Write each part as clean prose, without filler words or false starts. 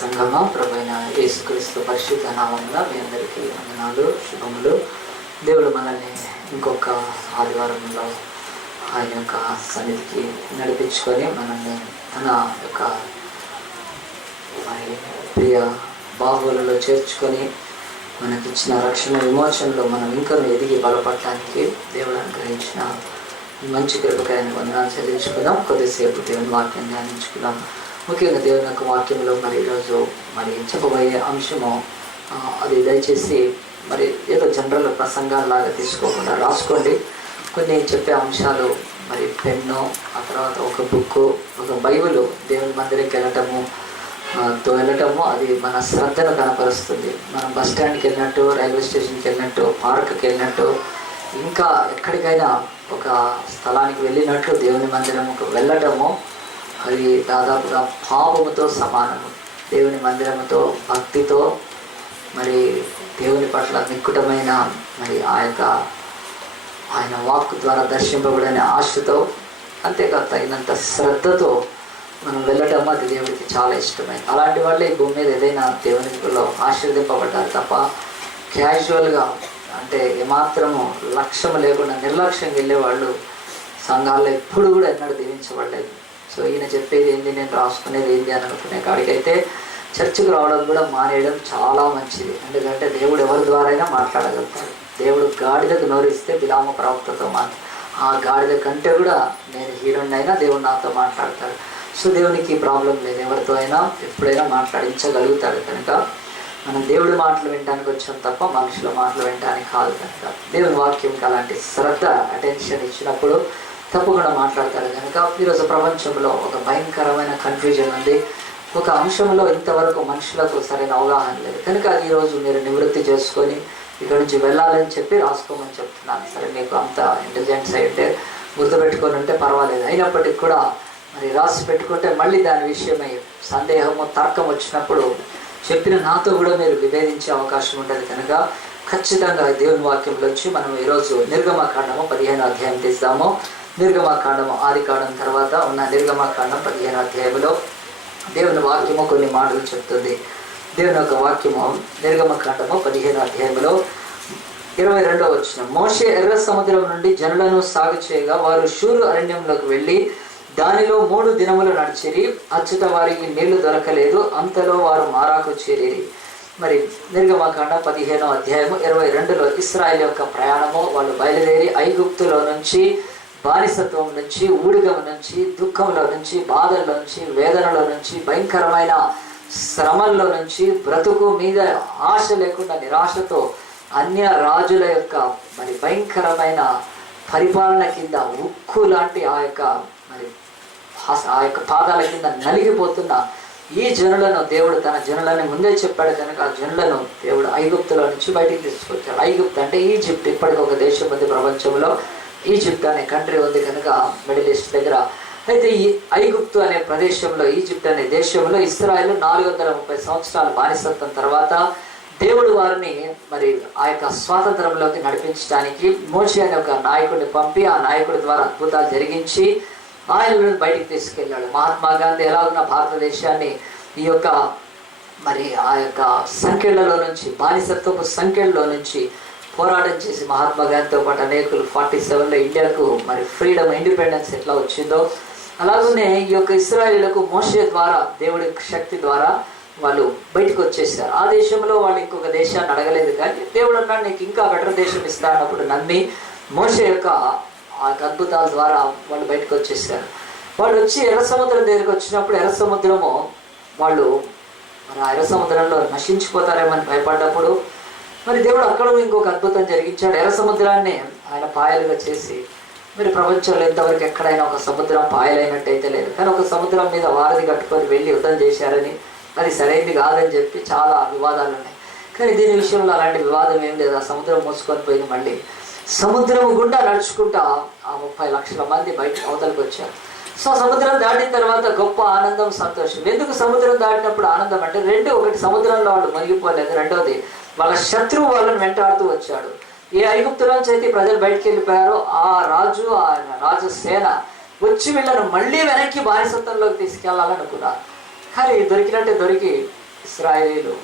సంఘమా, ప్రభువైన యేసుక్రీస్తు పరిశుద్ధ నామమున మీ అందరికీ వందనాలు, శుభములు. దేవుడు మనల్ని ఇంకొక ఆదివారంలో ఆయన యొక్క సన్నిధికి నడిపించుకొని మనల్ని తన యొక్క మరి ప్రియ బాహువులలో చేర్చుకొని మనకిచ్చిన రక్షణ విమోచనలో మనం ఇంకా ఎదిగి బలపడటానికి దేవుడు అనుగ్రహించిన మంచి కృపకాయని వందనాలు చెల్లించుకుందాం. కొద్దిసేపు దేవుని వాక్యం ధ్యానించుకుందాం. ముఖ్యంగా దేవుని యొక్క వాక్యంలో మరి ఈరోజు మరి చెప్పబోయే అంశము అది దయచేసి మరి ఏదో జనరల్ ప్రసంగాల్లాగా తీసుకోకుండా రాసుకోండి. కొన్ని చెప్పే అంశాలు మరి పెన్ను, ఆ తర్వాత ఒక బుక్, ఒక బైబిల్ దేవుని మందిరికి వెళ్ళటము అది మన శ్రద్ధను కనపరుస్తుంది. మనం బస్ స్టాండ్కి వెళ్ళినట్టు, రైల్వే స్టేషన్కి వెళ్ళినట్టు, పార్క్కి వెళ్ళినట్టు, ఇంకా ఎక్కడికైనా ఒక స్థలానికి వెళ్ళినట్లు దేవుని మందిరముకు వెళ్ళటము అది దాదాపుగా పాపముతో సమానము. దేవుని మందిరముతో, భక్తితో, మరి దేవుని పట్ల మిక్కుటమైన మరి ఆయన వాక్కు ద్వారా దర్శింపబడిన ఆశతో, అంతేకాదు తగినంత శ్రద్ధతో మనం వెళ్ళటం అది దేవుడికి చాలా ఇష్టమైంది. అలాంటి వాళ్ళే ఈ భూమి మీద ఏదైనా దేవునిలో ఆశీర్వదింపబడ్డారు తప్ప క్యాజువల్గా అంటే ఏమాత్రము లక్ష్యం లేకుండా నిర్లక్ష్యంగా వెళ్ళేవాళ్ళు సంఘాల్లో ఎప్పుడు కూడా ఎన్నడూ దీవించబడలేదు. సో ఈయన చెప్పేది ఏంది, నేను రాసుకునేది ఏంది అని అనుకునే కాడికైతే చర్చికి రావడం కూడా మానేయడం చాలా మంచిది. ఎందుకంటే దేవుడు ఎవరి ద్వారా అయినా మాట్లాడగలుగుతాడు. దేవుడు గాడిదకు నోరిస్తే బిలామ ప్రవక్తతో ఆ గాడిద కంటే కూడా నేను హీరోని అయినా దేవుడు నాతో మాట్లాడతాడు. సో దేవునికి ప్రాబ్లం లేదు, ఎవరితో అయినా ఎప్పుడైనా మాట్లాడించగలుగుతాడు. కనుక మనం దేవుడి మాటలు వినడానికి వచ్చాం తప్ప మనుషుల మాటలు వినడానికి కాదు. కనుక దేవుని వాక్యంకి అలాంటి శ్రద్ధ, అటెన్షన్ ఇచ్చినప్పుడు తప్పకుండా మాట్లాడతారు. కనుక ఈరోజు ప్రపంచంలో ఒక భయంకరమైన కన్ఫ్యూజన్ ఉంది. ఒక అంశంలో ఇంతవరకు మనుషులకు సరైన అవగాహన లేదు. కనుక అది ఈరోజు మీరు నివృత్తి చేసుకొని ఇక్కడ నుంచి వెళ్ళాలని చెప్పి రాసుకోమని చెప్తున్నాను. సరే, మీకు అంత ఇంటెలిజెన్స్ అయితే గుర్తుపెట్టుకొని ఉంటే పర్వాలేదు. అయినప్పటికీ కూడా మరి రాసి పెట్టుకుంటే మళ్ళీ దాని విషయమై సందేహము, తర్కం వచ్చినప్పుడు చెప్పిన నాతో కూడా మీరు విభేదించే అవకాశం ఉంటుంది. కనుక ఖచ్చితంగా దేవుని వాక్యంలోంచి మనం ఈరోజు నిర్గమకాండము 15వ అధ్యాయం తీస్తాము. నిర్గమకాండము ఆదికాండం తర్వాత ఉన్న నిర్గమకాండం 15వ అధ్యాయంలో దేవుని వాక్యము కొన్ని మాటలు చెప్తుంది. దేవుని యొక్క వాక్యము నిర్గమకాండము 15వ అధ్యాయంలో 22వ వచనం. మోషే ఎర్ర సముద్రం నుండి జనులను సాగు చేయగా వారు షూరు అరణ్యంలోకి వెళ్ళి దానిలో 3 దినములు నడిచిరి. అచ్చట వారికి నీళ్లు దొరకలేదు. అంతలో వారు మారాకు చేరిరి. మరి నిర్గమకాండం 15వ అధ్యాయము 22లో ఇశ్రాయేలు యొక్క ప్రయాణము, వాళ్ళు బయలుదేరి ఐగుప్తులో నుంచి, బానిసత్వం నుంచి, ఊడిగం నుంచి, దుఃఖంలో నుంచి, బాధల్లో నుంచి, వేదనలో నుంచి, భయంకరమైన శ్రమల్లో నుంచి, బ్రతుకు మీద ఆశ లేకుండా నిరాశతో అన్య రాజుల యొక్క మరి భయంకరమైన పరిపాలన కింద ఉక్కు లాంటి ఆ యొక్క పాదాల కింద నలిగిపోతున్న ఈ జనులను దేవుడు తన జనులని ముందే చెప్పాడు. కనుక ఆ జనులను దేవుడు ఐగుప్తులో నుంచి బయటికి తీసుకొచ్చాడు. ఐగుప్తు అంటే ఈజిప్ట్. ఇప్పటికి ఒక దేశం ఉంది ప్రపంచంలో, ఈజిప్ట్ అనే కంట్రీ ఉంది కనుక మిడిల్ ఈస్ట్ దగ్గర. అయితే ఈ ఐగుప్తు అనే ప్రదేశంలో, ఈజిప్ట్ అనే దేశంలో ఇశ్రాయేలు 430 సంవత్సరాల బానిసత్వం తర్వాత దేవుడు వారిని మరి ఆ యొక్క స్వాతంత్రంలోకి నడిపించడానికి మోషే అనే ఒక నాయకుడిని పంపి ఆ నాయకుడి ద్వారా అద్భుతాలు జరిగించి ఆయనను బయటికి తీసుకెళ్ళాడు. మహాత్మా గాంధీ ఎలా ఉన్న భారతదేశాన్ని ఈ యొక్క మరి ఆ యొక్క సంఖ్యలలో నుంచి, బానిసత్వపు సంఖ్యల్లో నుంచి పోరాటం చేసి మహాత్మా గాంధీతో పాటు అనేకులు 47లో ఇండియాకు మరి ఫ్రీడమ్, ఇండిపెండెన్స్ ఎట్లా వచ్చిందో అలాగనే ఈ యొక్క ఇశ్రాయేలులకు మోషే ద్వారా, దేవుడి శక్తి ద్వారా వాళ్ళు బయటకు వచ్చేసారు. ఆ దేశంలో వాళ్ళు ఇంకొక దేశాన్ని అడగలేదు, కానీ దేవుడు అన్నాడు నీకు ఇంకా బెటర్ దేశం ఇస్తా అన్నప్పుడు నమ్మి మోషే యొక్క ఆ అద్భుతాల ద్వారా వాళ్ళు బయటకు వచ్చేసారు. వాళ్ళు వచ్చి ఎర్ర సముద్రం దగ్గరికి వచ్చినప్పుడు ఎర్ర సముద్రము వాళ్ళు మరి ఆ ఎర్ర సముద్రంలో నశించిపోతారేమని భయపడ్డప్పుడు మరి దేవుడు అక్కడ ఇంకొక అద్భుతం జరిగించాడు. ఎర్ర సముద్రాన్ని ఆయన పాయలుగా చేసి, మరి ప్రపంచంలో ఇంతవరకు ఎక్కడైనా ఒక సముద్రం పాయలైనట్టయితే లేదు, కానీ ఒక సముద్రం మీద వారధి కట్టుకొని వెళ్ళి యుద్ధం చేశారని, అది సరైనది కాదని చెప్పి చాలా వివాదాలు ఉన్నాయి. కానీ దీని విషయంలో అలాంటి వివాదం ఏం లేదు. ఆ సముద్రం మూసుకొని పోయింది. మళ్ళీ సముద్రం గుండా నడుచుకుంటా ఆ 30 లక్షల మంది బయట అవతలకు వచ్చారు. సో సముద్రం దాటిన తర్వాత గొప్ప ఆనందం, సంతోషం. ఎందుకు సముద్రం దాటినప్పుడు ఆనందం అంటే ఒకటి సముద్రంలో వాళ్ళు మునిగిపోలేదు, రెండోది వాళ్ళ శత్రువు వాళ్ళని వెంటాడుతూ వచ్చాడు. ఏ ఐగుప్తులోంచి అయితే ప్రజలు బయటికి వెళ్ళిపోయారో ఆ రాజు, ఆయన రాజు సేన వచ్చి వీళ్ళను మళ్ళీ వెనక్కి బానిసత్వంలోకి తీసుకెళ్లాలనుకున్నారు. కానీ దొరికినట్టే దొరికి ఇశ్రాయేలీయులు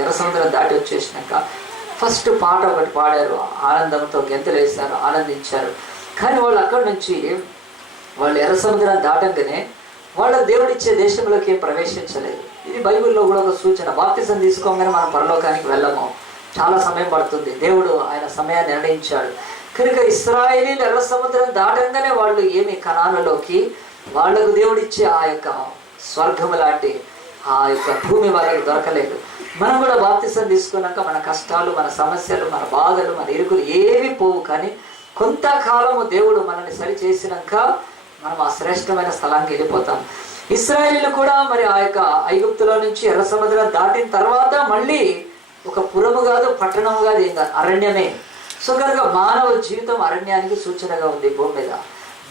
ఎర్ర సముద్రం దాటి వచ్చేసినాక ఫస్ట్ పాట ఒకటి పాడారు, ఆనందంతో గెంతులు వేశారు, ఆనందించారు. కానీ వాళ్ళు అక్కడి నుంచి వాళ్ళు ఎర్ర సముద్రం దాటంగానే వాళ్ళ దేవుడిచ్చే దేశంలోకి ఏం ప్రవేశించలేదు. ఇది బైబిల్లో కూడా ఒక సూచన. బాప్తిజం తీసుకోగానే మనం పరలోకానికి వెళ్ళము, చాలా సమయం పడుతుంది. దేవుడు ఆయన సమయాన్ని నిర్ణయించాడు కనుక ఇశ్రాయేలీయులు ఎర్ర సముద్రం దాటంగానే వాళ్ళు ఏమి కనానులోకి వాళ్లకు దేవుడిచ్చే ఆ యొక్క స్వర్గము లాంటి ఆ యొక్క భూమి వాళ్ళకు దొరకలేదు. మనం కూడా బాప్తిజం తీసుకున్నాక మన కష్టాలు, మన సమస్యలు, మన బాధలు, మన ఇరుకులు ఏవి పోవు. కానీ కొంతకాలము దేవుడు మనల్ని సరి చేసినాక మనం ఆ శ్రేష్టమైన స్థలానికి వెళ్ళిపోతాం. ఇశ్రాయేలీయులు కూడా మరి ఆ యొక్క ఐగుప్తులో నుంచి ఎర్ర సముద్రం దాటిన తర్వాత మళ్ళీ ఒక పురము కాదు, పట్టణము కాదు, ఇంకా అరణ్యమే. సో కనుక మానవ జీవితం అరణ్యానికి సూచనగా ఉంది భూమి మీద.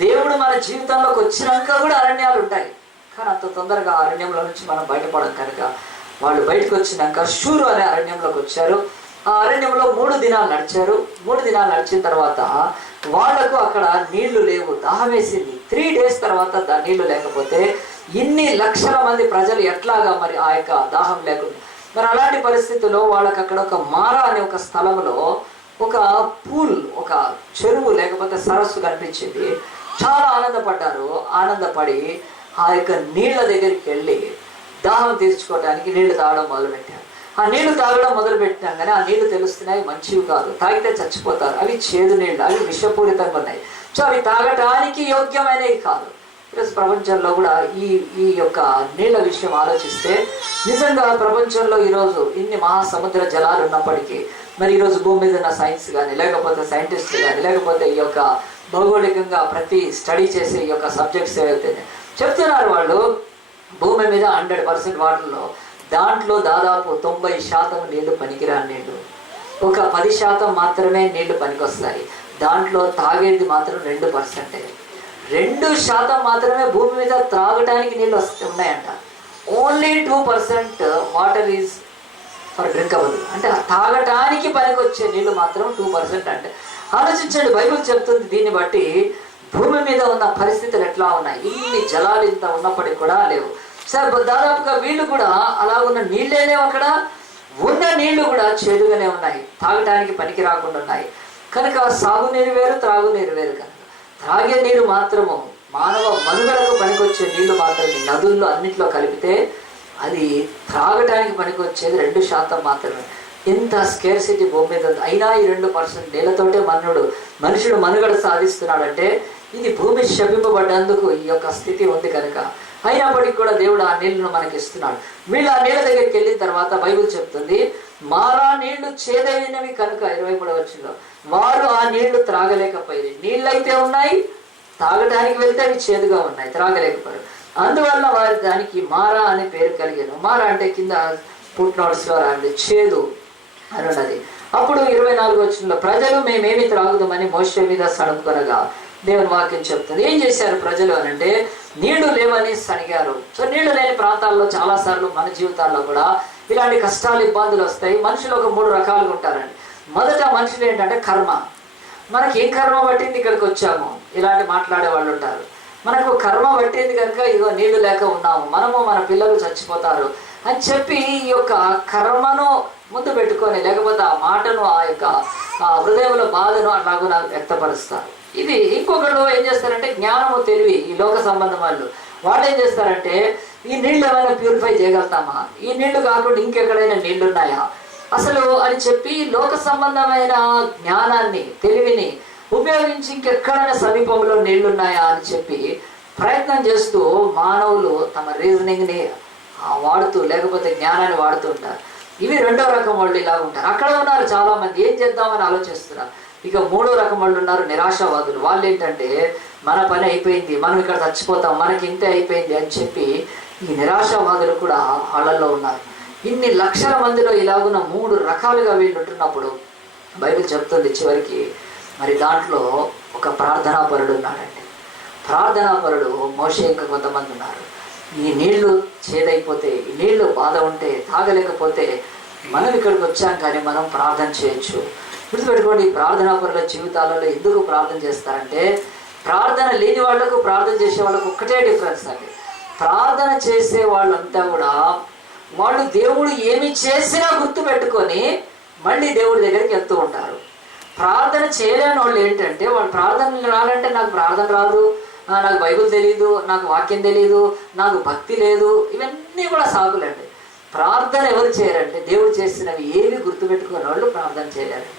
దేవుడు మన జీవితంలోకి వచ్చినాక కూడా అరణ్యాలు ఉంటాయి, కానీ అంత తొందరగా అరణ్యంలో నుంచి మనం బయటపడం. కనుక వాళ్ళు బయటకు వచ్చినాక షూరు అనే అరణ్యంలోకి వచ్చారు. ఆ అరణ్యంలో 3 దినాలు నడిచారు. 3 దినాలు నడిచిన తర్వాత వాళ్లకు అక్కడ నీళ్లు లేవు, దాహం వేసింది. 3 days తర్వాత నీళ్లు లేకపోతే ఇన్ని లక్షల మంది ప్రజలు ఎట్లాగా మరి ఆ యొక్క దాహం లేకుండా. మరి అలాంటి పరిస్థితుల్లో వాళ్ళకి అక్కడ ఒక మారా అనే ఒక స్థలంలో ఒక పూల్, ఒక చెరువు లేకపోతే సరస్సు కనిపించింది. చాలా ఆనందపడ్డారు. ఆనందపడి ఆ యొక్క నీళ్ల దగ్గరికి వెళ్ళి దాహం తీర్చుకోవడానికి నీళ్లు తాగడం మొదలుపెట్టారు. ఆ నీళ్లు తాగడం మొదలుపెట్టినాం కానీ ఆ నీళ్లు తెలుస్తున్నాయి మంచివి కాదు, తాగితే చచ్చిపోతారు, అవి చేదు నీళ్ళు, అవి విషపూరితంగా ఉన్నాయి. సో అవి తాగటానికి యోగ్యమైనవి కాదు. ఈరోజు ప్రపంచంలో కూడా ఈ యొక్క నీళ్ల విషయం ఆలోచిస్తే నిజంగా ప్రపంచంలో ఈరోజు ఇన్ని మహాసముద్ర జలాలు ఉన్నప్పటికీ మరి ఈరోజు భూమి మీద ఉన్న సైన్స్ కానీ లేకపోతే సైంటిస్టులు కానీ లేకపోతే ఈ యొక్క భౌగోళికంగా ప్రతి స్టడీ చేసే ఈ యొక్క సబ్జెక్ట్స్ ఏవైతే చెప్తున్నారు వాళ్ళు, భూమి మీద 100% వాటర్లో దాంట్లో దాదాపు 90% నీళ్లు పనికిరాని నీళ్లు, ఒక 10% మాత్రమే నీళ్లు పనికొస్తాయి. దాంట్లో తాగేది మాత్రం 2%. 2% మాత్రమే భూమి మీద త్రాగటానికి నీళ్ళు ఉన్నాయంట. Only 2% water is for drinkable, అంటే తాగటానికి పనికొచ్చే నీళ్లు మాత్రం 2%. అంటే ఆలోచించండి, బైబిల్ చెప్తుంది. దీన్ని బట్టి భూమి మీద ఉన్న పరిస్థితులు ఎట్లా ఉన్నాయి. ఇన్ని జలాలు ఇంత ఉన్నప్పటికీ కూడా లేవు. సరే, దాదాపుగా వీళ్ళు కూడా అలా ఉన్న నీళ్ళే లేవు. అక్కడ ఉన్న నీళ్లు కూడా చేదుగానే ఉన్నాయి, తాగటానికి పనికి రాకుండా ఉన్నాయి. కనుక సాగునీరు వేరు, త్రాగునీరు వేరు. కనుక తాగే నీరు మాత్రము మానవ మనుగడకు పనికొచ్చే నీళ్లు మాత్రమే నదుల్లో అన్నింటిలో కలిపితే అది త్రాగటానికి పనికొచ్చేది 2% మాత్రమే. ఎంత స్కేర్సిటీ భూమి మీద అయినా ఈ 2% నీళ్ళతోటే మనుషుడు మనుగడ సాధిస్తున్నాడంటే ఇది భూమి శపింపబడ్డందుకు ఈ యొక్క స్థితి ఉంది. కనుక అయినప్పటికీ కూడా దేవుడు ఆ నీళ్లను మనకి ఇస్తున్నాడు. వీళ్ళు ఆ నీళ్ళ దగ్గరికి వెళ్ళిన తర్వాత బైబిల్ చెప్తుంది, మారా నీళ్లు చేదైనవి కనుక 23వ వచనంలో వారు ఆ నీళ్లు త్రాగలేకపోయింది. నీళ్ళైతే ఉన్నాయి, తాగడానికి వెళ్తే అవి చేదుగా ఉన్నాయి, త్రాగలేకపోయారు. అందువల్ల వారి దానికి మారా అనే పేరు కలిగాను. మారా అంటే కింద పుట్నోట్స్లో రాండి చేదు అని ఉన్నది. అప్పుడు 24వ వచనంలో ప్రజలు మేమేమి త్రాగుదామని మోషే మీద సణుకొనగా దేవుని వాక్యం చెప్తుంది. ఏం చేశారు ప్రజలు అని అంటే నీళ్లు లేవని సణిగారు. సో నీళ్లు లేని ప్రాంతాల్లో చాలాసార్లు మన జీవితాల్లో కూడా ఇలాంటి కష్టాలు, ఇబ్బందులు వస్తాయి. మనుషులు ఒక 3 రకాలుగా ఉంటారండి. మొదట మనుషులు ఏంటంటే కర్మ, మనకి ఏం కర్మ పట్టింది ఇక్కడికి వచ్చాము, ఇలాంటి మాట్లాడే వాళ్ళు ఉంటారు. మనకు కర్మ పట్టింది కనుక ఇగో నీళ్లు లేక ఉన్నాము, మనము మన పిల్లలు చచ్చిపోతారు అని చెప్పి ఈ యొక్క కర్మను ముందు పెట్టుకొని లేకపోతే ఆ మాటను ఆ యొక్క హృదయంలో బాధను అలాగున వ్యక్తపరుస్తారు. ఇది ఇంకొకళ్ళు ఏం చేస్తారంటే జ్ఞానము, తెలివి, ఈ లోక సంబంధం వాళ్ళు ఏం చేస్తారంటే ఈ నీళ్ళు ఏమైనా ప్యూరిఫై చేయగలుగుతామా, ఈ నీళ్లు కాకుండా ఇంకెక్కడైనా నీళ్లు ఉన్నాయా అసలు అని చెప్పి లోక సంబంధమైన జ్ఞానాన్ని, తెలివిని ఉపయోగించి ఇంకెక్కడైనా సమీపంలో నీళ్లున్నాయా అని చెప్పి ప్రయత్నం చేస్తూ మానవులు తమ రీజనింగ్ని వాడుతూ లేకపోతే జ్ఞానాన్ని వాడుతూ ఉంటారు. ఇవి 2వ రకం వాళ్ళు ఇలా ఉంటారు. అక్కడ ఉన్నారు చాలా మంది, ఏం చేద్దామని ఆలోచిస్తున్నారు. ఇక 3వ రకం వాళ్ళు ఉన్నారు నిరాశావాదులు. వాళ్ళు ఏంటంటే మన పని అయిపోయింది, మనం ఇక్కడ చచ్చిపోతాం, మనకి ఇంతే అయిపోయింది అని చెప్పి ఈ నిరాశావాదులు కూడా వాళ్ళల్లో ఉన్నారు. ఇన్ని లక్షల మందిలో ఇలాగున్న 3 రకాలుగా వీళ్ళు ఉంటున్నప్పుడు బైబిల్ చెప్తుంది చివరికి మరి దాంట్లో ఒక ప్రార్థనాపరుడు ఉన్నాడండి. ప్రార్థనాపరుడు మోషే ఇంకా కొంతమంది ఉన్నారు. ఈ నీళ్లు చేదైపోతే, ఈ నీళ్లు బాధ ఉంటే, తాగలేకపోతే మనం ఇక్కడికి వచ్చాం కానీ మనం ప్రార్థన చేయొచ్చు. గుర్తుపెట్టుకోండి, ప్రార్థనాపరుల జీవితాలలో ఎందుకు ప్రార్థన చేస్తారంటే ప్రార్థన లేని వాళ్లకు ప్రార్థన చేసే వాళ్ళకు ఒక్కటే డిఫరెన్స్ అండి. ప్రార్థన చేసే వాళ్ళంతా కూడా వాళ్ళు దేవుడు ఏమి చేసినా గుర్తు పెట్టుకొని మళ్ళీ దేవుడి దగ్గరికి వెళ్తూ ఉంటారు. ప్రార్థన చేయలేని వాళ్ళు ఏంటంటే, వాళ్ళు ప్రార్థన రాలంటే నాకు ప్రార్థన రాదు, నాకు బైబిల్ తెలియదు, నాకు వాక్యం తెలియదు, నాకు భక్తి లేదు, ఇవన్నీ కూడా సాకులండి. ప్రార్థన ఎవరు చేయరంటే దేవుడు చేసినవి ఏవి గుర్తుపెట్టుకునే వాళ్ళు ప్రార్థన చేయలేరు.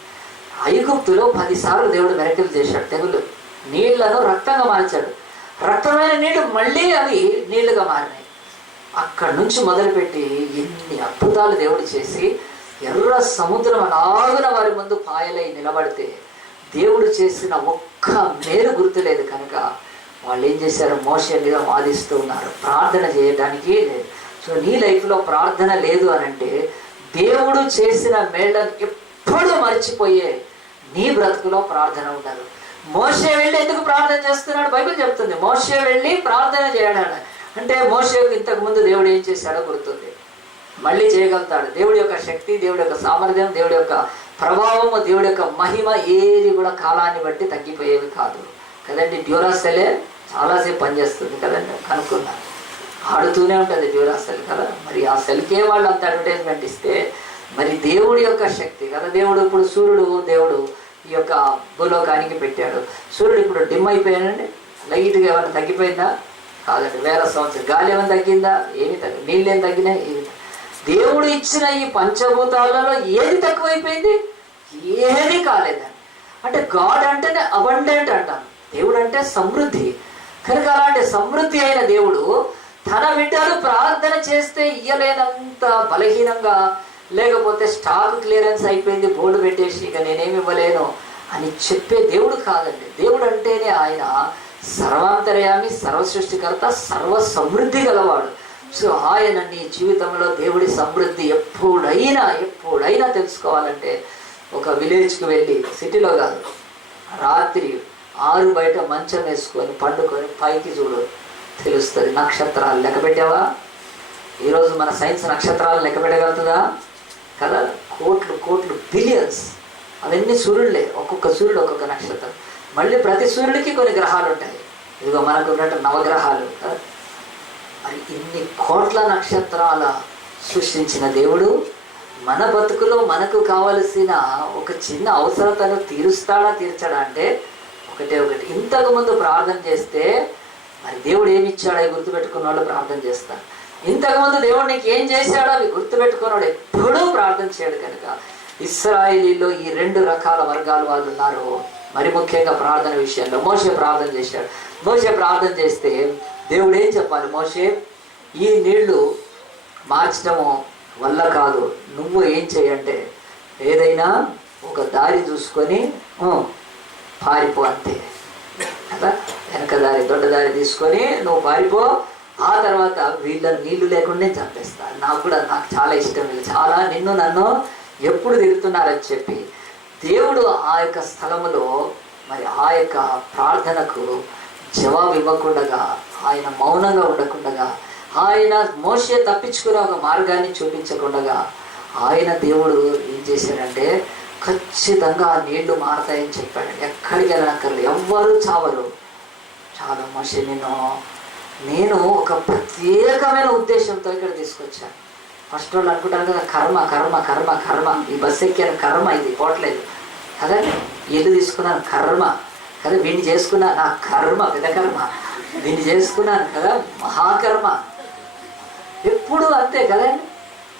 ఐగుప్తులో 10 సార్లు దేవుడు మెరకలు చేశాడు. తెగులు నీళ్లను రక్తంగా మార్చాడు. రక్తమైన నీళ్లు మళ్ళీ అవి నీళ్లుగా మారినాయి. అక్కడి నుంచి మొదలుపెట్టి ఎన్ని అద్భుతాలు దేవుడు చేసి ఎర్ర సముద్రం అలాగున వారి ముందు పాయలై నిలబడితే దేవుడు చేసిన ఒక్క మేలు గుర్తులేదు కనుక వాళ్ళు ఏం చేశారు, మోషే మీద వాదిస్తూ ఉన్నారు. ప్రార్థన చేయడానికి లేదు. సో నీ లైఫ్లో ప్రార్థన లేదు అని అంటే దేవుడు చేసిన మేళ్ళను ఎప్పుడూ మర్చిపోయే నీ బ్రతుకులో ప్రార్థన ఉండదు. మోషే వెళ్ళి ఎందుకు ప్రార్థన చేస్తున్నాడు? బైబిల్ చెప్తుంది మోషే వెళ్ళి ప్రార్థన చేయడాడు అంటే మోషేకు ఇంతకు ముందు దేవుడు ఏం చేశాడో గుర్తుంది, మళ్ళీ చేయగలుగుతాడు. దేవుడి యొక్క శక్తి, దేవుడి యొక్క సామర్థ్యం, దేవుడి యొక్క ప్రభావము, దేవుడి యొక్క మహిమ ఏది కూడా కాలాన్ని బట్టి తగ్గిపోయేవి కాదు కదండి. డ్యూరాసెలే చాలాసేపు పనిచేస్తుంది కదండి, కనుక్కున్నాను. ఆడుతూనే ఉంటుంది డ్యూరాసెల్ కదా. మరి ఆ సెల్కే వాళ్ళు అంత అడ్వర్టైజ్మెంట్ ఇస్తే మరి దేవుడి యొక్క శక్తి కదా. దేవుడు ఇప్పుడు సూర్యుడు దేవుడు ఈ యొక్క భూలోకానికి పెట్టాడు. సూర్యుడు ఇప్పుడు డిమ్ అయిపోయానండి, లైట్గా ఏమైనా తగ్గిపోయిందా? కాదండి. 1000 సంవత్సరాలు గాలి ఏమైనా తగ్గిందా? ఏమి తగ్గి, నీళ్ళు ఏం తగ్గినాయి? ఏమి. దేవుడు ఇచ్చిన ఈ పంచభూతాలలో ఏది తక్కువైపోయింది? ఏది కాలేదండి. అంటే గాడ్ అంటేనే అబండెంట్ అంటాం, దేవుడు అంటే సమృద్ధి కనుక. అలాంటి సమృద్ధి అయిన దేవుడు తన బిడ్డలు ప్రార్థన చేస్తే ఇయ్యలేనంత బలహీనంగా, లేకపోతే స్టాక్ క్లియరెన్స్ అయిపోయింది బోర్డు పెట్టేసి ఇక నేనేమి ఇవ్వలేను అని చెప్పే దేవుడు కాదండి. దేవుడు అంటేనే ఆయన సర్వాంతర్యామి, సర్వసృష్టికర్త, సర్వ సమృద్ధి గలవాడు. సో ఆయన నీ జీవితంలో దేవుడి సమృద్ధి ఎప్పుడైనా తెలుసుకోవాలంటే ఒక విలేజ్కి వెళ్ళి, సిటీలో కాదు, రాత్రి 6 బయట మంచం వేసుకొని పండుకొని పైకి చూడు, తెలుస్తుంది. నక్షత్రాలు లెక్క పెట్టావా? ఈరోజు మన సైన్స్ నక్షత్రాలు లెక్క పెట్టగలుగుతుందా? కదా. కోట్లు బిలియన్స్ అవన్నీ సూర్యుడులే. ఒక్కొక్క సూర్యుడు ఒక్కొక్క నక్షత్రం. మళ్ళీ ప్రతి సూర్యుడికి కొన్ని గ్రహాలు ఉంటాయి. ఇదిగో మనకు ఉన్నట్టు నవగ్రహాలు కదా. మరి ఇన్ని కోట్ల నక్షత్రాల సృష్టించిన దేవుడు మన బతుకులో మనకు కావలసిన ఒక చిన్న అవసరతను తీర్చడా అంటే ఒకటే ఒకటి. ఇంతకుముందు ప్రార్థన చేస్తే మరి దేవుడు ఏమి ఇచ్చాడో అవి గుర్తుపెట్టుకున్న వాళ్ళు ప్రార్థన చేస్తారు. ఇంతకుముందు దేవుడు నీకు ఏం చేశాడో అవి గుర్తుపెట్టుకున్నాడు ఎప్పుడూ ప్రార్థన చేయడు కనుక ఇశ్రాయేలీలో ఈ 2 రకాల వర్గాల వాళ్ళు ఉన్నారు. మరి ముఖ్యంగా ప్రార్థన విషయంలో మోషే ప్రార్థన చేశాడు. మోషే ప్రార్థన చేస్తే దేవుడు ఏం చెప్పాలి, మోషే ఈ నీళ్లు మార్చడము వల్ల కాదు, నువ్వు ఏం చేయంటే ఏదైనా ఒక దారి చూసుకొని పారిపో అంతే కదా. వెనక దారి, దొడ్డ దారి తీసుకొని నువ్వు పారిపో. ఆ తర్వాత వీళ్ళని నీళ్లు లేకుండా చంపేస్తా. నాకు చాలా ఇష్టం వీళ్ళు, చాలా నిన్ను నన్ను ఎప్పుడు తిరుగుతున్నారని చెప్పి దేవుడు ఆ యొక్క స్థలములో మరి ఆ యొక్క ప్రార్థనకు జవాబు ఇవ్వకుండా, ఆయన మౌనంగా ఉండకుండా, ఆయన మోషే తప్పించుకునే ఒక మార్గాన్ని చూపించకుండా ఆయన దేవుడు ఏం చేశాడంటే ఖచ్చితంగా ఆ నీళ్లు మారతాయని చెప్పాడు. ఎక్కడికి వెళ్ళనక్కర్లేదు, ఎవ్వరూ చావరు. చాలా మోషే నేను ఒక ప్రత్యేకమైన ఉద్దేశంతో ఇక్కడ తీసుకొచ్చాను. ఫస్ట్ వాళ్ళు అనుకుంటారు కదా, కర్మ కర్మ కర్మ కర్మ, ఈ బస్సు ఎక్కాను కర్మ, ఇది పోవట్లేదు కదా, ఇల్లు తీసుకున్నాను కర్మ కదా, వీడిని చేసుకున్నా నా కర్మ పెద్ద కర్మ, దీన్ని చేసుకున్నాను కదా మహాకర్మ. ఎప్పుడు అంతే కదండి,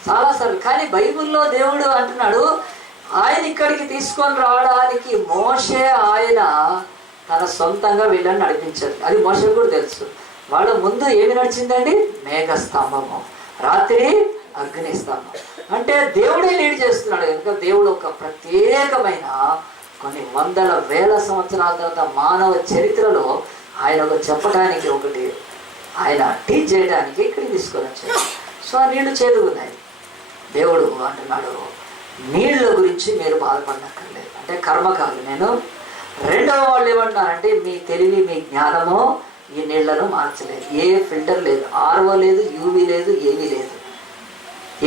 చాలాసార్లు. కానీ బైబిల్లో దేవుడు అంటున్నాడు ఆయన ఇక్కడికి తీసుకొని రావడానికి మోషే ఆయన తన సొంతంగా వీళ్ళని నడిపించారు. అది మోషేకు కూడా తెలుసు. వాళ్ళ ముందు ఏమి నడిచిందండి? మేఘస్తంభము, రాత్రి అగ్నిస్తంభం. అంటే దేవుడే లీడ్ చేస్తున్నాడు కనుక దేవుడు ఒక ప్రత్యేకమైన కొన్ని వందల వేల సంవత్సరాల తర్వాత మానవ చరిత్రలో ఆయన ఒక చెప్పడానికి ఒకటి ఆయన టీచ్ చేయడానికి ఇక్కడికి తీసుకొని వచ్చాడు. సో ఆ నీళ్లు చేదుకున్నాయి. దేవుడు అంటున్నాడు నీళ్ళ గురించి మీరు బాధపడనక్కర్లేదు, అంటే కర్మ కాదు నేను. రెండవ వాళ్ళు ఏమంటున్నారంటే మీ తెలివి మీ జ్ఞానము ఈ నీళ్లను మార్చలేదు. ఏ ఫిల్టర్ లేదు, ఆర్ఓ లేదు, యూవీ లేదు, ఏమీ లేదు.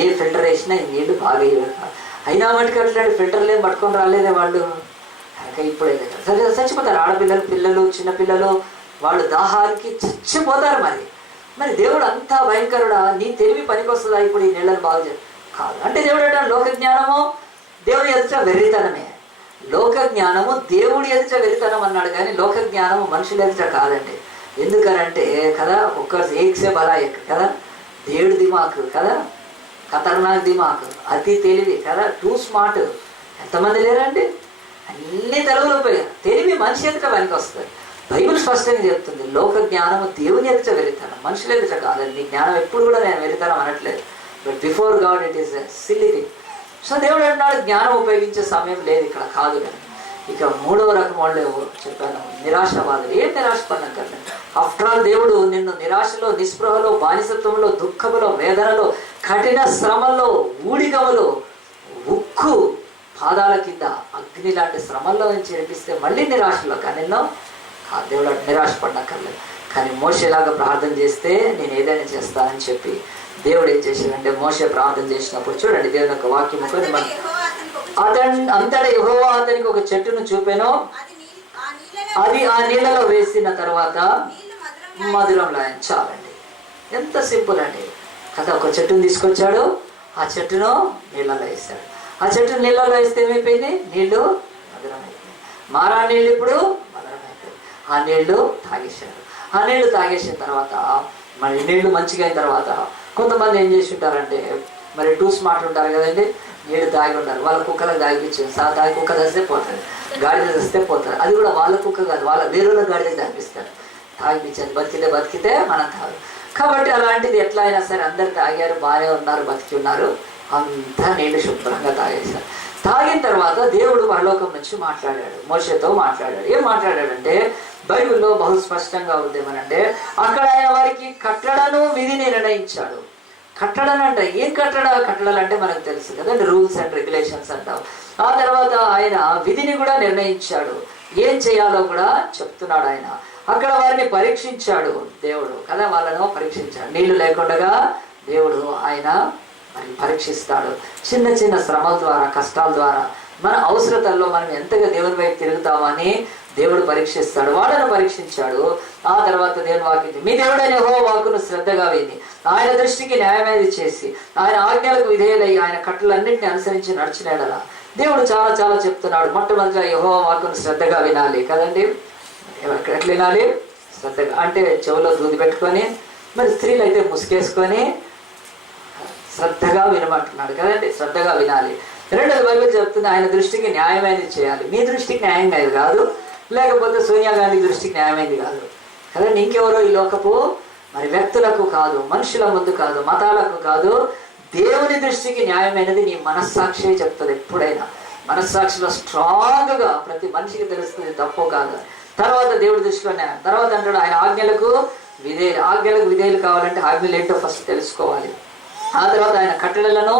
ఏ ఫిల్టర్ వేసినా ఈ నీళ్లు బాగా అయినా మటుకు అట్లాంటి ఫిల్టర్లు ఏం పట్టుకొని రాలేదే వాళ్ళు. కనుక ఇప్పుడే చచ్చిపోతారు ఆడపిల్లలు, పిల్లలు, చిన్నపిల్లలు, వాళ్ళు దాహానికి చచ్చిపోతారు. మరి మరి దేవుడు అంతా భయంకరుడా? నీ తెలివి పనికొస్తుందా ఇప్పుడు ఈ నీళ్ళని బాగు చేయ? కాదు. అంటే దేవుడు అంటే లోక జ్ఞానము దేవుడి ఎదుట వెర్రితనమే. లోక జ్ఞానము దేవుడి ఎదుట వెర్రితనం అన్నాడు, కానీ లోక జ్ఞానము మనుషుల ఎదుట కాదండి. ఎందుకనంటే కదా, ఒక్కరు ఏక్సే బలా కదా, దేవుడి దిమాకు కదా, ఖతర్నాక్ దిమాకు, అతి తెలివి కదా, టూ స్మార్ట్. ఎంతమంది లేరండి? అన్ని తెలుగులో పోయారు. తెలివి మనిషి ఎదుట పనికి వస్తుంది. బైబిల్ స్పష్టంగా చెప్తుంది, లోక జ్ఞానము దేవుని ఎదుట వెళ్తాను, మనుషుల ఎదుట కాదండి. నీ జ్ఞానం ఎప్పుడు కూడా నేను వెళ్తాను అనట్లేదు, but before God it is silly thing. So దేవుడు అంటున్నాడు జ్ఞానం ఉపయోగించే సమయం లేదు ఇక్కడ, కాదు. కానీ ఇక మూడవ రకం వాళ్ళు చెప్పాను, నిరాశవాదులు. ఏం నిరాశపడినట్టు? ఆఫ్టర్ ఆల్ దేవుడు నిన్ను నిరాశలో, నిస్పృహలో, బానిసత్వంలో, దుఃఖములో, వేదనలో, కఠిన శ్రమల్లో, ఊడిగములో, ఉక్కు పాదాల కింద అగ్ని లాంటి శ్రమల్లో నుంచి చేపిస్తే మళ్ళీ నిరాశలో. కానీ దేవుడు నిరాశపడనక్కర్లేదు. కానీ మోషేలాగా ప్రార్థన చేస్తే నేను ఏదైనా చేస్తానని చెప్పి దేవుడు ఏం చేశాడంటే, మోషే ప్రార్థన చేసినప్పుడు చూడండి దేవుని యొక్క వాక్యము కొని అంతటా యెహోవా అతనికి ఒక చెట్టును చూపెను, అది ఆ నీళ్ళలో వేసిన తర్వాత మధురంలో. చాలండి, ఎంత సింపుల్ అండి కదా. ఒక చెట్టును తీసుకొచ్చాడు, ఆ చెట్టును నీళ్ళలో వేస్తాడు. ఆ చెట్టును నీళ్ళలో వేస్తే ఏమైపోయింది? నీళ్లు మధురం అయిపోయింది. మారా నీళ్ళు ఇప్పుడు మధురం అయిపోయింది. ఆ నీళ్లు తాగేశాడు. ఆ నీళ్లు తాగేసిన తర్వాత మరి నీళ్లు మంచిగా అయిన తర్వాత కొంతమంది ఏం చేసి ఉంటారంటే, మరి టూ స్మార్ట్ ఉంటారు కదండి, నీళ్ళు తాగి ఉంటారు. వాళ్ళ కుక్కలకు తాగిపించారు. తాగి కుక్క తెస్తే పోతుంది, గాడిద తెస్తే పోతారు. అది కూడా వాళ్ళ కుక్క కాదు, వాళ్ళ వేరుల గాడిద తాగిపిస్తారు. తాగిపించారు, బతికితే మనం తాగు. కాబట్టి అలాంటిది ఎట్లా అయినా సరే అందరు తాగారు, బాగానే ఉన్నారు, బతికి ఉన్నారు, అంతా నీళ్ళు శుభ్రంగా తాగేశారు. తాగిన తర్వాత దేవుడు పరలోకం నుంచి మాట్లాడాడు, మోషేతో మాట్లాడాడు. ఏం మాట్లాడాడంటే, బైబిల్లో బహు స్పష్టంగా ఉంది ఏమనంటే, అక్కడ ఆయన వారికి కట్టడను విధిని నిర్ణయించాడు. కట్టడను అంటే ఏం కట్టడాలు అంటే మనకు తెలుసు కదండి, రూల్స్ అండ్ రెగ్యులేషన్స్ అంటాం. ఆ తర్వాత ఆయన విధిని కూడా నిర్ణయించాడు, ఏం చేయాలో కూడా చెప్తున్నాడు ఆయన. అక్కడ వారిని పరీక్షించాడు దేవుడు కదా, వాళ్ళను పరీక్షించాడు. నీళ్లు లేకుండా దేవుడు ఆయన మరి పరీక్షిస్తాడు. చిన్న చిన్న శ్రమల ద్వారా, కష్టాల ద్వారా, మన అవసరతల్లో మనం ఎంతగా దేవుని వైపు తిరుగుతామని దేవుడు పరీక్షిస్తాడు. వాళ్ళను పరీక్షించాడు. ఆ తర్వాత దేవుని వాక్యం, మీ దేవుడైన యెహోవా వాక్కును శ్రద్ధగా విని ఆయన దృష్టికి న్యాయమేది చేసి ఆయన ఆజ్ఞలకు విధేయులై ఆయన కట్టలన్నింటినీ అనుసరించి నడిచిన యెడల. దేవుడు చాలా చాలా చెప్తున్నాడు. మొట్టమొదటిగా యెహోవా వాక్కును శ్రద్ధగా వినాలి కదండి. ఎట్లా వినాలి? శ్రద్ధగా అంటే చెవులో దూది పెట్టుకొని, మరి స్త్రీలు అయితే ముసుకేసుకొని శ్రద్ధగా వినమంటున్నాడు కదండి. శ్రద్ధగా వినాలి. రెండోది బైబిల్ చెప్తుంది, ఆయన దృష్టికి న్యాయమైనది చేయాలి. మీ దృష్టికి న్యాయంగా ఇది కాదు, లేకపోతే సోనియా గాంధీ దృష్టికి న్యాయమైనది కాదు కదండి. ఇంకెవరో ఈ లోకపు మరి వ్యక్తులకు కాదు, మనుషుల ముందు కాదు, మతాలకు కాదు, దేవుని దృష్టికి న్యాయమైనది నీ మనస్సాక్షి చెప్తుంది. ఎప్పుడైనా మనస్సాక్షిలో స్ట్రాంగ్గా ప్రతి మనిషికి తెలుస్తుంది తప్పో కాదు. తర్వాత దేవుడి దృష్టిలో న్యాయం. తర్వాత అంటాడు ఆయన ఆజ్ఞలకు విధేయులు కావాలంటే ఆజ్ఞలు ఏంటో ఫస్ట్ తెలుసుకోవాలి. ఆ తర్వాత ఆయన కట్టడలను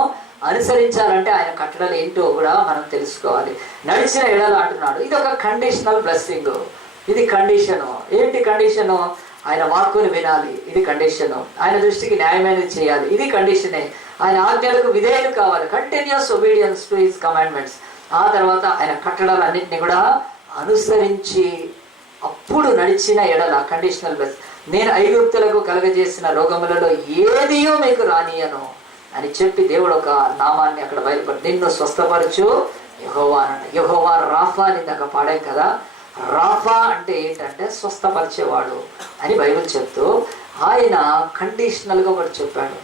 అనుసరించాలంటే ఆయన కట్టడలు ఏంటో కూడా మనం తెలుసుకోవాలి. నడిచిన ఎడల అంటున్నాడు, ఇది ఒక కండిషనల్ బ్లెస్సింగ్. ఇది కండిషను. ఏంటి కండిషను? ఆయన వాక్కుని వినాలి, ఇది కండిషను. ఆయన దృష్టికి న్యాయమైనది చేయాలి, ఇది కండిషనే. ఆయన ఆజ్ఞలకు విధేయులు కావాలి, continuous obedience to his commandments. ఆ తర్వాత ఆయన కట్టడాలన్నింటినీ కూడా అనుసరించి అప్పుడు నడిచిన ఎడల కండిషనల్ బ్లెస్. నేను ఐగుప్తులకు కలగజేసిన రోగములలో ఏదియో మీకు రానియను అని చెప్పి దేవుడు ఒక నామాన్ని అక్కడ బయలుపడి, నిన్ను స్వస్థపరచు యెహోవా అనంట. యెహోవా రాఫా అని ఇందాక పాడాం కదా. రాఫా అంటే ఏంటంటే స్వస్థపరిచేవాడు అని బైబిల్ చెప్తూ ఆయన కండిషనల్గా ఒకటి చెప్పాడు.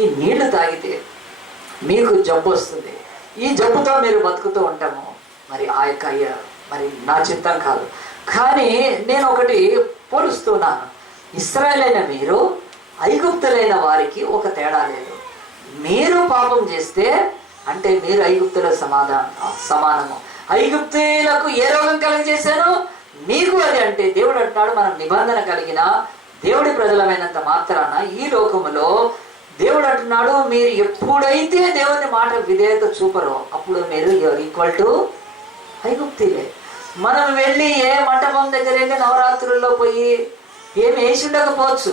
ఈ నీళ్లు తాగితే మీకు జబ్బు వస్తుంది, ఈ జబ్బుతో మీరు బతుకుతూ ఉంటాము. మరి ఆ యొక్క మరి నా చిత్తం కాదు, కానీ నేను ఒకటి పోలుస్తున్నాను. ఇశ్రాయేలైన మీరు ఐగుప్తులైన వారికి ఒక తేడా లేదు. మీరు పాపం చేస్తే అంటే మీరు ఐగుప్తుల సమానము. ఐగుప్తులకు ఏ రోగం కలిగజేశాను మీకు అది. అంటే దేవుడు అంటున్నాడు, మనం నిబంధన కలిగిన దేవుడి ప్రజలమైనంత మాత్రాన ఈ లోకములో దేవుడు అంటున్నాడు, మీరు ఎప్పుడైతే దేవుని మాట విధేయత చూపరో అప్పుడు మీరు ఈక్వల్ టు ఐగుప్తులే. మనం వెళ్ళి ఏ మంటపం దగ్గర వెళ్ళి నవరాత్రుల్లో పోయి ఏమి వేసి ఉండకపోవచ్చు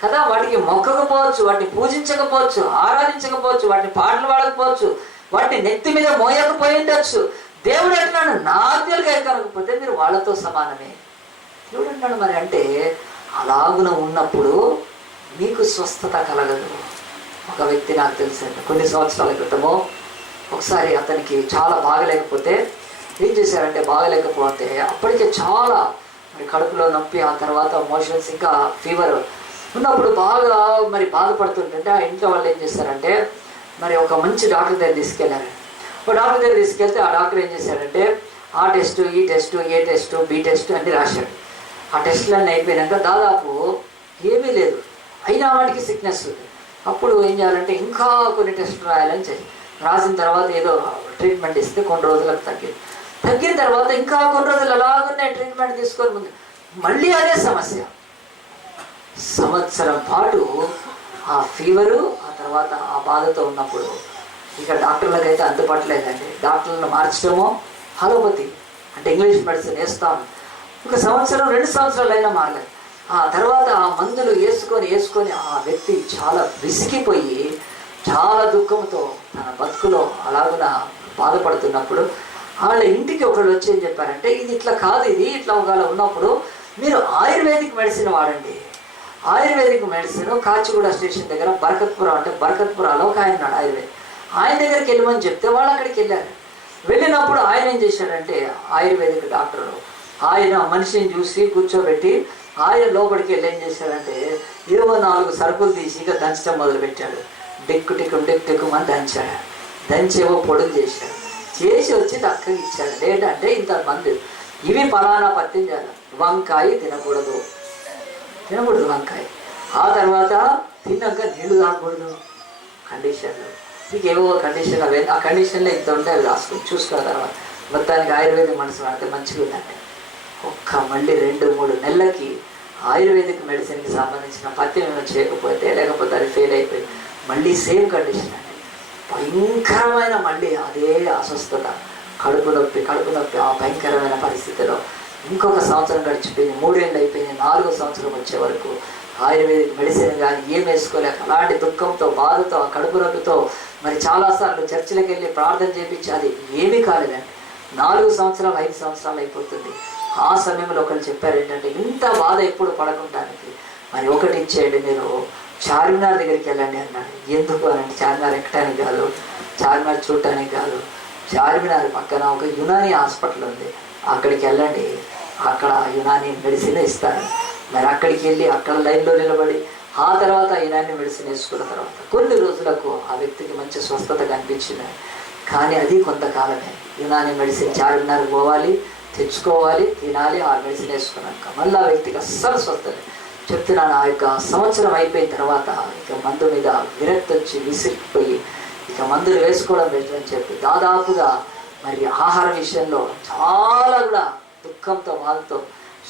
కదా, వాటికి మొక్కకపోవచ్చు, వాటిని పూజించకపోవచ్చు, ఆరాధించకపోవచ్చు, వాటిని పాటలు పాడకపోవచ్చు, వాటిని నెత్తి మీద మోయకపోయి ఉండొచ్చు. దేవుడు అంటున్నాడు, నా ఆజ్ఞలుగా కనకపోతే మీరు వాళ్ళతో సమానమే. దేవుడు అంటున్నాడు. మరి అంటే అలాగున ఉన్నప్పుడు మీకు స్వస్థత కలగదు. ఒక వ్యక్తి నాకు తెలిసింది, కొన్ని సంవత్సరాల క్రితము ఒకసారి అతనికి చాలా బాగలేకపోతే ఏం చేశారంటే, బాగలేకపోతే అప్పటికే చాలా మరి కడుపులో నొప్పి, ఆ తర్వాత మోషన్స్, ఇంకా ఫీవర్ ఉన్నప్పుడు బాగా మరి బాధపడుతుంటే ఆ ఇంట్లో వాళ్ళు ఏం చేశారంటే, మరి ఒక మంచి డాక్టర్ దగ్గర తీసుకెళ్ళారు. ఒక డాక్టర్ దగ్గర తీసుకెళ్తే ఆ డాక్టర్ ఏం చేశారంటే, ఆ టెస్ట్, ఈ టెస్ట్, ఏ టెస్ట్, బి టెస్ట్ అన్ని రాశాడు. ఆ టెస్టులన్నీ అయిపోయినాక దాదాపు ఏమీ లేదు, అయినా వాటికి సిక్నెస్ ఉంది. అప్పుడు ఏం చేయాలంటే ఇంకా కొన్ని టెస్టులు రాయాలని చెప్పి రాసిన తర్వాత ఏదో ట్రీట్మెంట్ ఇస్తే కొన్ని రోజులకు తగ్గిన తర్వాత ఇంకా కొన్ని రోజులు అలాగనే ట్రీట్మెంట్ తీసుకొని ముందు మళ్ళీ అదే సమస్య. సంవత్సరం పాటు ఆ ఫీవరు, ఆ తర్వాత ఆ బాధతో ఉన్నప్పుడు ఇక డాక్టర్లకు అయితే అందుపట్టలేదండి. డాక్టర్లను మార్చడమో అలోపతి అంటే ఇంగ్లీష్ మెడిసిన్ వేస్తాము. ఒక సంవత్సరం 2 సంవత్సరాలు అయినా మారలేదు. ఆ తర్వాత ఆ మందులు వేసుకొని ఆ వ్యక్తి చాలా విసిగిపోయి చాలా దుఃఖంతో తన బతుకులో అలాగున బాధపడుతున్నప్పుడు వాళ్ళ ఇంటికి ఒకళ్ళు వచ్చి ఏం చెప్పారంటే, ఇది ఇట్లా కాదు, ఇది ఇట్లా ఒకవేళ ఉన్నప్పుడు మీరు ఆయుర్వేదిక్ మెడిసిన్ వాడండి. ఆయుర్వేదిక్ మెడిసిన్ కాచిగూడ స్టేషన్ దగ్గర బరకత్పురా అంటే బరకత్పురాలో ఒక ఆయన ఉన్నాడు ఆయుర్వేదిక్, ఆయన దగ్గరికి వెళ్ళమని చెప్తే వాళ్ళు అక్కడికి వెళ్ళారు. వెళ్ళినప్పుడు ఆయన ఏం చేశాడంటే, ఆయుర్వేదిక్ డాక్టర్ ఆయన మనిషిని చూసి కూర్చోబెట్టి ఆయన లోపలికి వెళ్ళి ఏం చేశాడంటే 24 సరుకులు తీసి ఇక దంచడం మొదలుపెట్టాడు. డిక్కుమని దంచాడు. దంచేవో పొడుగు చేశాడు. చేసి వచ్చి చక్కగా ఇచ్చాడు. ఏంటంటే ఇంతమంది ఇవి ఫలానా పత్యం చేయాలి, వంకాయ తినకూడదు వంకాయ, ఆ తర్వాత తిన్నాక నీళ్లు తాగకూడదు కండిషన్లు, మీకు ఏవో కండిషన్ అవి ఆ కండిషన్లో ఇంత ఉంటే అవి రాసుకొని చూసుకున్న తర్వాత మొత్తానికి ఆయుర్వేదిక్ మనసు వాడితే మంచిగా ఉందండి. మళ్ళీ 2-3 నెలలకి ఆయుర్వేదిక్ మెడిసిన్కి సంబంధించిన పత్యం ఏమైనా చేయకపోతే, లేకపోతే అది ఫెయిల్ అయిపోయింది, మళ్ళీ సేమ్ కండిషన్ అండి, భయంకరమైన మళ్ళీ అదే అస్వస్థత, కడుపు నొప్పి. ఆ భయంకరమైన పరిస్థితిలో ఇంకొక సంవత్సరం గడిచిపోయింది, 3 ఏళ్ళు అయిపోయింది, 4వ సంవత్సరం వచ్చే వరకు ఆయుర్వేదిక్ మెడిసిన్ కానీ ఏం వేసుకోలేక అలాంటి దుఃఖంతో, బాధతో, ఆ కడుపు నొప్పితో మరి చాలాసార్లు చర్చిలకు వెళ్ళి ప్రార్థన చేయించి అది ఏమీ కాలేదండి. 4 సంవత్సరాలు 5 సంవత్సరాలు అయిపోతుంది. ఆ సమయంలో ఒకరు చెప్పారు ఏంటంటే, ఇంత బాధ ఎప్పుడు పడకుండానికి మరి ఒకటి ఇచ్చేయండి, మీరు చార్మినార్ దగ్గరికి వెళ్ళండి అన్నాడు. ఎందుకు అని అంటే, చార్మినార్ ఎక్కడానికి కాదు, చార్మినార్ చూడటానికి కాదు, చార్మినార్ పక్కన ఒక యునానీ హాస్పిటల్ ఉంది, అక్కడికి వెళ్ళండి, అక్కడ యునానీ మెడిసిన్ ఇస్తారు. మరి అక్కడికి వెళ్ళి అక్కడ లైన్లో నిలబడి ఆ తర్వాత యునానీ మెడిసిన్ వేసుకున్న తర్వాత కొన్ని రోజులకు ఆ వ్యక్తికి మంచి స్వస్థత కనిపించింది. కానీ అది కొంతకాలమే. యునానీ మెడిసిన్ చార్మినార్ పోవాలి, తెచ్చుకోవాలి, తినాలి, ఆ మెడిసిన్ వేసుకున్నాక మళ్ళీ ఆ వ్యక్తికి అస్సలు స్వస్థత. చెప్తున్నాను, ఆ యొక్క సంవత్సరం అయిపోయిన తర్వాత ఇక మందు మీద విరక్తి వచ్చి విసిరిపోయి ఇక మందులు వేసుకోవడం పెట్టని చెప్పి దాదాపుగా మరి ఆహార విషయంలో చాలా కూడా దుఃఖంతో, బాధతో,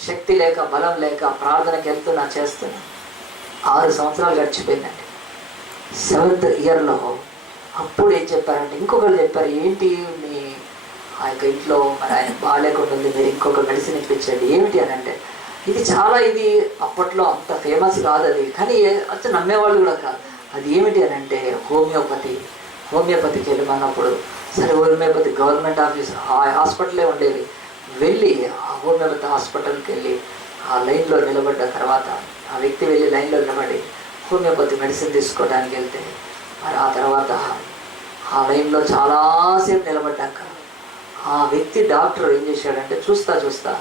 శక్తి లేక, బలం లేక ప్రార్థనకి చేస్తున్నా 6 సంవత్సరాలు గడిచిపోయిందండి. 7th ఇయర్లో అప్పుడు ఏం చెప్పారంటే, ఇంకొకరు చెప్పారు, ఏంటి మీ ఆ యొక్క ఇంట్లో మరి ఆయన బాగాలేకుండా ఉంది, మీరు ఇంకొక మెడిసిన్ ఇప్పించండి. ఏమిటి అని అంటే, ఇది అప్పట్లో అంత ఫేమస్ కాదు అది, కానీ అంత నమ్మేవాళ్ళు కూడా కాదు. అది ఏమిటి అని అంటే హోమియోపతికి వెళ్ళమన్నప్పుడు, సరే హోమియోపతి గవర్నమెంట్ ఆఫీస్ ఆ హాస్పిటలే ఉండేది, వెళ్ళి ఆ హోమియోపతి హాస్పిటల్కి వెళ్ళి ఆ లైన్లో నిలబడ్డ తర్వాత ఆ వ్యక్తి వెళ్ళి లైన్లో నిలబడి హోమియోపతి మెడిసిన్ తీసుకోవడానికి వెళ్తే మరి ఆ తర్వాత ఆ లైన్లో చాలాసేపు నిలబడ్డాక ఆ వ్యక్తి డాక్టర్ ఏం చేశాడంటే, చూస్తా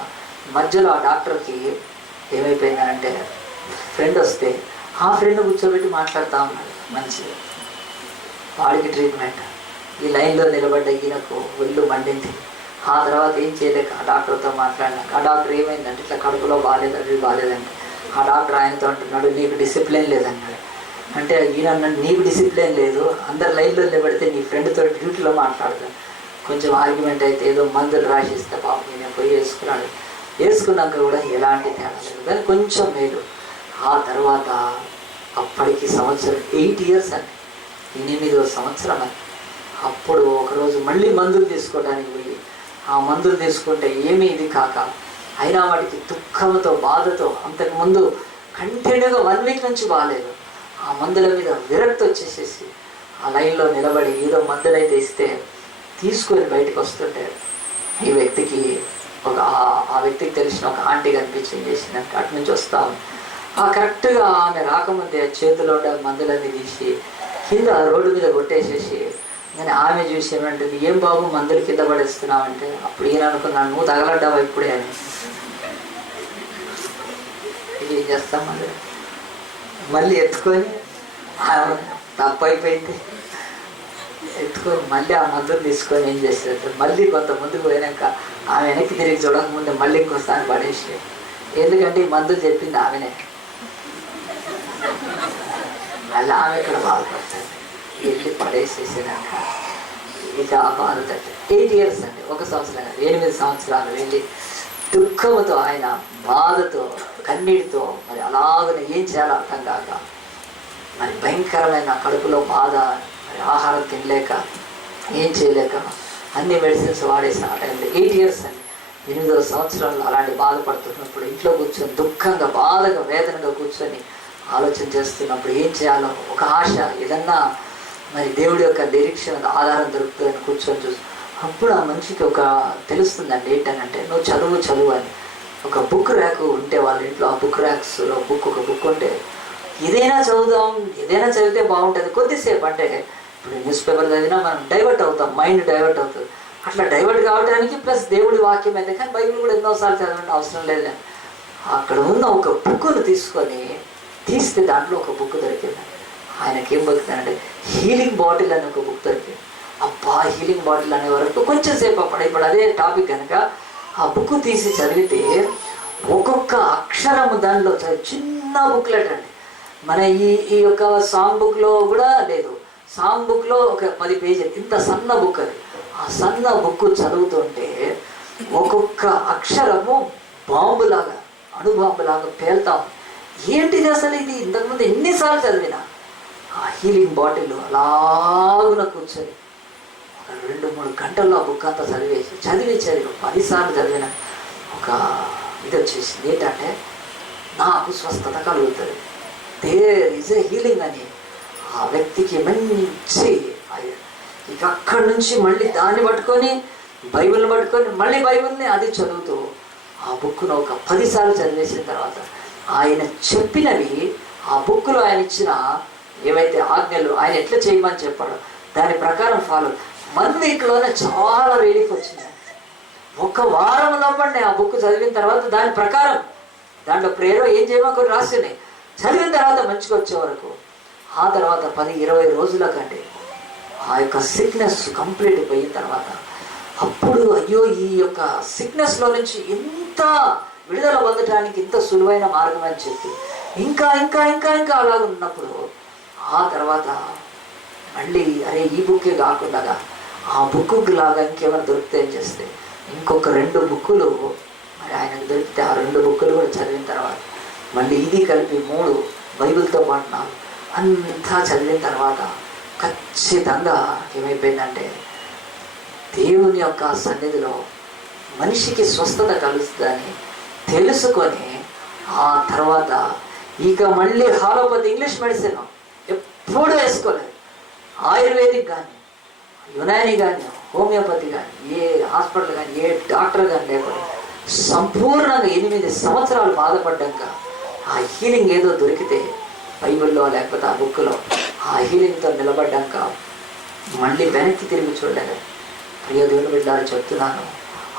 మధ్యలో ఆ డాక్టర్కి ఏమైపోయిందంటే, ఫ్రెండ్ వస్తే ఆ ఫ్రెండ్ కూర్చోబెట్టి మాట్లాడుతూ ఉన్నాడు మంచిగా, వాడికి ట్రీట్మెంట్. ఈ లైన్లో నిలబడ్డ ఈయనకు ఒళ్ళు మండింది. ఆ తర్వాత ఏం చేయలేక ఆ డాక్టర్తో మాట్లాడినాక ఆ డాక్టర్ ఏమైందంటే, ఇట్లా కడుపులో బాగాలేదంటే ఆ డాక్టర్ ఆయనతో అంటున్నాడు, నీకు డిసిప్లిన్ లేదన్నాడు. అంటే ఈయన అన్నాడు, నీకు డిసిప్లిన్ లేదు, అందరు లైన్లో నిలబడితే నీ ఫ్రెండ్తో డ్యూటీలో మాట్లాడతాను. కొంచెం ఆర్గ్యుమెంట్ అయితే ఏదో మందులు రాసిస్తే పాపం నేను పోయి వేసుకున్నాక కూడా ఎలాంటి తేడా లేదు, కానీ కొంచెం మేలు. ఆ తర్వాత అప్పటికి సంవత్సరం 8 years అండి, 8వ సంవత్సరం అని. అప్పుడు ఒకరోజు మళ్ళీ మందులు తీసుకోవడానికి వెళ్ళి ఆ మందులు తీసుకుంటే ఏమీ ఇది కాక, అయినా వాడికి దుఃఖంతో, బాధతో, అంతకుముందు కంటిన్యూగా 1 week నుంచి బాగాలేదు, ఆ మందుల మీద విరక్తి వచ్చేసేసి ఆ లైన్లో నిలబడి ఏదో మందులైతే ఇస్తే తీసుకొని బయటకు వస్తుంటే ఈ వ్యక్తికి ఆ వ్యక్తికి తెలిసిన ఒక ఆంటీ కనిపించింది, చేసినాక అటు నుంచి వస్తాం. కరెక్ట్గా ఆమె రాకముందే చేతిలో ఉండే మందులన్నీ తీసి కింద రోడ్డు మీద కొట్టేసేసి, నేను ఆమె చూసి ఏమంటుంది, ఏం బాబు మందులు కింద పడేస్తున్నావు అంటే, అప్పుడు ఈయన అనుకున్నాను, నువ్వు తగలడ్డావా ఇప్పుడే అని. ఇది ఏం చేస్తాం మళ్ళీ ఎత్తుకొని తప్పు అయిపోయింది, ఎత్తుకొని మళ్ళీ ఆ మందులు తీసుకొని ఏం చేసేది, మళ్ళీ కొంత ముందుకు పోయినాక ఆమె వెనక్కి తిరిగి చూడకముందే మళ్ళీ ఇంకోసారి పడేసి, ఎందుకంటే ఈ మందులు చెప్పింది ఆమెనే. మళ్ళీ ఆమె ఇక్కడ బాధపడుతుంది, వెళ్ళి పడేసేసినాక ఇక బాధ 8 years అండి, 1 సంవత్సరం 8 సంవత్సరాలు వెళ్ళి దుఃఖముతో, ఆయన బాధతో, కన్నీటితో, మరి అలాగనే ఏం చేయాలో అర్థం కాక, మరి భయంకరమైన కడుపులో బాధ, మరి ఆహారం తినలేక, ఏం చేయలేక అన్ని మెడిసిన్స్ వాడేసిన ఆ టైంలో 8 years అండి. 8వ సంవత్సరంలో అలాంటి బాధపడుతున్నప్పుడు ఇంట్లో కూర్చొని దుఃఖంగా, బాధగా, వేదనగా కూర్చొని ఆలోచన చేస్తున్నప్పుడు ఏం చేయాలో ఒక ఆశ, ఏదన్నా మరి దేవుడి యొక్క నిరీక్షణ ఆధారం దొరుకుతుందని కూర్చొని చూసి, అప్పుడు ఆ మనిషికి ఒక తెలుస్తుందండి ఏంటనంటే, నువ్వు చదువు అని. ఒక బుక్ ర్యాక్ ఉంటే వాళ్ళ ఇంట్లో, ఆ బుక్ ర్యాక్స్లో ఒక బుక్ ఉంటే, ఏదైనా చదువుదాం, ఏదైనా చదివితే బాగుంటుంది కొద్దిసేపు. అంటే ఇప్పుడు న్యూస్ పేపర్ చదివినా మనం డైవర్ట్ అవుతాం, మైండ్ డైవర్ట్ అవుతుంది. అట్లా డైవర్ట్ కావడానికి ప్లస్ దేవుడి వాక్యం అయితే, కానీ బైబిల్ కూడా ఎన్నోసార్లు చదవండి, అవసరం లేదు. అక్కడ ఉన్న ఒక బుక్ను తీసుకొని తీస్తే దాంట్లో ఒక బుక్ దొరికింది. ఆయనకి ఏం దొరికిందంటే హీలింగ్ బాటిల్ అని ఒక బుక్ దొరికింది. అబ్బా, హీలింగ్ బాటిల్ అనే వరకు కొంచెం సేపు ఇప్పుడు అదే టాపిక్ కనుక ఆ బుక్ తీసి చదివితే ఒక్కొక్క అక్షరము దానిలో చిన్న బుక్లెట్ అండి. మన ఈ యొక్క సాంగ్ బుక్లో కూడా లేదు, సాంగ్ బుక్లో ఒక 10 పేజీలు, ఇంత సన్న బుక్ అది. ఆ సన్న బుక్ చదువుతుంటే ఒక్కొక్క అక్షరము బాంబులాగా, అణుబాంబులాగా పేల్తాం. ఏంటిది అసలు ఇది, ఇంతకుముందు ఎన్నిసార్లు చదివినా. ఆ హీలింగ్ బాటిల్ అలాగున కూర్చొని 2-3 గంటల్లో ఆ బుక్ అంతా చదివి 10 సార్లు చదివిన ఒక ఇది వచ్చేసింది. ఏంటంటే నాకు స్వస్థత కలుగుతుంది, దేర్ ఈజ్ ఏ హీలింగ్ అని ఆ వ్యక్తికి మంచి. ఇక అక్కడి నుంచి మళ్ళీ దాన్ని పట్టుకొని, బైబిల్ని పట్టుకొని, మళ్ళీ బైబిల్ని అది చదువుతూ ఆ బుక్ను ఒక 10 సార్లు చదివేసిన తర్వాత ఆయన చెప్పినవి, ఆ బుక్లో ఆయన ఇచ్చిన ఏవైతే ఆజ్ఞలు, ఆయన ఎట్లా చేయమని చెప్పాడో దాని ప్రకారం ఫాలో. 1 వీక్లోనే చాలా రిలీఫ్ వచ్చింది. 1 వారంలో పడి ఆ బుక్ చదివిన తర్వాత దాని ప్రకారం, దాంట్లో ప్రేయర్ ఏం చేయమని కొన్ని రాస్తున్నాయి, చదివిన తర్వాత మంచిగా వచ్చే వరకు. ఆ తర్వాత 10-20 రోజుల కంటే ఆ యొక్క సిక్నెస్ కంప్లీట్ పోయిన తర్వాత అప్పుడు అయ్యో, ఈ యొక్క సిక్నెస్లో నుంచి ఎంత విడుదల పొందడానికి ఇంత సులువైన మార్గం అని చెప్పి ఇంకా ఇంకా ఇంకా ఇంకా అలాగ ఉన్నప్పుడు, ఆ తర్వాత మళ్ళీ అరే ఈ బుక్కే కాకుండా ఆ బుక్ లాగా ఇంకేమైనా దొరుకుతాయని చేస్తే ఇంకొక 2 బుక్కులు మరి ఆయనకు దొరికితే ఆ 2 బుక్కులు కూడా చదివిన తర్వాత మళ్ళీ ఇది కలిపి 3 బైబిల్తో పాటు 4 అంతా చదివిన తర్వాత ఖచ్చితంగా ఏమైపోయిందంటే దేవుని యొక్క సన్నిధిలో మనిషికి స్వస్థత కలుస్తుందని తెలుసుకొని ఆ తర్వాత ఇక మళ్ళీ హాలోపతి ఇంగ్లీష్ మెడిసిన్ ఎప్పుడు వేసుకోలేదు. ఆయుర్వేదిక్ కానీ, యునాని కానీ, హోమియోపతి కానీ, ఏ హాస్పిటల్ కానీ, ఏ డాక్టర్ కానీ లేకుండా సంపూర్ణంగా 8 సంవత్సరాలు బాధపడ్డాక ఆ హీలింగ్ ఏదో దొరికితే బైబిల్లో లేకపోతే ఆ బుక్లో ఆ హీలింగ్తో నిలబడ్డాక మళ్ళీ వెనక్కి తిరిగి చూడలేదు. ప్రియ దేవుని బిడ్డలారా చెప్తున్నాను,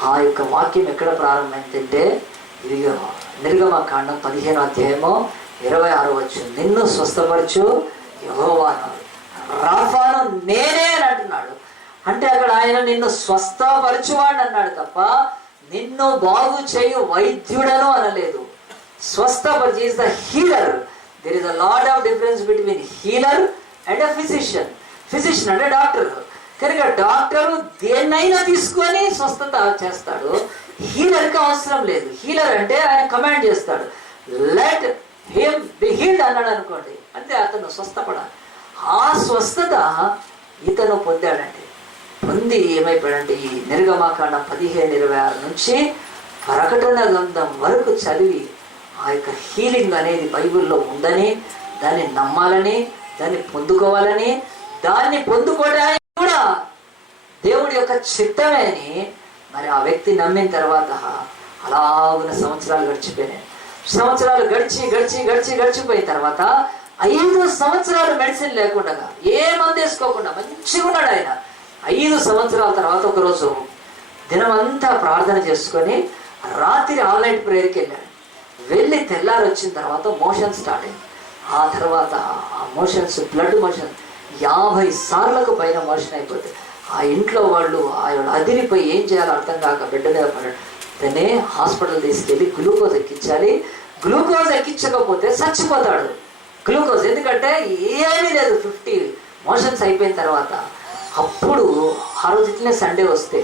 ఆ యొక్క వాక్యం ఎక్కడ ప్రారంభమైందంటే ఇదిగో నిర్గమకాండం 15వ అధ్యాయము 26వ వచనం, నిన్ను స్వస్థపరచు యెహోవాను రాఫాను నేనే అని అంటున్నాడు. అంటే అక్కడ ఆయన నిన్ను స్వస్థపరచువాడు అన్నాడు తప్ప నిన్ను బాగు చేయు వైద్యుడను అనలేదు. స్వస్థపరిచి is the healer. There is a lot of difference between healer and a physician. Physician అంటే డాక్టర్ కనుక డాక్టరు దేన్నైనా తీసుకొని స్వస్థత చేస్తాడు, హీలర్కి అవసరం లేదు. హీలర్ అంటే ఆయన కమాండ్ చేస్తాడు, లెట్ హిమ్ బి హీల్డ్ అన్నాడు అనుకోండి, అంటే అతను స్వస్థపడాలి. ఆ స్వస్థత ఇతను పొందాడండి. పొంది ఏమైపోయాడంటే ఈ నిర్గమకాండం 15:26 నుంచి ప్రకటన గ్రంథం వరకు చదివి ఆ యొక్క హీలింగ్ అనేది బైబిల్లో ఉందని, దాన్ని నమ్మాలని, దాన్ని పొందుకోవాలని, దాన్ని పొందుకోవడానికి కూడా దేవుడి యొక్క చిత్తమే అని మరి ఆ వ్యక్తి నమ్మిన తర్వాత అలాగున్న సంవత్సరాలు గడిచిపోయినాయి. సంవత్సరాలు గడిచిపోయిన తర్వాత 5 సంవత్సరాలు మెడిసిన్ లేకుండా, ఏ మందు వేసుకోకుండా మంచిగా ఉన్నాడు ఆయన. 5 సంవత్సరాల తర్వాత ఒకరోజు దినమంతా ప్రార్థన చేసుకొని రాత్రి ఆల్ నైట్ ప్రేయర్కి వెళ్ళాడు. వెళ్ళి తెల్లారి వచ్చిన తర్వాత మోషన్ స్టార్ట్ అయింది. ఆ తర్వాత ఆ మోషన్స్, బ్లడ్ మోషన్ 50 సార్లకు పైన మోషన్ అయిపోతే ఆ ఇంట్లో వాళ్ళు అదిరిపోయి ఏం చేయాలో అర్థం కాక బిడ్డ మీద పడ్డాడు. దాన్ని హాస్పిటల్ తీసుకెళ్ళి గ్లూకోజ్ ఎక్కించాలి. గ్లూకోజ్ ఎక్కించకపోతే చచ్చిపోతాడు. గ్లూకోజ్ ఎందుకంటే ఏమీ లేదు. 50 మోషన్స్ అయిపోయిన తర్వాత అప్పుడు ఆ రోజు ఇట్లనే సండే వస్తే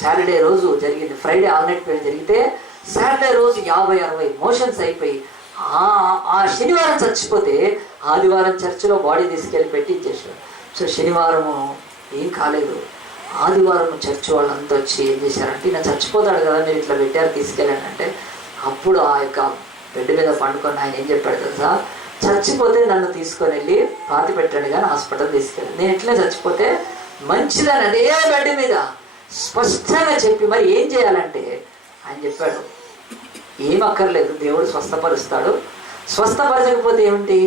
సాటర్డే రోజు జరిగింది. ఫ్రైడే ఆల్ నైట్ ప్రేయర్ జరిగితే సాటర్డే రోజు 50-60 మోషన్స్ అయిపోయి ఆ శనివారం చచ్చిపోతే ఆదివారం చర్చిలో బాడీ తీసుకెళ్ళి పెట్టించేసాడు. సో శనివారము ఏం కాలేదు. ఆదివారం చర్చ్ వాళ్ళంతా వచ్చి ఏం చేశారంటే ఈయన చచ్చిపోతాడు కదా, మీరు ఇట్లా పెట్టారు తీసుకెళ్ళండి అంటే, అప్పుడు ఆ యొక్క బెడ్ మీద పండుకొని ఆయన ఏం చెప్పాడు తెలుసా, చచ్చిపోతే నన్ను తీసుకొని వెళ్ళి పాతి పెట్టండి కానీ హాస్పిటల్ తీసుకెళ్ళి, నేను ఇట్లా చచ్చిపోతే మంచిదని అదే బెడ్ మీద స్పష్టంగా చెప్పి మరి ఏం చేయాలంటే ఆయన చెప్పాడు, ఏం అక్కర్లేదు, దేవుడు స్వస్థపరుస్తాడు, స్వస్థపరచకపోతే ఏమిటి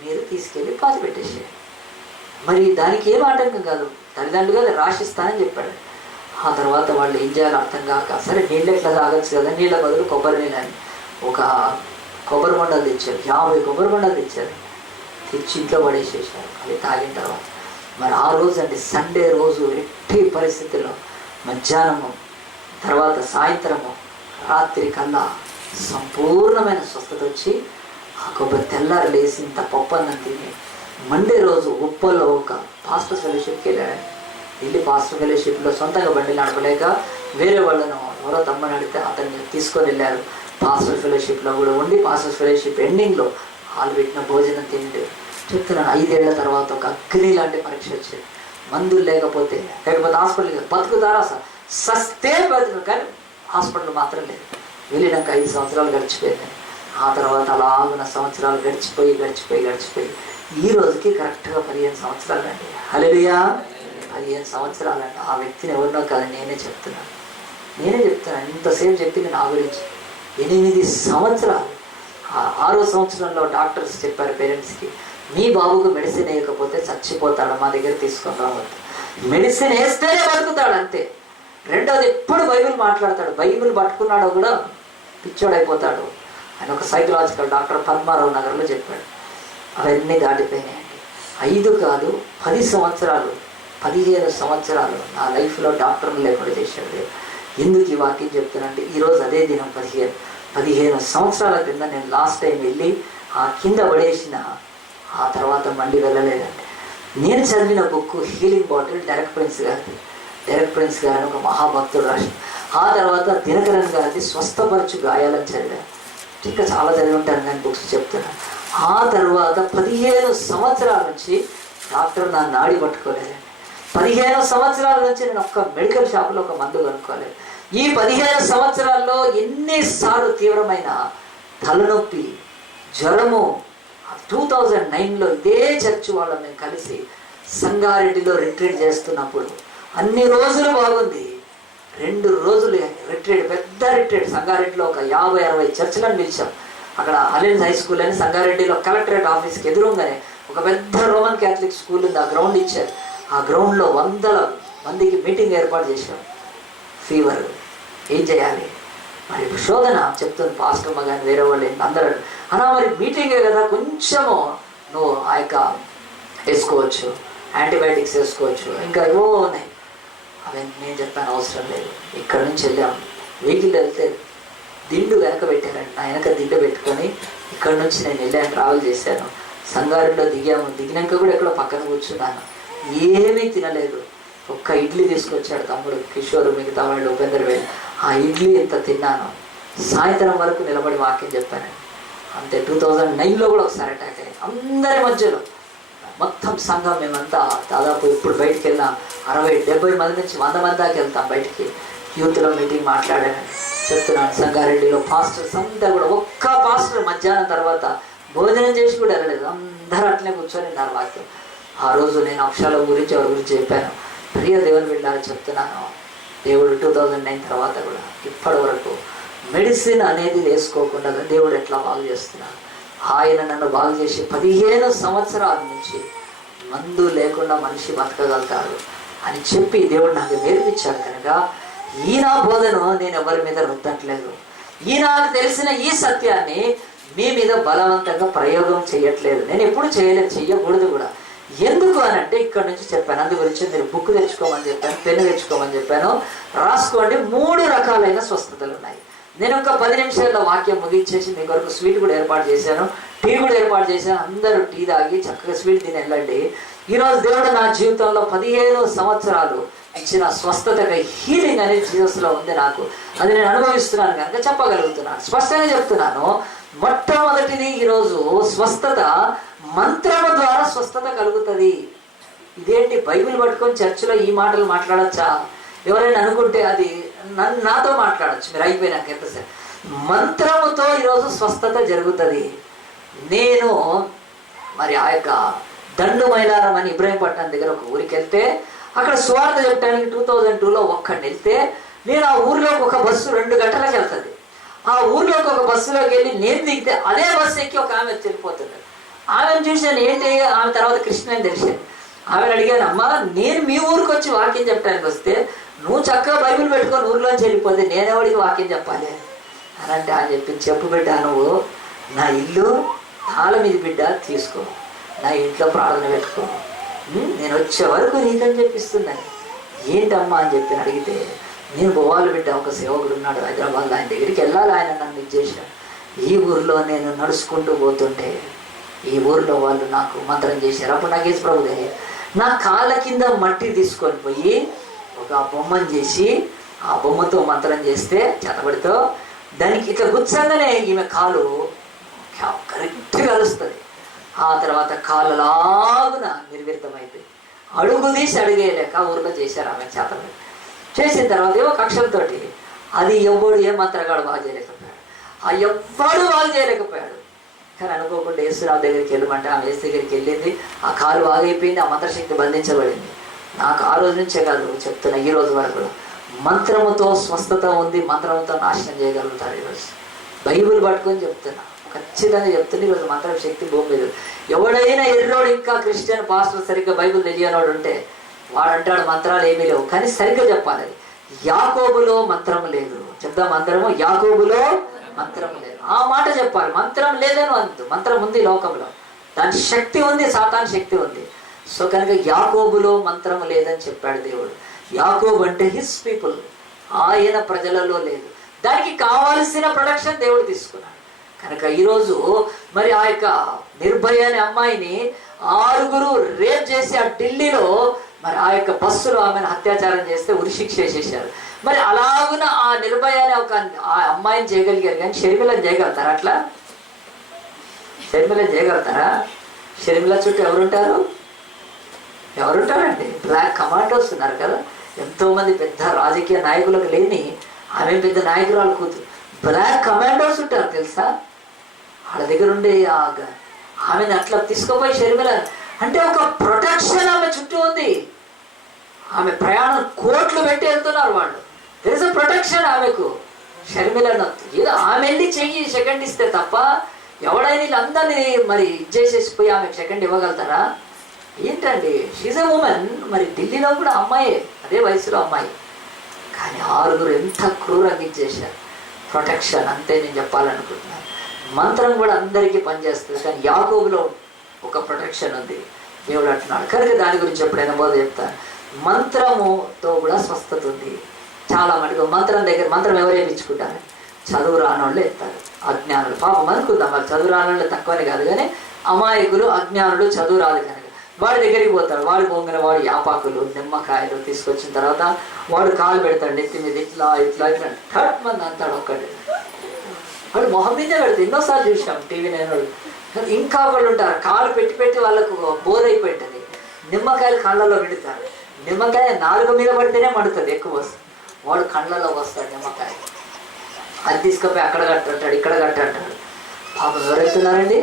మీరు తీసుకెళ్ళి పాతి పెట్టేసి, మరి దానికి ఏం ఆటంకం కాదు, తల్లిదండ్రులుగా రాసిస్తానని చెప్పాడు. ఆ తర్వాత వాళ్ళు ఏం చేయాలో అర్థం కాక, సరే నీళ్ళు ఎట్లా తాగచ్చు కదా, నీళ్ళ బదులు కొబ్బరి నీళ్ళని ఒక కొబ్బరి బొండాలు తెచ్చారు. 50 కొబ్బరి బొండాలు తెచ్చారు. తెచ్చి ఇంట్లో పడేసేసారు. అవి తాగిన తర్వాత మరి ఆ రోజు అంటే సండే రోజు ఎట్టి పరిస్థితుల్లో మధ్యాహ్నము తర్వాత సాయంత్రము రాత్రి కల్లా సంపూర్ణమైన స్వస్థత వచ్చి ఆ కొబ్బరి తెల్లారు లేసి ఇంత పప్పు అన్నం తిని మండే రోజు ఉప్పల్లో ఒక పాస్టర్ ఫెలోషిప్కి వెళ్ళాడు. వెళ్ళి పాస్టర్ ఫెలోషిప్లో సొంతంగా బండి నడపలేక వేరే వాళ్ళను ఎవరో తమ్మని అడిగితే అతన్ని తీసుకొని వెళ్ళారు. పాస్టర్ ఫెలోషిప్లో కూడా ఉండి పాస్టర్ ఫెలోషిప్ ఎండింగ్లో వాళ్ళు పెట్టిన భోజనం తింటే చెప్తున్నాను, 5 ఏళ్ల తర్వాత ఒక అగ్ని లాంటి పరీక్ష వచ్చేది. మందులు లేకపోతే హాస్పిటల్ బతుకుతారా సార్, సస్తే బతుకు, కానీ హాస్పిటల్ మాత్రం లేదు. వెళ్ళినాక 5 సంవత్సరాలు గడిచిపోయింది. ఆ తర్వాత అలాగున్న సంవత్సరాలు గడిచిపోయి ఈ రోజుకి కరెక్ట్గా 15 సంవత్సరాలు అండి. హల్లెలూయా, 15 సంవత్సరాలు అండి. ఆ వ్యక్తిని ఎవరినో కాదు నేనే చెప్తున్నాను. ఇంతసేపు చెప్పింది నా గురించి. 8 సంవత్సరాలు. 6వ సంవత్సరంలో డాక్టర్స్ చెప్పారు పేరెంట్స్కి, మీ బాబుకు మెడిసిన్ వేయకపోతే చచ్చిపోతాడు, మా దగ్గర తీసుకొని రావద్దు, మెడిసిన్ వేస్తేనే బతుకుతాడు అంతే. రెండోది ఎప్పుడు బైబిల్ మాట్లాడతాడు, బైబిల్ పట్టుకున్నాడో కూడా పిచ్చోడైపోతాడు అని ఒక సైకలాజికల్ డాక్టర్ పద్మారావు నగర్లో చెప్పాడు. అవన్నీ దాటిపోయినాయండి. 5 కాదు 10 సంవత్సరాలు 15 సంవత్సరాలు నా లైఫ్లో డాక్టర్లు లేకుండా చేశాడు. ఎందుకు ఈ వాక్యం చెప్తున్నానంటే ఈరోజు అదే దినం 15 సంవత్సరాల కింద నేను లాస్ట్ టైం వెళ్ళి ఆ కింద పడేసిన ఆ తర్వాత మళ్ళీ వెళ్ళలేదండి. నేను చదివిన book healing bottle direct prince గారు ఒక మహాభక్తుడు రాసి, ఆ తర్వాత దినకరన్ గారిది స్వస్థపరచు గాయాలని చదివాను. ఇంకా చాలా చదివి ఉంటాను కానీ బుక్స్ చెప్తున్నాను. ఆ తర్వాత 15 సంవత్సరాల నుంచి డాక్టర్ నా నాడి పట్టుకోలేదండి. 15 సంవత్సరాల నుంచి నేను ఒక్క మెడికల్ షాప్లో ఒక మందు కొనుక్కోలేదు. ఈ 15 సంవత్సరాల్లో ఎన్నిసార్లు తీవ్రమైన తలనొప్పి, జ్వరము. 2009లో ఇదే చర్చ్ వాళ్ళ మేము కలిసి సంగారెడ్డిలో రిట్రీట్ చేస్తున్నప్పుడు అన్ని రోజులు బాగుంది. 2 రోజులు రిట్రీట్, పెద్ద రిట్రీట్ సంగారెడ్డిలో ఒక 50-60 చర్చిలను పిలిచాం. అక్కడ అలెన్స్ హై స్కూల్ అని సంగారెడ్డిలో కలెక్టరేట్ ఆఫీస్కి ఎదురుగానే ఒక పెద్ద రోమన్ క్యాథలిక్ స్కూల్ ఉంది. ఆ గ్రౌండ్ ఇచ్చారు. ఆ గ్రౌండ్లో 100 మందికి మీటింగ్ ఏర్పాటు చేశాం. ఫీవర్ ఏం చేయాలి మరి శోధన చెప్తుంది పాస్టమ్మ కానీ వేరే వాళ్ళు అందరూ అలా, మరి మీటింగే కదా కొంచెము నువ్వు ఆ యొక్క వేసుకోవచ్చు, యాంటీబయాటిక్స్ వేసుకోవచ్చు, ఇంకా ఏవో ఉన్నాయి. అవన్నీ నేను చెప్పాను అవసరం లేదు. ఇక్కడ నుంచి వెళ్ళాం, వెహికల్ వెళ్తే దిండు వెనక పెట్టారండి. నా వెనక దిండు పెట్టుకొని ఇక్కడ నుంచి నేను వెళ్ళాను, ట్రావెల్ చేశాను. సంగారెడ్డిలో దిగినాక కూడా ఎక్కడో పక్కన కూర్చున్నాను. ఏమీ తినలేదు. ఒక్క ఇడ్లీ తీసుకొచ్చాడు తమ్ముడు కిషోర్, మిగతా వాళ్ళు ఉపేందర్ వెళ్ళి, ఆ ఇడ్లీ ఎంత తిన్నాను. సాయంత్రం వరకు నిలబడి వాక్యం చెప్పాను అంతే. 2009లో కూడా ఒకసారి అటాక్ అయ్యింది. అందరి మధ్యలో మొత్తం సంఘం మేమంతా దాదాపు ఇప్పుడు బయటికి వెళ్ళాం 60-70 మంది నుంచి 100 మంది దాకా వెళ్తాం బయటికి. యూత్లో మీటింగ్ మాట్లాడాను చెప్తున్నాను. సంగారెడ్డిలో పాస్టర్స్ అంతా కూడా, ఒక్క పాస్టర్ మధ్యాహ్నం తర్వాత భోజనం చేసి కూడా వెళ్ళలేదు. అందరూ అట్లనే కూర్చొని ఉన్నారు వాక్యం. ఆ రోజు నేను అక్షరాల గురించి ఎవరి గురించి చెప్పాను. ప్రియ దేవుని వెళ్ళాలని చెప్తున్నాను. దేవుడు 2009 తర్వాత కూడా ఇప్పటి వరకు మెడిసిన్ అనేది వేసుకోకుండా దేవుడు ఎట్లా బాగు చేస్తున్నాడు. ఆయన నన్ను బాగు చేసి 15 సంవత్సరాల నుంచి మందు లేకుండా మనిషి బతకగలుగుతాడు అని చెప్పి దేవుడు నాకు నేర్పించాడు. కనుక ఈ నా బోధను నేను ఎవరి మీద రుద్దట్లేదు. ఈ నాకు తెలిసిన ఈ సత్యాన్ని మీ మీద బలవంతంగా ప్రయోగం చేయట్లేదు. నేను ఎప్పుడు చెయ్యకూడదు కూడా. ఎందుకు అని అంటే ఇక్కడ నుంచి చెప్పాను. అందు గురించి మీరు బుక్ తెచ్చుకోమని చెప్పాను, పెన్ను తెచ్చుకోమని చెప్పాను. రాసుకోండి. 3 రకాలైన స్వస్థతలు ఉన్నాయి. నేను ఒక 10 నిమిషాల్లో వాక్యం ముగించేసి మీ కొరకు స్వీట్ కూడా ఏర్పాటు చేశాను, టీ కూడా ఏర్పాటు చేశాను. అందరూ టీ తాగి చక్కగా స్వీట్ తిని వెళ్ళండి. ఈరోజు దేవుడు నా జీవితంలో 15 సంవత్సరాలు ఇచ్చిన స్వస్థతగా హీలింగ్ అనేది జీసస్లో ఉంది. నాకు అది నేను అనుభవిస్తున్నాను కనుక చెప్పగలుగుతున్నాను. స్పష్టంగా చెప్తున్నాను. మొట్టమొదటిది ఈరోజు స్వస్థత మంత్రము ద్వారా స్వస్థత కలుగుతుంది. ఇదేంటి బైబిల్ పట్టుకొని చర్చిలో ఈ మాటలు మాట్లాడచ్చా? ఎవరైనా అనుకుంటే అది నాతో మాట్లాడచ్చు. మీరు అయిపోయినాక ఎంతసేపు. మంత్రముతో ఈరోజు స్వస్థత జరుగుతుంది. నేను మరి ఆ యొక్క దండు మైలారం అని ఇబ్రహీంపట్నం దగ్గర ఒక ఊరికి వెళ్తే అక్కడ సువార్త చెప్పడానికి 2002లో ఒక్కడిని వెళ్తే నేను ఆ ఊర్లోకి ఒక బస్సు 2 గంటలకు వెళ్తుంది. ఆ ఊర్లోకి ఒక బస్సులోకి వెళ్ళి నేను దిగితే అదే బస్సు ఎక్కి ఒక ఆమె వెళ్ళిపోతుంది. ఆమెను చూశాను. ఏంటి? ఆమె తర్వాత కృష్ణ అని తెలిసింది. ఆమెను అడిగాను, అమ్మా నేను మీ ఊరికి వచ్చి వాక్యం చెప్పడానికి వస్తే నువ్వు చక్కగా బైబిల్ పెట్టుకొని ఊర్లోంచి వెళ్ళిపోతే నేనెవడికి వాక్యం చెప్పాలి అని అంటే ఆయన చెప్పింది, చెప్పు బిడ్డ, నువ్వు నా ఇల్లు తాళం ఇది బిడ్డ, తీసుకో, నా ఇంట్లో ప్రార్థన పెట్టుకో, నేను వచ్చే వరకు నీకని చెప్పిస్తున్నాను. ఏంటమ్మా అని చెప్పి అడిగితే, నేను పోవాలి బిడ్డ, ఒక సేవకుడు ఉన్నాడు హైదరాబాద్లో, ఆయన దగ్గరికి వెళ్ళాలి, ఆయన నన్ను ఇచ్చేసాడు. ఈ ఊరిలో నేను నడుచుకుంటూ పోతుంటే ఈ ఊరిలో వాళ్ళు నాకు మంత్రం చేశారు. అప్పుడు నాకు యేసు ప్రభు తెలియదు. నా కాళ్ళ కింద మట్టి తీసుకొని పోయి ఒక బొమ్మను చేసి ఆ బొమ్మతో మంత్రం చేస్తే చేతబడితో దానికి ఇట్లా గుచ్చంగానే ఈమె కాలు కరెక్ట్గా కలుస్తుంది. ఆ తర్వాత కాళ్ళలాగున నిర్విరితమైపోయి అడుగు తీసి అడిగేయలేక ఊరిలో చేశారు ఆమె చేతబడి. చేసిన తర్వాత ఏవో కక్షలతోటి అది ఎవ్వడు ఏ మంత్రగాడు బాగు చేయలేకపోయాడు, ఆ ఎవ్వడు బాగు చేయలేకపోయాడు. కానీ అనుకోకుండా యేసురావు దగ్గరికి వెళ్ళమంటే ఆమె యేసు దగ్గరికి వెళ్ళింది. ఆ కాలు బాగైపోయింది, ఆ మంత్రశక్తి బంధించబడింది. నాకు ఆ రోజు నుంచే కాదు చెప్తున్నా, ఈ రోజు వరకు కూడా మంత్రముతో స్వస్థత ఉంది. మంత్రముతో నాశనం చేయగలుగుతారు. ఈరోజు బైబిల్ పట్టుకొని చెప్తున్నా, ఖచ్చితంగా చెప్తున్నా. ఈరోజు మంత్రం శక్తి భూమి మీద. ఎవడైనా ఎర్రోడు ఇంకా క్రిస్టియన్ పాస్టర్ సరిగ్గా బైబిల్ తెలియనోడు ఉంటే వాడు అంటాడు మంత్రాలు ఏమీ లేవు. కానీ సరిగ్గా చెప్పాలి. యాకోబులో మంత్రం లేదు. చెప్దాం మంత్రము, యాకోబులో మంత్రం లేదు. ఆ మాట చెప్పాలి. మంత్రం లేదని అందు, మంత్రం ఉంది లోకంలో, దాని శక్తి ఉంది, సాతాను శక్తి ఉంది. సో కనుక యాకోబులో మంత్రం లేదని చెప్పాడు దేవుడు. యాకోబు అంటే హిస్ పీపుల్, ఆయన ప్రజలలో లేదు. దానికి కావాల్సిన ప్రొడక్షన్ దేవుడు తీసుకున్నాడు. కనుక ఈరోజు మరి ఆ యొక్క నిర్భయ అనే అమ్మాయిని 6 రేప్ చేసి ఆ ఢిల్లీలో మరి ఆ యొక్క బస్సులో ఆమెను అత్యాచారం చేస్తే ఉరిశిక్ష చేసేసారు. మరి అలాగున ఆ నిర్భయ అనే ఒక ఆ అమ్మాయిని చేయగలిగారు, కానీ షర్మిలని చేయగలుగుతారా? అట్లా షర్మిలని చేయగలుగుతారా? షర్మిల చుట్టూ ఎవరుంటారండి? బ్లాక్ కమాండోస్ ఉన్నారు కదా, ఎంతోమంది పెద్ద రాజకీయ నాయకులకు లేని ఆమె పెద్ద నాయకురాలు కూతురు. బ్లాక్ కమాండోస్ ఉంటారు తెలుసా? వాళ్ళ దగ్గర ఉండే ఆమెను అట్లా తీసుకుపోయి షర్మిల అంటే ఒక ప్రొటెక్షన్ ఆమె చుట్టూ ఉంది. ఆమె ప్రయాణం కోట్లు పెట్టి వెళ్తున్నారు వాళ్ళు. దెర్ ఇస్ అ ప్రొటెక్షన్ ఆమెకు. షర్మిలను ఏదో ఆమె వెళ్ళి చెయ్యి సెకండ్ ఇస్తే తప్ప ఎవడైనా వీళ్ళందరినీ మరి ఇచ్చేసేసిపోయి ఆమెకు సెకండ్ ఇవ్వగలుగుతారా? ఏంటండి, షీజ్ ఎ ఉమెన్. మరి ఢిల్లీలో కూడా అమ్మాయే, అదే వయసులో అమ్మాయి. కానీ 6 ఎంత క్రూరంగా ఇచ్చేసారు. ప్రొటెక్షన్ అంతే నేను చెప్పాలనుకుంటున్నాను. మంత్రం కూడా అందరికీ పనిచేస్తుంది, కానీ యాకోబులో ఒక ప్రొటెక్షన్ ఉంది. దేవుడు అంటున్నాడు. కనుక దాని గురించి ఎప్పుడైనా బోధ చెప్తాను. మంత్రముతో కూడా స్వస్థత ఉంది. చాలా మటుకు మంత్రం ఎవరు వేయించుకుంటారు? చదువు రానోళ్ళు ఎత్తారు, అజ్ఞానులు. పాపం అనుకుందాం, వాళ్ళు చదువు రానోళ్ళు తక్కువని కాదు, కానీ అమాయకులు, అజ్ఞానులు, చదువు రాదు కనుక వాడి దగ్గరికి పోతాడు. వాడు పోగానే వాడు యాపాకులు, నిమ్మకాయలు తీసుకొచ్చిన తర్వాత వాడు కాలు పెడతాడు నెత్తి మీద, ఇట్లా ఇట్లా ఇట్లా థర్డ్ మంది అంటాడు. ఒక్కటి వాడు మొహం మీదే పెడతాడు. ఎన్నోసార్లు చూసాం టీవీ నేను. ఇంకా వాళ్ళు ఉంటారు, కాలు పెట్టి వాళ్ళకు బోర్ అయిపోయింటుంది. నిమ్మకాయలు కళ్ళల్లో పెడతారు. నిమ్మకాయ నాలుగు మీద పడితేనే మండుతుంది, ఎక్కువ వస్తుంది. వాడు కళ్ళల్లో వస్తాడు నిమ్మకాయ. అది తీసుకుపోయి అక్కడ కట్టంటాడు, ఇక్కడ కట్టంటాడు. పాపం ఎవరైతున్నారండి?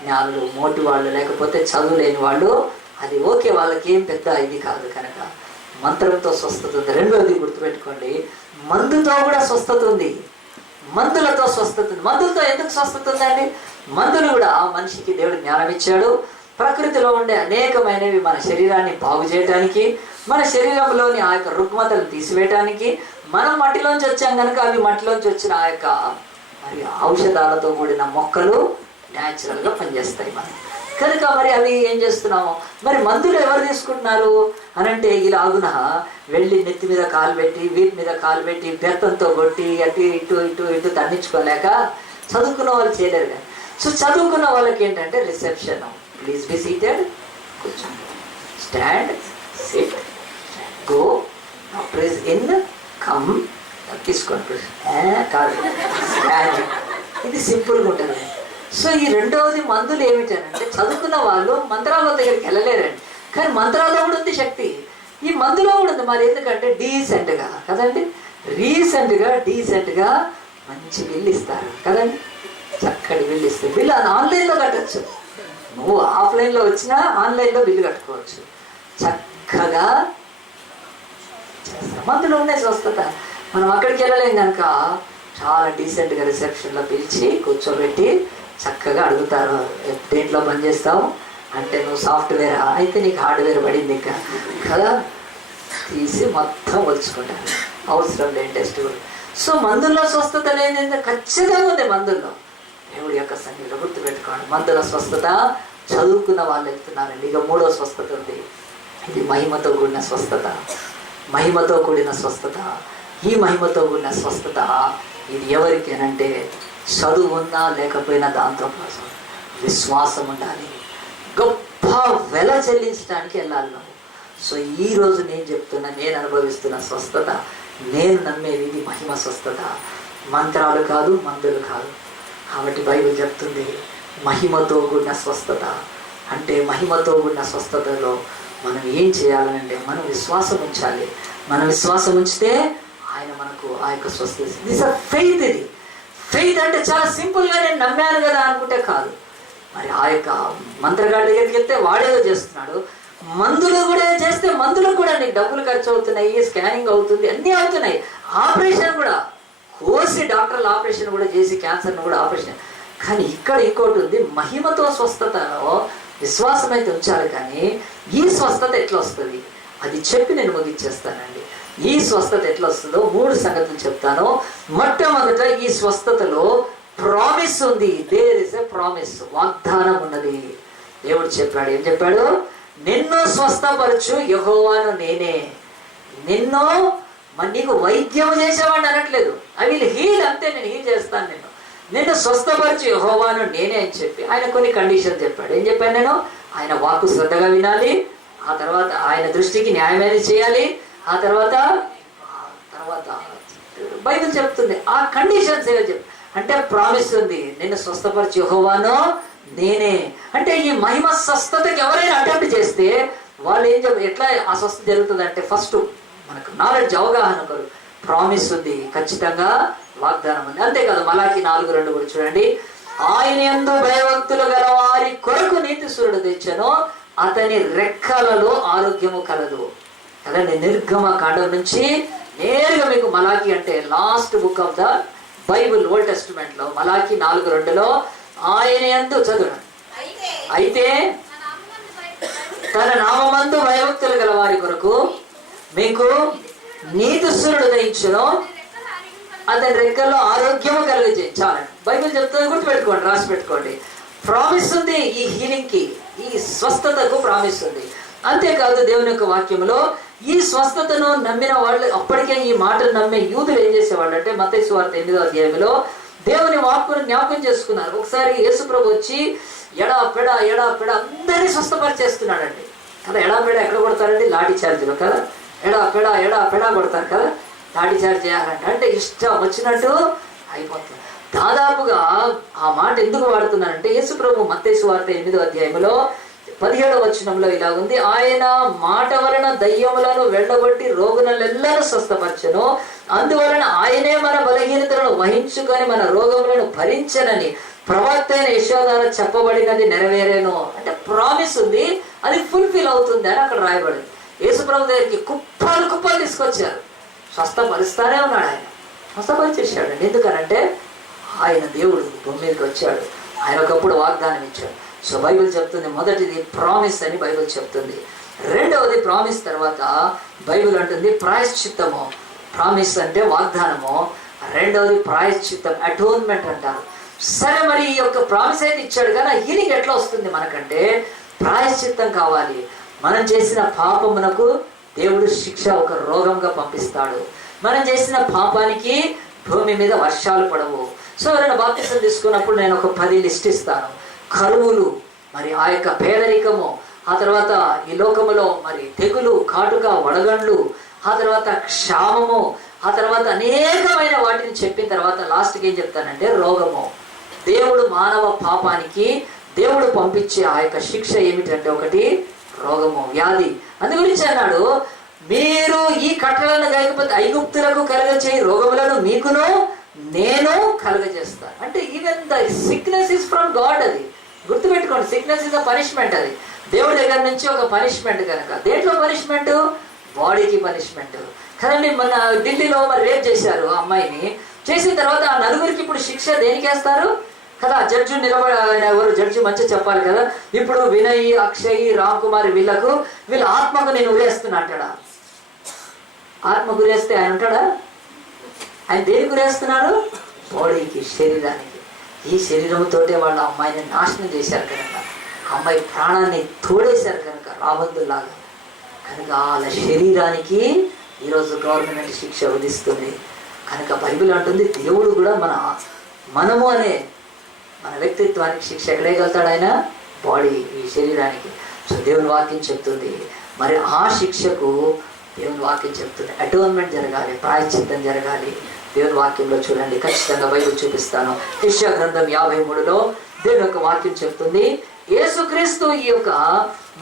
జ్ఞానులు, మోటి వాళ్ళు, లేకపోతే చదువు లేని వాళ్ళు. అది ఓకే, వాళ్ళకి ఏం పెద్ద ఇది కాదు. కనుక మంత్రంతో స్వస్థత ఉంది. రెండోది గుర్తుపెట్టుకోండి, మందుతో కూడా స్వస్థత ఉంది. మందులతో స్వస్థత ఉంది. మందులతో ఎందుకు స్వస్థత ఉందండి? మందులు కూడా మనిషికి దేవుడు జ్ఞానం ఇచ్చాడు. ప్రకృతిలో ఉండే అనేకమైనవి మన శరీరాన్ని బాగు చేయడానికి, మన శరీరంలోని ఆ యొక్క రుగ్మతలు తీసివేయటానికి, మనం మట్టిలోంచి వచ్చాం కనుక అవి మట్టిలోంచి వచ్చిన ఆ యొక్క మరి ఔషధాలతో కూడిన మొక్కలు న్యాచురల్గా పనిచేస్తాయి మనం కనుక. మరి అవి ఏం చేస్తున్నాము? మరి మందులు ఎవరు తీసుకుంటున్నారు అని అంటే, ఇలాగున వెళ్ళి నెత్తి మీద కాలు పెట్టి, వీటి మీద కాలు పెట్టి, బెత్తంతో కొట్టి అటు ఇటు ఇటు ఇటు తన్నించుకోలేక చదువుకున్న వాళ్ళు చేయలేరు కదా. సో చదువుకున్న వాళ్ళకి ఏంటంటే రిసెప్షన్, ప్లీజ్ బి సీటెడ్, కూర్చోండి, stand, SIT, go, please in, come, తీసుకోండి కాదు, స్టాండ్. ఇది సింపుల్గా ఉంటుంది. సో ఈ రెండవది మందులు ఏమిటంటే, చదువుకున్న వాళ్ళు మంత్రాల దగ్గరికి వెళ్ళలేరండి, కానీ మంత్రాల్లో కూడా ఉంది శక్తి, ఈ మందులో కూడా ఉంది. మరి ఎందుకంటే డీసెంట్గా కదండి, డీసెంట్గా మంచి బిల్లు ఇస్తారు కదండి, చక్కటి బిల్లు ఇస్తారు. బిల్లు ఆన్లైన్లో కట్టచ్చు, నువ్వు ఆఫ్లైన్లో వచ్చినా ఆన్లైన్లో బిల్లు కట్టుకోవచ్చు, చక్కగా చేస్తారు. మందులో ఉన్నాయి స్వస్థత. మనం అక్కడికి వెళ్ళలేం కనుక చాలా డీసెంట్గా రిసెప్షన్లో పిలిచి కూర్చోబెట్టి చక్కగా అడుగుతారు, దేంట్లో పని చేస్తావు అంటే, నువ్వు సాఫ్ట్వేర్ అయితే నీకు హార్డ్వేర్ పడింది ఇంకా కదా, తీసి మొత్తం వచ్చుకుంటారు, అవసరం లేని టెస్ట్ కూడా. సో మందుల్లో స్వస్థత లేని ఖచ్చితంగా ఉంది. మందుల్లో దేవుడి యొక్క సన్నిధిలో గుర్తుపెట్టుకోండి, మందుల స్వస్థత చదువుకున్న వాళ్ళు వెళ్తున్నారండి. ఇక మూడో స్వస్థత ఉంది, ఇది మహిమతో కూడిన స్వస్థత. మహిమతో కూడిన స్వస్థత, ఈ మహిమతో కూడిన స్వస్థత ఇది ఎవరికి అనంటే, చదువు ఉన్నా లేకపోయినా దాంతో కోసం విశ్వాసం ఉండాలి, గొప్ప వెల చెల్లించడానికి వెళ్ళాలి నువ్వు. సో ఈరోజు నేను చెప్తున్నా, నేను అనుభవిస్తున్న స్వస్థత, నేను నమ్మేది ఇది మహిమ స్వస్థత, మంత్రాలు కాదు, మందులు కాదు. కాబట్టి బైబిల్ చెప్తుంది మహిమతో కూడిన స్వస్థత. అంటే మహిమతో కూడిన స్వస్థతలో మనం ఏం చేయాలంటే, మనం విశ్వాసం ఉంచాలి. మనం విశ్వాసం ఉంచితే ఆయన మనకు ఆ యొక్క స్వస్థత. This are faith. ఇది ఫెయిత్ అంటే చాలా సింపుల్గా నేను నమ్మాను కదా అనుకుంటే కాదు. మరి ఆ యొక్క మంత్రగాడి దగ్గరికి వెళ్తే వాడేదో చేస్తున్నాడు, మందులు కూడా చేస్తే మందులకు కూడా నీకు డబ్బులు ఖర్చు అవుతున్నాయి, స్కానింగ్ అవుతుంది, అన్నీ అవుతున్నాయి, ఆపరేషన్ కూడా కోసి డాక్టర్లు ఆపరేషన్ కూడా చేసి క్యాన్సర్ను కూడా ఆపరేషన్. కానీ ఇక్కడ ఇంకోటి ఉంది, మహిమతో స్వస్థతలో విశ్వాసం అయితే ఉంచాలి. కానీ ఈ స్వస్థత ఎట్లా వస్తుంది అది చెప్పి నేను ముగించేస్తానండి. ఈ స్వస్థత ఎట్లా వస్తుందో 3 సంగతులు చెప్తాను. మొట్టమొదట ఈ స్వస్థతలో ప్రామిస్ ఉంది. దేర్ ఇస్ ఎ ప్రామిస్, వాగ్దానం ఉన్నది. దేవుడు చెప్పాడు, ఏం చెప్పాడు? నిన్ను స్వస్థపరచు యెహోవాను నేనే. నిన్ను నీకు వైద్యం చేసేవాడిని అనట్లేదు, ఐ విల్ హీల్, అంతే, నేను హీల్ చేస్తాను. నిన్ను స్వస్థపరచు యెహోవాను నేనే అని చెప్పి ఆయన కొన్ని కండిషన్ చెప్పాడు. ఏం చెప్పాను నేను? ఆయన వాక్కు శ్రద్ధగా వినాలి, ఆ తర్వాత ఆయన దృష్టికి న్యాయమేది చేయాలి, ఆ తర్వాత బైబిల్ చెప్తుంది ఆ కండిషన్స్ ఏవో చెప్పి. అంటే ప్రామిస్ ఉంది, నిన్ను స్వస్థపరచు యెహోవాను నేనే. అంటే ఈ మహిమ స్వస్థతకి ఎవరైనా అటెంప్ట్ చేస్తే వాళ్ళు ఏం ఎట్లా ఆ స్వస్థత జరుగుతుంది అంటే, ఫస్ట్ మనకు నాలెడ్జ్, అవగాహన కొరకు ప్రామిస్ ఉంది, ఖచ్చితంగా వాగ్దానం ఉంది. అంతేకాదు మలాకి 4:2 కూడా చూడండి, ఆయన యందు భయభక్తులు గల వారి కొరకు నీతి సూర్యుడు తెచ్చను, అతని రెక్కలలో ఆరోగ్యము కలదు. కదండి, నిర్గమ కాండం నుంచి నేరుగా మీకు మలాకి అంటే last book of the Bible, old testament లో మలాకి 4:2లో ఆయన యందు చదువు, అయితే తన నామమందు భయభక్తులు గల వారి కొరకు మీకు నీతి సూర్యుడు ఉదయించును, అతని రెక్కల్లో ఆరోగ్యము కలిగించాలి. చాలా బైబిల్ చెప్తుంది, గుర్తుపెట్టుకోండి, రాసి పెట్టుకోండి. ప్రామిస్ ఉంది ఈ హీలింగ్ కి, ఈ స్వస్థతకు ప్రామిస్ ఉంది. అంతేకాదు దేవుని యొక్క వాక్యంలో ఈ స్వస్థతను నమ్మిన వాళ్ళు, అప్పటికే ఈ మాటను నమ్మే యూదులు ఏం చేసేవాళ్ళు అంటే, మత్తయి సువార్త 8వ అధ్యాయంలో దేవుని వాక్కును జ్ఞాపకం చేసుకున్నారు. ఒకసారి యేసు ప్రభు వచ్చి ఎడాపెడ అందరినీ స్వస్థపరిచేస్తున్నాడండి కదా. ఎడాపెడ ఎక్కడ కొడతారండి? లాఠీ చార్జీలో కదా. ఎడాపెడ కొడతారు కదా, లాఠీ చార్జ్ చేయాలంటే. అంటే ఇష్టం వచ్చినట్టు అయిపోతుంది. దాదాపుగా ఆ మాట ఎందుకు వాడుతున్నారంటే, యేసు ప్రభు మత్తయి సువార్త 8వ అధ్యాయంలో 17వ వచనంలో ఇలా ఉంది, ఆయన మాట వలన దయ్యములను వెళ్ళగొట్టి రోగులెల్లరూ స్వస్థపరచెను, అందువలన ఆయనే మన బలహీనతలను వహించుకొని మన రోగములను భరించనని ప్రవక్త అయిన యెషయా ద్వారా చెప్పబడినది నెరవేరేను. అంటే ప్రామిస్ ఉంది, అది ఫుల్ఫిల్ అవుతుంది అని అక్కడ రాయబడింది. యేసు ప్రభు దగ్గరికి కుప్పాలు తీసుకొచ్చారు, స్వస్థపరుస్తానే ఉన్నాడు ఆయన. స్వస్థపరిచేశాడండి. ఎందుకనంటే ఆయన దేవుడు భూమి మీదకి వచ్చాడు. ఆయన ఒకప్పుడు వాగ్దానం ఇచ్చాడు. సో బైబిల్ చెప్తుంది, మొదటిది ప్రామిస్ అని బైబిల్ చెప్తుంది. రెండవది ప్రామిస్ తర్వాత బైబిల్ అంటుంది ప్రాయశ్చిత్తము. ప్రామిస్ అంటే వాగ్దానము, రెండవది ప్రాయశ్చిత్తం, అటోన్మెంట్ అంటారు. సరే, మరి ఈ యొక్క ప్రామిస్ అయితే ఇచ్చాడు కానీ హీలింగ్ ఎట్లా వస్తుంది మనకంటే ప్రాయశ్చిత్తం కావాలి. మనం చేసిన పాపమునకు దేవుడు శిక్ష ఒక రోగంగా పంపిస్తాడు. మనం చేసిన పాపానికి భూమి మీద వర్షాలు పడవు. సో ఎవరైనా బాప్తిసం తీసుకున్నప్పుడు నేను ఒక 10 లిస్ట్ ఇస్తాను. కరువులు, మరి ఆ యొక్క పేదరికము, ఆ తర్వాత ఈ లోకములో మరి తెగులు, కాటుక, వడగండ్లు, ఆ తర్వాత క్షామము, ఆ తర్వాత అనేకమైన వాటిని చెప్పిన తర్వాత లాస్ట్కి ఏం చెప్తానంటే రోగము. దేవుడు మానవ పాపానికి దేవుడు పంపించే ఆ యొక్క శిక్ష ఏమిటంటే ఒకటి రోగము, వ్యాధి. అందు గురించి అన్నాడు, మీరు ఈ కట్టలను కాకపోతే ఐగుప్తులకు కలుగచేయి రోగములను మీకును నేను కలుగజేస్తాను. అంటే even the sickness is from God. అది గుర్తుపెట్టుకోండి, సిక్నెస్ ఇస్ ద పనిష్మెంట్. అది దేవుడి దగ్గర నుంచి ఒక పనిష్మెంట్. కనుక దేంట్లో పనిష్మెంట్? బాడీకి పనిష్మెంట్ కదండి. మన ఢిల్లీలో మరి రేప్ చేశారు ఆ అమ్మాయిని. చేసిన తర్వాత ఆ నలుగురికి ఇప్పుడు శిక్ష దేనికి వేస్తారు కదా? జడ్జి ఎవరు జడ్జి మంచిగా చెప్పాలి కదా. ఇప్పుడు వినయ్, అక్షయ్, రామ్ కుమార్ వీళ్ళ ఆత్మకు నేను ఉరేస్తున్నా అంటాడా? ఆత్మ గురేస్తే ఆయన ఉంటాడా? ఆయన దేనికి గురేస్తున్నాడు? బాడీకి, శరీరానికి. ఈ శరీరంతో వాళ్ళ అమ్మాయిని నాశనం చేశారు కనుక, అమ్మాయి ప్రాణాన్ని తోడేశారు కనుక రాబందులాగా. కనుక వాళ్ళ శరీరానికి ఈరోజు గవర్నమెంట్ శిక్ష విధిస్తుంది. కనుక బైబిల్ అంటుంది దేవుడు కూడా మనము అనే మన వ్యక్తిత్వానికి శిక్ష ఎక్కడేయగలుగుతాడు? ఆయన బాడీ, ఈ శరీరానికి. సో దేవుని వాక్యం చెప్తుంది, మరి ఆ శిక్షకు దేవుని వాక్యం చెప్తుంది అటోన్మెంట్ జరగాలి, ప్రాయశ్చిత్తం జరగాలి. దేవుని వాక్యంలో చూడండి, ఖచ్చితంగా బైబిల్ చూపిస్తాను. యెషయా గ్రంథం 53లో దేవుని యొక్క వాక్యం చెప్తుంది, యేసుక్రీస్తు ఈ యొక్క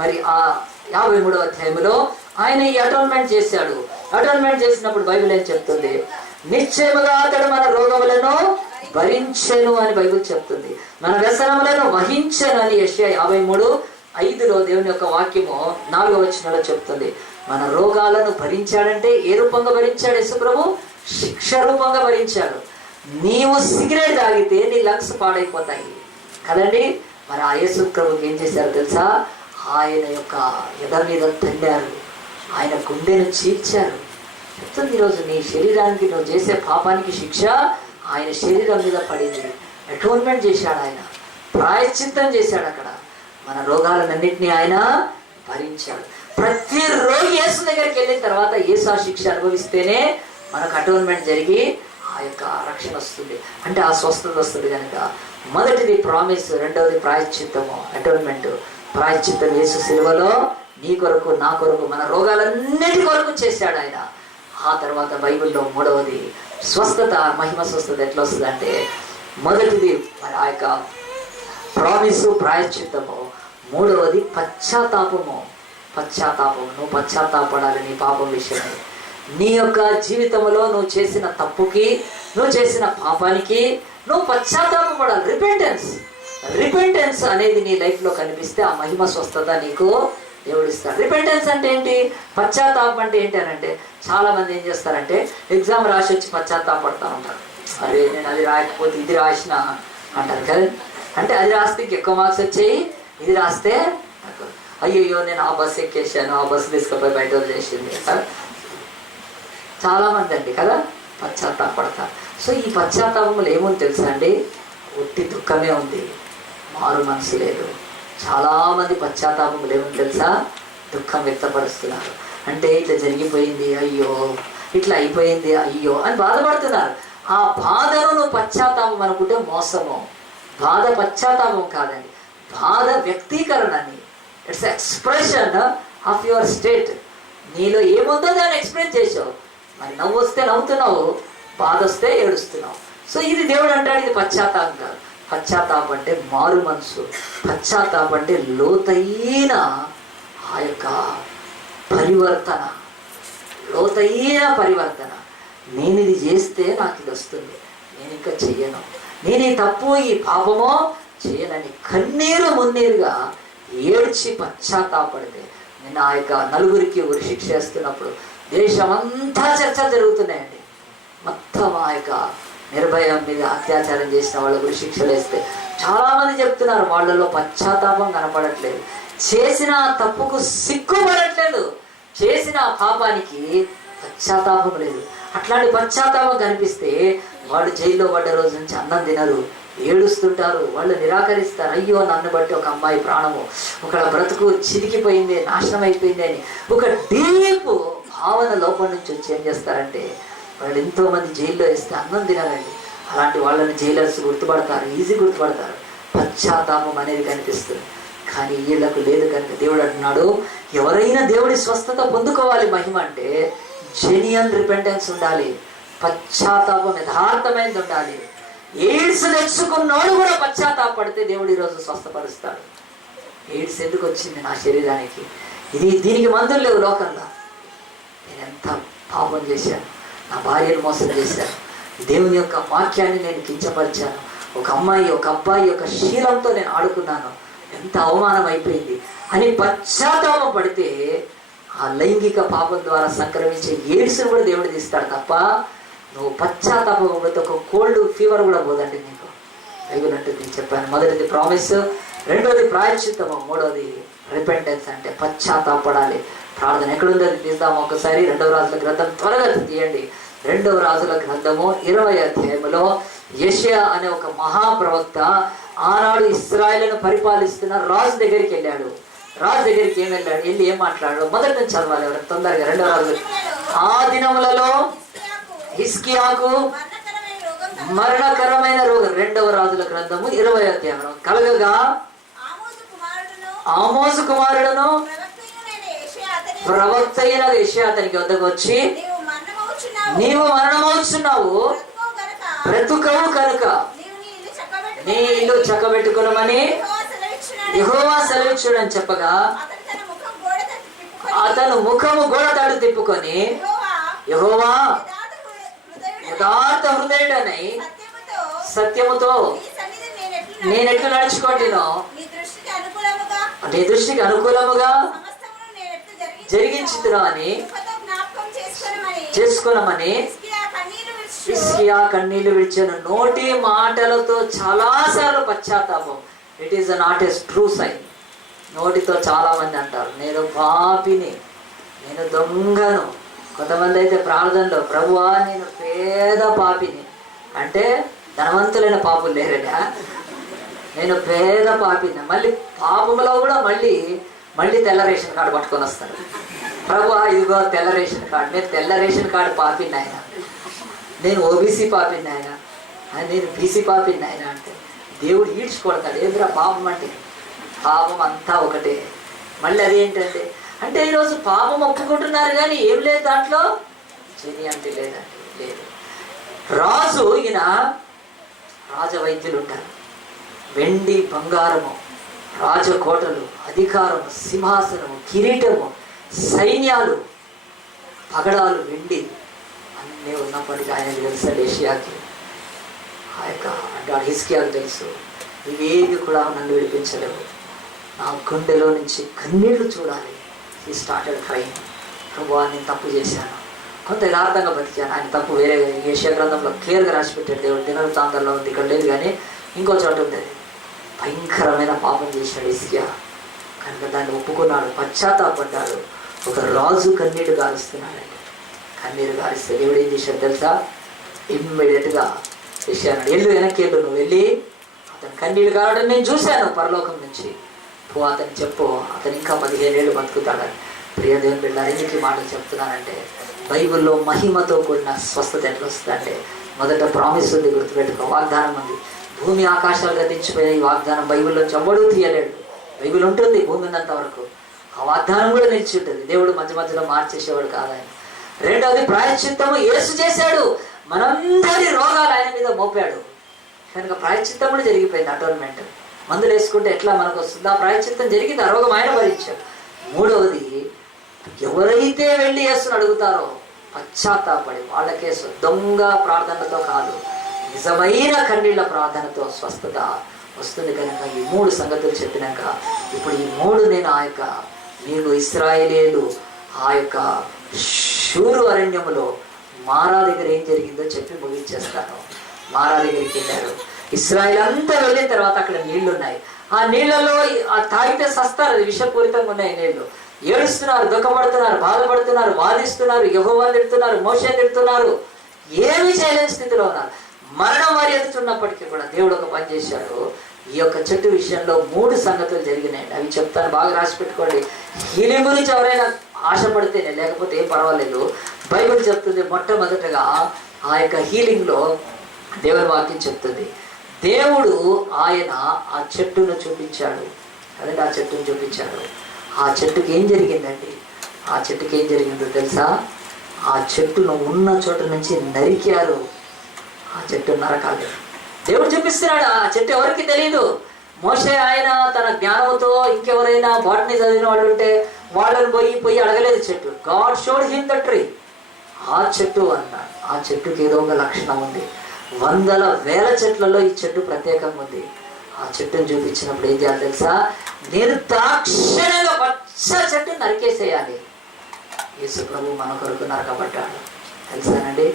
మరి ఆ 53వ అధ్యాయంలో ఆయన ఈ అటోన్మెంట్ చేశాడు. అటోన్మెంట్ చేసినప్పుడు బైబిల్ ఏం చెప్తుంది? నిశ్చయముగా అతడు మన రోగములను భరించెను అని బైబిల్ చెప్తుంది. మన వ్యసనములను వహించెను అని యెషయా 53:5లో దేవుని యొక్క వాక్యము 4వ వచనంలో చెప్తుంది. మన రోగాలను భరించాడంటే ఏ రూపంగా భరించాడు యేసు ప్రభు? శిక్ష రూపంగా భరించాడు. నీవు సిగరెట్ తాగితే నీ లంగ్స్ పాడైపోతాయి కదండి. మరి ఆ యేసు ప్రభుకి ఏం చేశారు తెలుసా? ఆయన యొక్క ఎద మీద తన్నారు, ఆయన గుండెను చీల్చారు. చెప్తుంది ఈరోజు నీ శరీరానికి, నువ్వు చేసే పాపానికి శిక్ష ఆయన శరీరం మీద పడింది. అటోన్మెంట్ చేశాడు, ఆయన ప్రాయశ్చిత్తం చేశాడు. అక్కడ మన రోగాలన్నింటినీ ఆయన భరించాడు. ప్రతి రోగి యేసు దగ్గరికి వెళ్ళిన తర్వాత యేసు ఆ శిక్ష అనుభవిస్తేనే మనకు అటోన్మెంట్ జరిగి ఆ యొక్క రక్షణ వస్తుంది, అంటే ఆ స్వస్థత వస్తుంది. కనుక మొదటిది ప్రామిస్, రెండవది ప్రాయశ్చిత్తము, అటోన్మెంట్. ప్రాయశ్చిత్తం యేసు సిలువలో నీ కొరకు, నా కొరకు, మన రోగాలన్నిటి కొరకు చేశాడు ఆయన. ఆ తర్వాత బైబిల్లో మూడవది స్వస్థత, మహిమ స్వస్థత ఎట్లా వస్తుంది అంటే, మొదటిది మరి ఆ యొక్క ప్రామిసు, ప్రాయశ్చిత్తము. మూడవది పశ్చాత్తాపము. నువ్వు పశ్చాత్తాపడాలి నీ పాపం విషయమై. నీ యొక్క జీవితంలో నువ్వు చేసిన తప్పుకి, నువ్వు చేసిన పాపానికి నువ్వు పశ్చాత్తాపడాలి. రిపెంటెన్స్ అనేది నీ లైఫ్లో కనిపిస్తే ఆ మహిమ స్వస్థత నీకు దేవుడిస్తాడు. రిపెంటెన్స్ అంటే ఏంటి? పశ్చాత్తాపం అంటే ఏంటి అని అంటే, చాలా మంది ఏం చేస్తారంటే ఎగ్జామ్ రాసి వచ్చి పశ్చాత్తాపడతా ఉంటారు. అరే నేను అది రాయకపోతే ఇది రాసిన అంటారు కదా. అంటే అది రాస్తే ఎక్కువ మార్క్స్ వచ్చాయి, ఇది రాస్తే అయ్యో నేను ఆ బస్సు ఎక్కేసాను, ఆ బస్సు తీసుకుపోయి బయట వదిలేసింది. చాలా మంది అండి కదా పశ్చాత్తాపడతారు. సో ఈ పశ్చాత్తాపంలో ఏముంది తెలుసా అండి? ఒట్టి దుఃఖమే ఉంది, మారు మనసు లేదు. చాలామంది పశ్చాత్తాపంలో ఏముంది తెలుసా? దుఃఖం వ్యక్తపరుస్తున్నారు. అంటే ఇట్లా జరిగిపోయింది అయ్యో, ఇట్లా అయిపోయింది అయ్యో అని బాధపడుతున్నారు. ఆ బాధను నువ్వు పశ్చాత్తాపం అనుకుంటే మోసము. బాధ పశ్చాత్తాపం కాదండి, బాధ వ్యక్తీకరణని. It's expression of your state. నీలో ఏముందో దాన్ని ఎక్స్ప్రెస్ చేసావు. మరి నవ్వు వస్తే నవ్వుతున్నావు, బాధ వస్తే ఏడుస్తున్నావు. సో ఇది దేవుడు అంటాడు, ఇది పశ్చాత్తాపం కాదు. పశ్చాత్తాపం అంటే మారు మనసు. పశ్చాత్తాపం అంటే లోతైన ఆ యొక్క పరివర్తన, లోతైన పరివర్తన. నేను ఇది చేస్తే నాకు ఇది వస్తుంది, నేను ఇంకా చెయ్యను, నేను ఈ తప్పు, ఈ పాపమో చేయనని కన్నీరు మున్నీరుగా ఏడ్చి పశ్చాత్తాపడితే. నేను ఆ యొక్క నలుగురికి ఉరి శిక్ష వేస్తున్నప్పుడు దేశమంతా చర్చ జరుగుతున్నాయండి. మొత్తం ఆ యొక్క నిర్భయం మీద అత్యాచారం చేసిన వాళ్ళ గురించి శిక్షలు వేస్తే చాలామంది చెప్తున్నారు వాళ్ళలో పశ్చాత్తాపం కనపడట్లేదు, చేసిన తప్పుకు సిగ్గుపడట్లేదు, చేసిన పాపానికి పశ్చాత్తాపం లేదు. అట్లాంటి పశ్చాత్తాపం కనిపిస్తే వాళ్ళు జైల్లో పడ్డ రోజు నుంచి అన్నం తినరు, ఏడుస్తుంటారు, వాళ్ళు నిరాకరిస్తారు. అయ్యో నన్ను బట్టి ఒక అమ్మాయి ప్రాణము, ఒకళ్ళ బ్రతుకు చిరికిపోయింది, నాశనం అయిపోయింది అని ఒక డీప్ భావన లోపల నుంచి వచ్చి ఏం చేస్తారంటే వాళ్ళు ఎంతోమంది జైల్లో వేస్తే అన్నం తినాలండి. అలాంటి వాళ్ళని జైలర్స్ గుర్తుపడతారు, ఈజీ గుర్తుపడతారు. పశ్చాత్తాపం అనేది కనిపిస్తుంది. కానీ వీళ్ళకు లేదు కనుక దేవుడు అంటున్నాడు, ఎవరైనా దేవుడి స్వస్థత పొందుకోవాలి మహిమ అంటే జెన్యూన్ రిపెంటెన్స్ ఉండాలి, పశ్చాత్తాపం యథార్థమైనది ఉండాలి. ఎయిడ్స్ తెచ్చుకున్నోడు కూడా పశ్చాత్తాపడితే దేవుడు ఈరోజు స్వస్థపరుస్తాడు. ఎయిడ్స్ ఎందుకు వచ్చింది నా శరీరానికి? దీనికి మందులు లేవు లోకంలో. నేను ఎంత పాపం చేశాను, నా భార్యను మోసం చేశాను, దేవుని యొక్క వాక్యాన్ని నేను కించపరిచాను, ఒక అమ్మాయి ఒక అబ్బాయి యొక్క శీలంతో నేను ఆడుకున్నాను, ఎంత అవమానం అయిపోయింది అని పశ్చాత్తాపం పడితే ఆ లైంగిక పాపం ద్వారా సంక్రమించే ఎయిడ్స్ని కూడా దేవుడు తీస్తాడు తప్ప నువ్వు పశ్చాత్తాపం పడితే ఒక కోల్డ్ ఫీవర్ కూడా పోదండి నీకు. బైబిల్ అంటే నేను చెప్పాను, మొదటిది ప్రామిస్, రెండోది ప్రాయశ్చిత్తము, మూడోది రిపెంటెన్స్ అంటే పశ్చాత్తాపడాలి. ప్రార్థన ఎక్కడుందో అది తీద్దాము ఒకసారి. 2వ రాజుల గ్రంథం త్వరగా తీయండి. 2వ రాజుల గ్రంథము 20వ అధ్యాయంలో యెషయా అనే ఒక మహాప్రవక్త ఆనాడు ఇశ్రాయేలును పరిపాలిస్తున్న రాజు దగ్గరికి వెళ్ళాడు. రాజు దగ్గరికి వెళ్ళి ఏం మాట్లాడాడు మొదటి నుంచి చదవాలి ఎవరైనా తొందరగా. 2వ రాజు, ఆ దినములలో హిజ్కియాకు మరణకరమైన రోగం, 2వ రాజుల గ్రంథము 20వ అధ్యాయం, కలగగా ఆమోజు కుమారుడును ప్రవక్త అయిన యెషయా అతనికి వద్దకు వచ్చి, నీవు మరణమవుతున్నావు, బ్రతుకవు కనుక నీ ఇల్లు చక్కబెట్టుకునమని యెహోవా సెలవిచ్చుడని చెప్పగా అతను ముఖము గోడ తట్టు తిప్పుకొని, యెహోవా యథార్థ హృదయుడనై సత్యముతో నేనెట్లు నడుచుకుంటున్నానో నీ దృష్టికి అనుకూలముగా జరిగించుతున్నామని చేసుకున్నామని హిజ్కియా కన్నీళ్లు విడిచాను. నోటి మాటలతో చాలాసార్లు పశ్చాత్తాపం. It is not a true sign. నోటితో చాలా మంది అంటారు నేను పాపిని, నేను దొంగను. కొంతమంది అయితే ప్రార్థనలో ప్రభువా నేను పేద పాపిని అంటే ధనవంతులైన పాపులు లేరడా, నేను పేద పాపిని. మళ్ళీ పాపంలో కూడా మళ్ళీ తెల్ల రేషన్ కార్డు పట్టుకొని వస్తారు. ప్రభువా ఇదిగో తెల్ల రేషన్ కార్డు, నేను తెల్ల రేషన్ కార్డు పాపిని ఆయన, నేను ఓబీసీ పాపిని ఆయన, నేను బీసీ పాపిని ఆయన అంటే దేవుడు ఈడ్చుకొడతాడు. ఏంద్రా పాపం అంటే? పాపం అంతా ఒకటే. మళ్ళీ అదేంటంటే అంటే ఈరోజు పాపం ఒప్పుకుంటున్నారు కానీ ఏం లేదు దాంట్లో, చెని అంటే లేదంటే లేదు. రాజు ఈయన రాజవైద్యులు ఉంటారు, వెండి బంగారము, రాజకోటలు, అధికారము, సింహాసనము, కిరీటము, సైన్యాలు, పగడాలు, వెండి అన్నీ ఉన్నప్పటికీ ఆయన తెలుసు యెషయాకి. ఆ యొక్క అంటాడు హిజ్కియాకు తెలుసు, ఇవేవి కూడా నన్ను విడిపించలేవు, నా గుండెలో నుంచి కన్నీళ్లు చూడాలి. ఈ స్టార్టెడ్ క్రైమ్. ప్రభువా నేను తప్పు చేశాను, కొంత యథార్థంగా బతికాను. ఆయన తప్పు వేరే యెషయా గ్రంథంలో క్లియర్గా రాసి పెట్టాడు దేవుడు. దినవృత్తాంతంలో ఉంది, ఇక్కడ లేదు కానీ ఇంకో చోట ఉంది. భయంకరమైన పాపం చేశాడు హిజ్కియా, కనుక దాన్ని ఒప్పుకున్నాడు, పశ్చాత్తాపడ్డాడు. ఒక రాజు కన్నీరు గారుస్తున్నాడండి. కన్నీరు గారిస్తే దేవుడు ఏం చేశాడు తెలుసా? ఇమ్మీడియట్గా యెషయా అన్నాడు, వెళ్ళు వెనక్కి వెళ్ళు, నువ్వు వెళ్ళి అతను కన్నీరు గారడం నేను చూశాను పరలోకం నుంచి, పో అతను చెప్పు, అతను ఇంకా 15 ఏళ్ళు బతుకుతాడని. ప్రియ దేవుని బిడ్డలారా, ఎందుకు ఈ మాటలు చెప్తున్నానంటే బైబిల్లో మహిమతో కూడిన స్వస్థత ఎట్లా వస్తుందంటే మొదట ప్రామిస్ ఉంది, గుర్తుపెట్టుకో, వాగ్దానం ఉంది. భూమి ఆకాశాలు గతించిపోయిన ఈ వాగ్దానం బైబిల్లో చెంబడు తీయలేడు. బైబిల్ ఉంటుంది భూమి ఉన్నంత వరకు, ఆ వాగ్దానం కూడా నిలిచి ఉంటుంది. దేవుడు మధ్య మధ్యలో మార్చేసేవాడు కాదని. రెండవది ప్రాయశ్చిత్తము యేసు చేశాడు, మనందరి రోగాలు ఆయన మీద మోపాడు కనుక ప్రాయశ్చిత్తం కూడా జరిగిపోయింది. అటోన్మెంట్ మందులు వేసుకుంటే ఎట్లా మనకు వస్తుంది, ఆ ప్రాయశ్చిత్తం జరిగింది, ఆ రోగం ఆయన భరించాడు. మూడవది ఎవరైతే వెళ్ళి యేసుని అడుగుతారో పశ్చాత్తాపడి వాళ్ళకే దొంగ ప్రార్థనతో కాదు, నిజమైన కన్నీళ్ల ప్రార్థనతో స్వస్థత వస్తుంది. కనుక ఈ 3 సంగతులు చెప్పినాక ఇప్పుడు ఈ 3 నేను ఆ యొక్క మీకు ఇశ్రాయేలీయులు ఆ యొక్క షూరు అరణ్యములో మారా దగ్గర ఏం జరిగిందో చెప్పి ముగించేస్తాను. మారా దగ్గరికి వెళ్ళారు. ఇశ్రాయేల్ అంతా వెళ్ళిన తర్వాత అక్కడ నీళ్లు ఉన్నాయి. ఆ నీళ్లలో తాగితే సస్తారు, అది విషపూరితంగా ఉన్నాయి నీళ్లు. ఏడుస్తున్నారు, దుఃఖపడుతున్నారు, బాధపడుతున్నారు, వాదిస్తున్నారు, యెహోవాను తిడుతున్నారు, మోషేని తిడుతున్నారు, ఏమీ చేయలేని స్థితిలో ఉన్నారు. మరణం వారి ఎదుగుతున్నప్పటికీ కూడా దేవుడు ఒక పని చేశాడు. ఈ యొక్క చెట్టు విషయంలో 3 సంగతులు జరిగినాయండి. అవి చెప్తాను, బాగా రాసి పెట్టుకోండి. హీలింగ్ గురించి ఎవరైనా ఆశపడితేనే, లేకపోతే ఏం పర్వాలేదు. బైబిల్ చెప్తుంది మొట్టమొదటగా ఆ యొక్క హీలింగ్లో దేవుని వాక్యం చెప్తుంది, దేవుడు ఆయన ఆ చెట్టును చూపించాడు. అదే ఆ చెట్టును చూపించాడు. ఆ చెట్టుకి ఏం జరిగిందండి? ఆ చెట్టుకి ఏం జరిగిందో తెలుసా? ఆ చెట్టును ఉన్న చోట నుంచి నరికారు. ఆ చెట్టు నరకాలి. దేవుడు చూపిస్తున్నాడు. ఆ చెట్టు ఎవరికి తెలియదు. మోషే ఆయన తన జ్ఞానంతో, ఇంకెవరైనా బాటనీ చదివిన వాళ్ళు ఉంటే వాళ్ళని పోయి అడగలేదు చెట్టు. God showed him the tree. ఆ చెట్టు అన్నాడు. ఆ చెట్టుకి ఏదో ఒక లక్షణం ఉంది. వందల వేల చెట్లలో ఈ చెట్టు ప్రత్యేకంగా ఉంది. ఆ చెట్టును చూపించినప్పుడు ఏం చేయాలి తెలుసా? నేను తక్షణంగా పచ్చ చెట్టు నరికేసేయాలి. యేసు ప్రభు మన కొరకు నరకబడ్డాడు తెలుసానండి.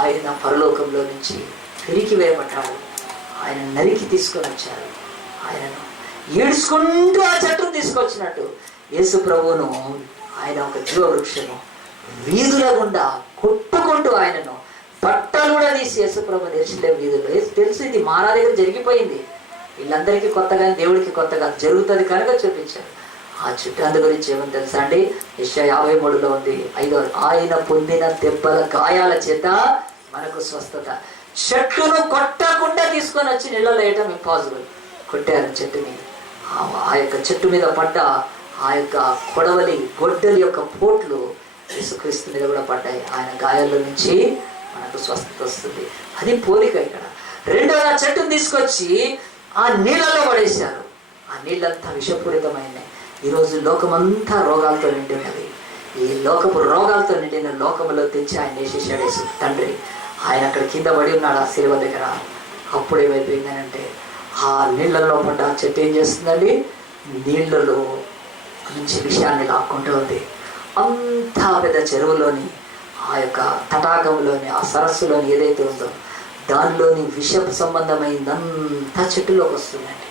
ఆయన పరలోకంలో నుంచి పెరికి వేయబడ్డాడు. ఆయన నరికి తీసుకొని వచ్చారు. ఆయనను ఈడ్చుకుంటూ ఆ చెట్టును తీసుకొచ్చినట్టు యేసు ప్రభువును ఆయన ఒక జీవవృక్షము వీధుల గుండా కొట్టుకుంటూ ఆయనను బట్టలు కూడా తీసి యేసు ప్రభు నిలిచిలే వీధుల్లో. తెలుసు ఇది మారా దగ్గర జరిగిపోయింది. వీళ్ళందరికీ కొత్తగా, దేవుడికి కొత్తగా జరుగుతుంది కనుక చూపించారు. ఆ చుట్టూ అందు గురించి ఏమని తెలుసా అండి? యెషయా 53లో ఉంది 5వ, ఆయన పొందిన దెబ్బల గాయాల చేత మనకు స్వస్థత. చెట్టును కొట్టకుండా తీసుకొని వచ్చి నీళ్ళలో వేయటం ఇంపాసిబుల్. కొట్టారు చెట్టుని. ఆ యొక్క చెట్టు మీద పడ్డ ఆ యొక్క కొడవలి గొడ్డలి యొక్క పోట్లు యేసుక్రీస్తు మీద కూడా పడ్డాయి. ఆయన గాయాల నుంచి మనకు స్వస్థత వస్తుంది. అది పోలిక ఇక్కడ. రెండవ చెట్టును తీసుకొచ్చి ఆ నీళ్ళలో పడేశారు. ఆ నీళ్ళంతా విషపూరితమైనవి. ఈరోజు లోకమంతా రోగాలతో నిండి ఉన్నది. ఈ లోకపు రోగాలతో నిండిన లోకములో తెచ్చి ఆయన వేసేసాడు యేసు తండ్రి. ఆయన అక్కడ కింద పడి ఉన్నాడు ఆ శిలువ దగ్గర. అప్పుడు ఏమైపోయిందనంటే ఆ నీళ్ళల్లో పడ్డ చెట్టు ఏం చేస్తుందండి? నీళ్ళలో నుంచి విషయాన్ని లాక్కుంటూ ఉంది. అంతా పెద్ద చెరువులోని, ఆ యొక్క తటాకంలోని, ఆ సరస్సులోని ఏదైతే ఉందో దానిలోని విషపు సంబంధమైందంతా చెట్టులోకి వస్తుందండి.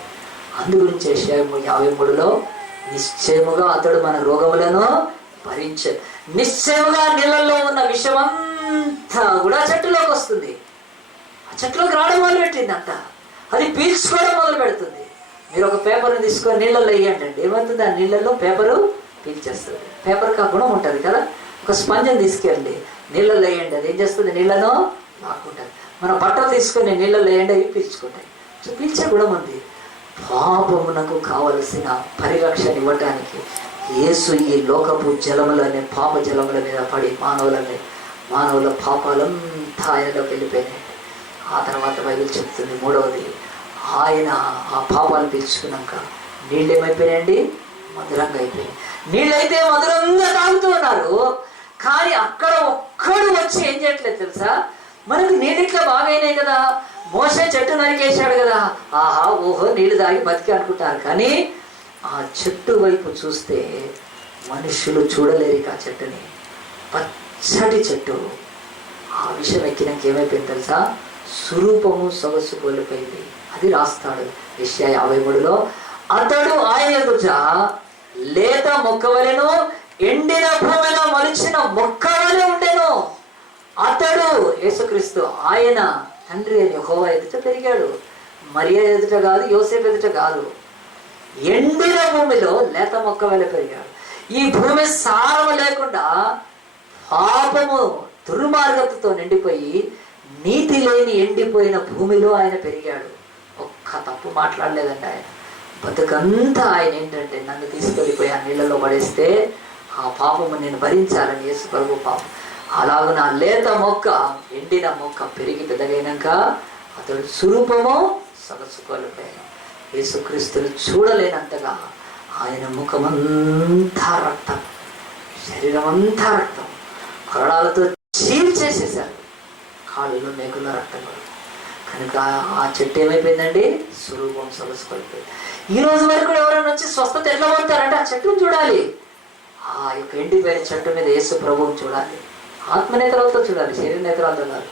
అందు గురించి యెషయా 53లో నిశ్చయముగా అతడు మన రోగములను భరించాడు. నిశ్చయముగా నీళ్ళల్లో ఉన్న విషమంతా కూడా చెట్టులోకి వస్తుంది. ఆ చెట్టులోకి రావడం మొదలుపెట్టింది అంతా. అది పీల్చుకోవడం మొదలు పెడుతుంది. మీరు ఒక పేపర్ని తీసుకొని నీళ్ళల్లో వేయండి అండి, ఏమవుతుంది? ఆ నీళ్ళల్లో పేపరు పీల్చేస్తుంది. పేపర్కి ఆ గుణం ఉంటుంది కదా. ఒక స్పంజని తీసుకెళ్ళి నీళ్ళల్లో వేయండి, అది ఏం చేస్తుంది? నీళ్ళను లాక్కుంటుంది. మన బట్టలు తీసుకొని నీళ్ళల్లో వేయండి, అవి పీల్చుకుంటాయి. సో పీల్చే గుణం ఉంది. పాపమునకు కావలసిన పరిరక్షణ ఇవ్వటానికి యేసు ఈ లోకపు జలములనే పాప జలముల మీద పడి మానవుల పాపాలంతా ఆయనలోకి వెళ్ళిపోయినాయి. ఆ తర్వాత బైబిల్ చెప్తుంది మూడవది, ఆయన ఆ పాపాలు పీల్చుకున్నాక నీళ్ళు ఏమైపోయినాయండి? మధురంగా అయిపోయినాయి. నీళ్ళైతే మధురంగా తాగుతూ ఉన్నారు. కానీ అక్కడ ఒక్కడు వచ్చి ఏం చేయట్లేదు తెలుసా? మనకు నీళ్ళిట్లా బాగైనాయి కదా, మోసే చెట్టు నరికేశాడు కదా, ఆహా ఓహో నీళ్ళు తాగి బతికి అనుకుంటారు. కానీ ఆ చెట్టు వైపు చూస్తే మనుషులు చూడలేరు ఆ చెట్టుని. పచ్చటి చెట్టు. ఆ విషయం ఎక్కినాక ఏమైపోయింది తెలుసా? స్వరూపము సొగసు కోల్పోయింది. అది రాస్తాడు యెషయా 53లో. అతడు ఆయన ఎదుట లేత మొక్కవలెను, ఎండిన భూమిలో మలిచిన మొక్కవలె ఉండెను. అతడు యేసుక్రీస్తు, ఆయన తండ్రి అని యెహోవా ఎదుట పెరిగాడు. మరియా ఎదుట కాదు, యోసేపు ఎదుట కాదు. ఎండిన భూమిలో లేత మొక్క వలె పెరిగాడు. ఈ భూమి సారము లేకుండా పాపము దుర్మార్గతతో నిండిపోయి నీతి లేని ఎండిపోయిన భూమిలో ఆయన పెరిగాడు. ఒక్క తప్పు మాట్లాడలేదండి ఆయన. బతుకంతా ఆయన ఏంటంటే నన్ను తీసుకెళ్ళిపోయి ఆ నీళ్ళలో పడేస్తే ఆ పాపము నేను భరించాలని యేసు ప్రభు పాపం. అలాగ నా లేత మొక్క, ఎండిన మొక్క పెరిగి పెద్దగైనాక అతడు స్వరూపము సొగసుకోలేకపోయాను. యేసుక్రీస్తుని చూడలేనంతగా ఆయన ముఖమంతా రక్తం, శరీరం అంతా రక్తం, కొరడాలతో చీల్చేసేసారు. కాళ్ళలో మేకుల రక్తం. కనుక ఆ చెట్టు ఏమైపోయిందండి? స్వరూపం సొగసుకోలేకపోయింది. ఈ రోజు వరకు కూడా ఎవరైనా వచ్చి స్వస్థత ఎట్లా పొందుతారంటే ఆ చెట్టును చూడాలి. ఆ యొక్క ఎండిపోయిన చెట్టు మీద యేసు ప్రభువుని చూడాలి. ఆత్మనేతరాలతో చూడాలి, శరీర నేతరాలతో కాదు.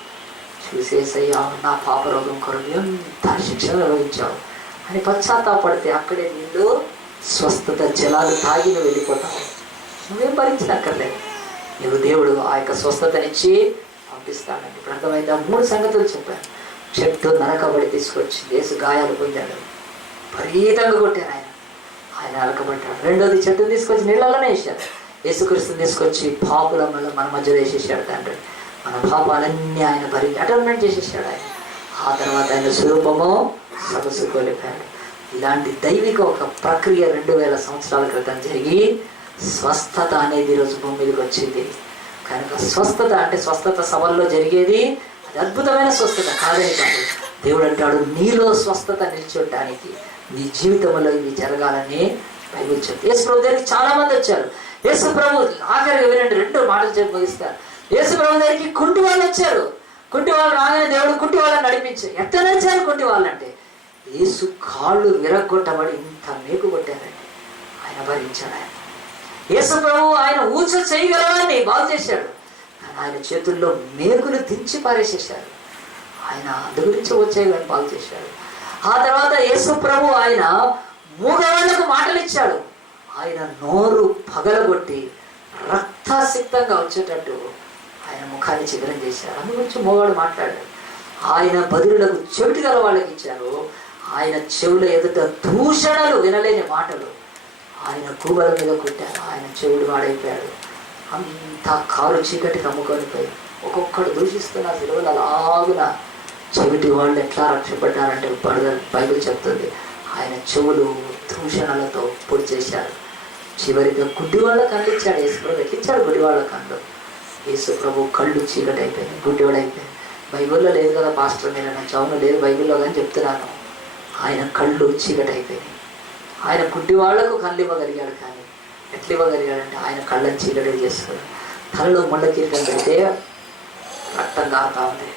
చూసేసయ్యా నా పాప రోగం కొరకు ఎంత శిక్షణ అనుభవించావు అని పశ్చాత్తాపడితే అక్కడే నీళ్ళు స్వస్థత జలాలు తాగి నువ్వు వెళ్ళిపోతావు. నువ్వేం భరించనక్కర్లేదు. నువ్వు దేవుడు ఆ యొక్క స్వస్థతనిచ్చి పంపిస్తానండి. ఇప్పుడు అర్థమైందా? 3 సంగతులు చెప్పాను. చెట్టు నరకబడి తీసుకొచ్చి యేసు గాయాలు పొందాడు, విపరీతంగా కొట్టారు ఆయన నరకబడ్డాడు. రెండోది చెట్టును తీసుకొచ్చి నీళ్ళలోనే వేసాడు. యేసుక్రీస్తుని తీసుకొచ్చి పాపుల మన మధ్యలో వేసేసాడు తండ్రి. మన పాపాలన్నీ ఆయన భరించి అటెంప్ట్ చేసేసాడు ఆయన. ఆ తర్వాత ఆయన స్వరూపము సొగసుకోలేపాడు. ఇలాంటి దైవిక ఒక ప్రక్రియ 2000 సంవత్సరాల క్రితం జరిగి స్వస్థత అనేది ఈరోజు భూమి మీదకి వచ్చింది. కనుక స్వస్థత అంటే స్వస్థత సభల్లో జరిగేది, అది అద్భుతమైన స్వస్థత కాదని కాదు. దేవుడు అంటాడు నీలో స్వస్థత నిల్చోటానికి నీ జీవితంలో ఇవి జరగాలని బైబిల్ చెప్తుంది. యేసు ప్రభు దగ్గరికి చాలా మంది వచ్చారు. యేసు ప్రభు ఆఖరిగా వినండి, 2 మాటలు చెప్పి ముగిస్తారు. యేసు ప్రభు దగ్గరికి కుంటి వాళ్ళు వచ్చారు. కుంటి వాళ్ళు రాగానే దేవుడు కుంటి వాళ్ళని నడిపించారు. ఎట్లా నడిచారు కుంటి వాళ్ళంటే యేసు కాళ్ళు విరగొట్టబడి ఇంత మేకు కొట్టారండి. ఆయన భరించాడు. ఆయన యేసు ప్రభు ఆయన ఊచ చేయగలవాన్ని బాగు చేశాడు. కానీ ఆయన చేతుల్లో మేకులు దించి పారేసేశారు. ఆయన అందు గురించి వచ్చేయని బాగు చేశాడు. ఆ తర్వాత యేసు ప్రభు ఆయన మూగవాళ్లకు మాటలు ఇచ్చాడు. ఆయన నోరు పగలగొట్టి రక్తసిక్తంగా వచ్చేటట్టు ఆయన ముఖాన్ని చిగురం చేశారు. అందు గురించి మూగవాడు మాట్లాడాడు. ఆయన బదులులకు చెవిటి గల వాళ్ళకి ఇచ్చారు. ఆయన చెవుల ఎదుట దూషణలు వినలేని మాటలు ఆయన కూబల మీద కొట్టారు. ఆయన చెవుడు వాడైపోయాడు. అంతా కారు చీకటి కమ్ముకొనిపోయి ఒక్కొక్కడు దూషిస్తున్న విలువలు అలాగున చెవిటి వాళ్ళు ఎట్లా రక్షపడ్డారంటే బైబిల్ చెప్తుంది. ఆయన చెవులు దూషణలతో పొడి చేశారు. చివరిగా గుడ్డివాళ్ళ కళ్ళు ఇచ్చాడు. యేసు ప్రభు ఎట్లిచ్చాడు గుడ్డివాళ్ళ కళ్ళు? యేసు ప్రభు కళ్ళు చీకటి అయిపోయింది, గుడ్డివాడైపోయింది. బైబిల్లో లేదు కదా పాస్టర్, నేను నా చౌను లేదు బైబిల్లో కానీ చెప్తున్నాను. ఆయన కళ్ళు చీకటి అయిపోయినాయి. ఆయన గుడ్డివాళ్లకు కళ్ళు ఇవ్వగలిగాడు. కానీ ఎట్లా ఇవ్వగలిగాడంటే ఆయన కళ్ళని చీకటి చేసుకున్నాడు. తలలో ముళ్ళ కిరీటం పెడితే రక్తం కారుతా ఉంది.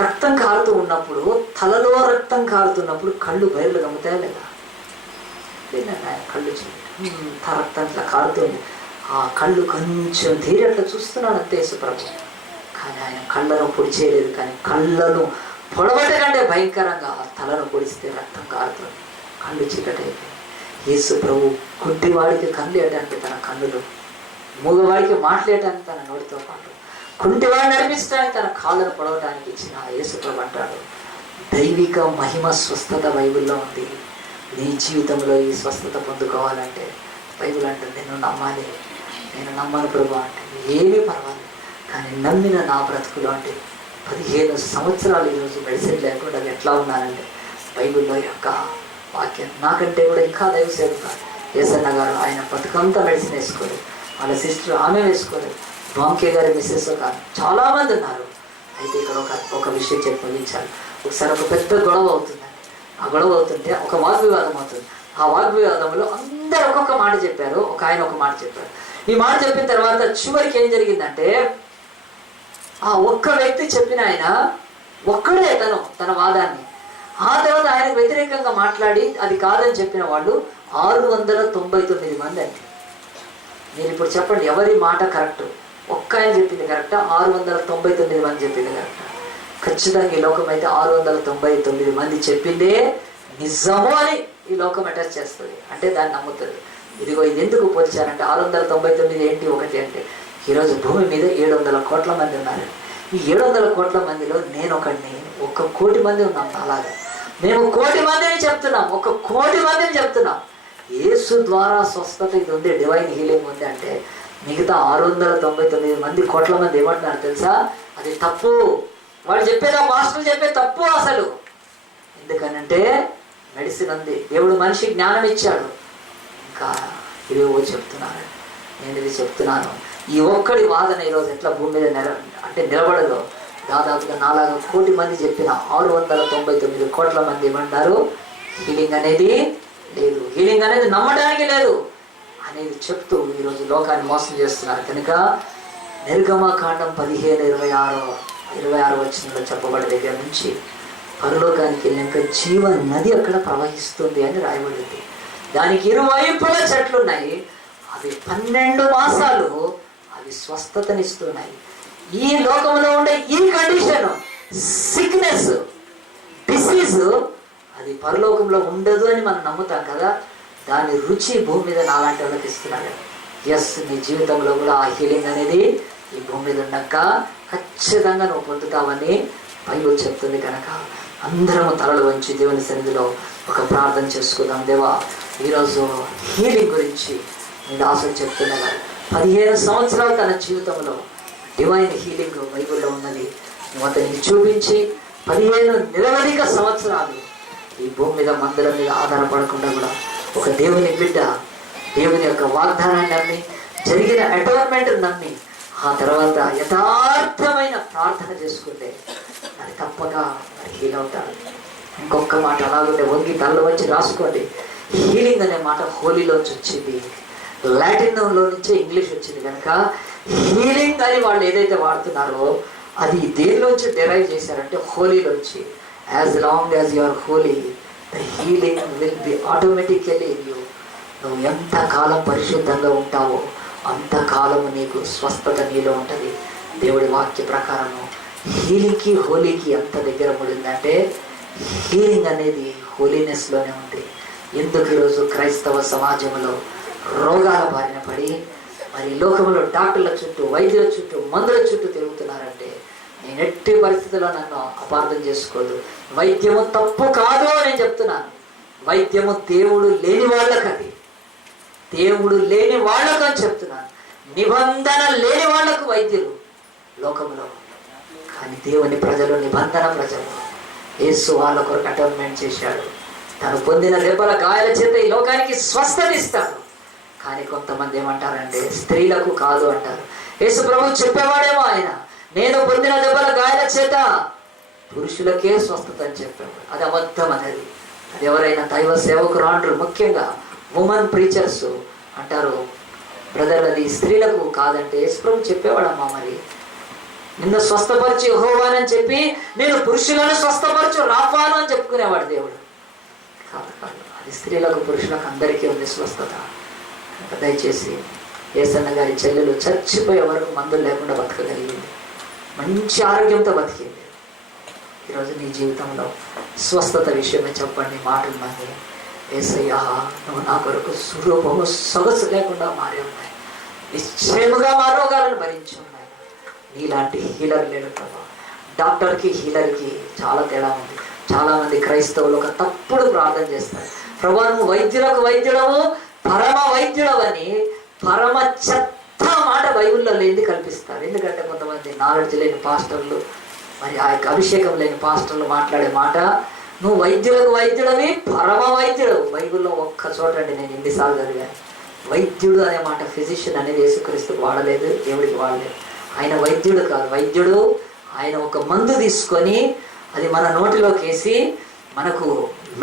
రక్తం కారుతూ ఉన్నప్పుడు, తలలో రక్తం కారుతున్నప్పుడు కళ్ళు బయలు గమ్ముతాయా లేదా? ఆయన కళ్ళు ఇంత రక్తం ఇట్లా కారుతుంది. ఆ కళ్ళు కొంచెం తీరట్లా చూస్తున్నాడు అంతే యేసు ప్రభు. కానీ ఆయన కళ్ళను పొడి చేయలేదు. కానీ కళ్ళను పొడవట కంటే భయంకరంగా తలను పొడిస్తే రక్తం కారుతుంది. కళ్ళు చీకటి అయిపోయింది. యేసు ప్రభు గుడ్డివాడికి కళ్ళు వేయడానికి తన కన్నులు, మూగవాడికి మాట్లాడటానికి తన నోటితో పాటు, కుంటివాడిని నడిపించడానికి తన కాళ్ళను పొడవటానికి ఇచ్చిన యేసు ప్రభు అంటాడు దైవిక మహిమ స్వస్థత బైబిల్లో ఉంది. నీ జీవితంలో ఈ స్వస్థత పొందుకోవాలంటే బైబిల్ అంటుంది నేను నమ్మాలి. నేను నమ్మను ప్రభు అంటే ఏమీ పర్వాలేదు. కానీ నమ్మిన నా బ్రతుకులు అంటే 15 సంవత్సరాలు ఈరోజు మెడిసిన్ లేకుండా ఎట్లా ఉన్నానంటే బైబిల్లో యొక్క వాక్యం నాకంటే కూడా ఇంకా దైవసేవక ఏసన్న గారు ఆయన బతుకంతా మెడిసిన్ వేసుకోలేదు. వాళ్ళ సిస్టర్ ఆమె వేసుకోలేదు. బాంకే గారి మిస్సెస్ కానీ చాలామంది ఉన్నారు. అయితే ఇక్కడ ఒక విషయం చెప్పి ముగించాలి. ఒకసారి ఒక పెద్ద గొడవ అవుతుందండి. ఆ గొడవ అవుతుంటే ఒక వాగ్వివాదం అవుతుంది. ఆ వాగ్వివాదంలో అందరూ ఒక్కొక్క మాట చెప్పారు. ఒక ఆయన ఒక మాట చెప్పారు. ఈ మాట చెప్పిన తర్వాత చివరికి ఏం జరిగిందంటే ఆ ఒక్క వ్యక్తి చెప్పిన ఆయన ఒక్కడే తన వాదాన్ని, ఆ తర్వాత ఆయనకు వ్యతిరేకంగా మాట్లాడి అది కాదని చెప్పిన వాళ్ళు 699 మంది అండి. మీరు ఇప్పుడు చెప్పండి ఎవరి మాట కరెక్ట్? ఒక్క ఆయన చెప్పింది కరెక్టా? 699 మంది చెప్పింది కరెక్టా? ఖచ్చితంగా ఈ లోకం అయితే 699 మంది చెప్పిందే నిజము అని ఈ లోకం అటాచ్ చేస్తుంది. అంటే దాన్ని నమ్ముతుంది. ఇదిగో ఇది ఎందుకు పోల్చారంటే 699 ఏంటి ఒకటి అంటే ఈరోజు భూమి మీద 700 కోట్ల మంది ఉన్నారు. ఈ 700 కోట్ల మందిలో నేను ఒకడిని, 1 కోటి మంది ఉన్నాం. అలాగా మేము 1 కోటి మందిని చెప్తున్నాం. 1 కోటి మందిని చెప్తున్నాం యేసు ద్వారా స్వస్థత ఇది ఉంది, డివైన్ హీలింగ్ ఉంది అంటే మిగతా 699 మంది కోట్ల మంది ఏమంటున్నారు తెలుసా? అది తప్పు. వాళ్ళు చెప్పేది మాస్టర్లు చెప్పే తప్పు అసలు. ఎందుకనంటే మెడిసిన్ ఉంది, దేవుడు మనిషి జ్ఞానం ఇచ్చాడు. ఇంకా ఇవేవో చెప్తున్నాను. నేను ఇది చెప్తున్నాను. ఈ ఒక్కడి వాదన ఈరోజు ఎట్లా భూమి మీద నిలబడదో దాదాపుగా 4 కోటి మంది చెప్పిన 699 కోట్ల మంది ఏమంటారు? హీలింగ్ అనేది లేదు, హీలింగ్ అనేది నమ్మడానికి లేదు అనేది చెప్తూ ఈరోజు లోకాన్ని మోసం చేస్తున్నారు. కనుక నిర్గమకాండం 15:26 వచనంలో చెప్పబడే దగ్గర నుంచి పరలోకానికి వెళ్ళాక జీవ నది అక్కడ ప్రవహిస్తుంది అని రాయబడింది. దానికి ఇరువైపులా చెట్లున్నాయి. అవి 12 మాసాలు అవి స్వస్థతనిస్తున్నాయి. ఈ లోకంలో ఉండే ఈ కండిషన్, సిక్నెస్, డిసీజ్, అది పరలోకంలో ఉండదు అని మనం నమ్ముతాం కదా. దాని రుచి భూమి మీద నాలాంటి వాళ్ళకి ఇస్తున్నాడు. ఎస్, నీ జీవితంలో కూడా ఆ హీలింగ్ అనేది ఈ భూమి మీద ఉన్నాక ఖచ్చితంగా నువ్వు పొందుతావని బైబిల్ చెప్తుంది. కనుక అందరము తలలు వంచి దేవుని సన్నిధిలో ఒక ప్రార్థన చేసుకుందాం. దేవా, ఈరోజు హీలింగ్ గురించి నీ దాసులు చెప్తున్నారు. 15 సంవత్సరాలు తన జీవితంలో డివైన్ హీలింగ్ బైబిల్లో ఉన్నది. నువ్వు అతనికి చూపించి 15 నిరవధిక సంవత్సరాలు ఈ భూమి మీద మందుల మీద ఆధారపడకుండా కూడా ఒక దేవుని బిడ్డ దేవుని యొక్క వాగ్దానాన్ని నమ్మి, జరిగిన అటోన్మెంట్ నమ్మి, ఆ తర్వాత యథార్థమైన ప్రార్థన చేసుకుంటే అది తప్పక మరి హీల్ అవుతాడు. ఇంకొక మాట అలాగుంటే వంగి తల్ల వచ్చి రాసుకోండి. హీలింగ్ అనే మాట హోలీలోంచి వచ్చింది, లాటిన్లో నుంచే ఇంగ్లీష్ వచ్చింది. కనుక హీలింగ్ అని వాళ్ళు ఏదైతే వాడుతున్నారో అది దేనిలోంచి డెరైవ్ చేశారంటే హోలీలోంచి. As long as you are holy, the healing will be automatically in you. నువ్వు ఎంతకాలం పరిశుద్ధంగా ఉంటావో అంతకాలము నీకు స్వస్థత నీలో ఉంటుంది. దేవుడి వాక్య ప్రకారము హీలింగ్కి హోలీకి ఎంత దగ్గర పడిందంటే హీలింగ్ అనేది హోలీనెస్లోనే ఉంది. ఎందుకు ఈరోజు క్రైస్తవ సమాజంలో రోగాల బారిన పడి మరి లోకంలో డాక్టర్ల చుట్టూ, వైద్యుల చుట్టూ, మందుల చుట్టూ తిరుగుతున్నారంటే నేను ఎట్టి పరిస్థితుల్లో నన్ను అపార్థం చేసుకోదు. వైద్యము తప్పు కాదు అని నేను చెప్తున్నాను. వైద్యము దేవుడు లేని వాళ్ళకి, అది దేవుడు లేని వాళ్ళకు అని చెప్తున్నాను. నిబంధన లేని వాళ్లకు వైద్యులు లోకంలో, కానీ దేవుని ప్రజలు నిబంధన ప్రజలు. యేసు వాళ్ళ కొరకు అటోన్మెంట్ చేశాడు. తను పొందిన దెబ్బల గాయాల చేత ఈ లోకానికి స్వస్థత ఇస్తాడు. కానీ కొంతమంది ఏమంటారంటే స్త్రీలకు కాదు అంటారు. యేసు ప్రభు చెప్పేవాడేమో ఆయన, నేను పొందిన దెబ్బల గాయాల చేత పురుషులకే స్వస్థత అని చెప్పాడు. అది అబద్ధం అనేది. అది ఎవరైనా దైవ సేవకులు అంటారు, ముఖ్యంగా ఉమెన్ ప్రీచర్స్ అంటారు, బ్రదర్ అది స్త్రీలకు కాదంటే. యేసు ప్రభు చెప్పేవాడమ్మా, మరి నిన్ను స్వస్థపరచు యెహోవానని చెప్పి నేను పురుషులను స్వస్థపరచు రాఫాను అని చెప్పుకునేవాడు దేవుడు. కాదు కాదు, అది స్త్రీలకు పురుషులకు అందరికీ ఉంది స్వస్థత. దయచేసి యేసన్న గారి చెల్లెలు చచ్చిపోయే వరకు మందులు లేకుండా బతకగలిగింది, మంచి ఆరోగ్యంతో బతికింది. ఈరోజు నీ జీవితంలో స్వస్థత విషయమే చెప్పండి. మాట ఉన్నది, యేసయ్యా నువ్వు నా కొరకు స్వరూపము సొగసు లేకుండా మారి ఉన్నాయి, నిశ్చయముగా మా రోగాలను భరించి ఉన్నాయి. నీలాంటి హీలర్ లేడు ప్రభా. డాక్టర్కి హీలర్కి చాలా తేడా ఉంది. చాలామంది క్రైస్తవులు ఒక తప్పుడు ప్రార్థన చేస్తారు. ప్రభా నువ్వు వైద్యులకు వైద్యుడవు, పరమ వైద్యుడవని పరమ చెత్త మాట బైబిల్లో లేని కల్పిస్తారు. ఎందుకంటే కొంతమంది నాలెడ్జ్ లేని పాస్టర్లు, మరి ఆ యొక్క అభిషేకం లేని పాస్టర్లు మాట్లాడే మాట, నువ్వు వైద్యులకు వైద్యుడవి, పరమ వైద్యుడు. బైబిల్లో ఒక్క చోటండి నేను ఎన్నిసార్లు చదివాను. వైద్యుడు అనే మాట ఫిజిషియన్ అనేది యేసుక్రీస్తుకు వాడలేదు, దేవుడికి వాడలేదు. ఆయన వైద్యుడు కాదు. వైద్యుడు ఆయన ఒక మందు తీసుకొని అది మన నోటిలోకి వేసి మనకు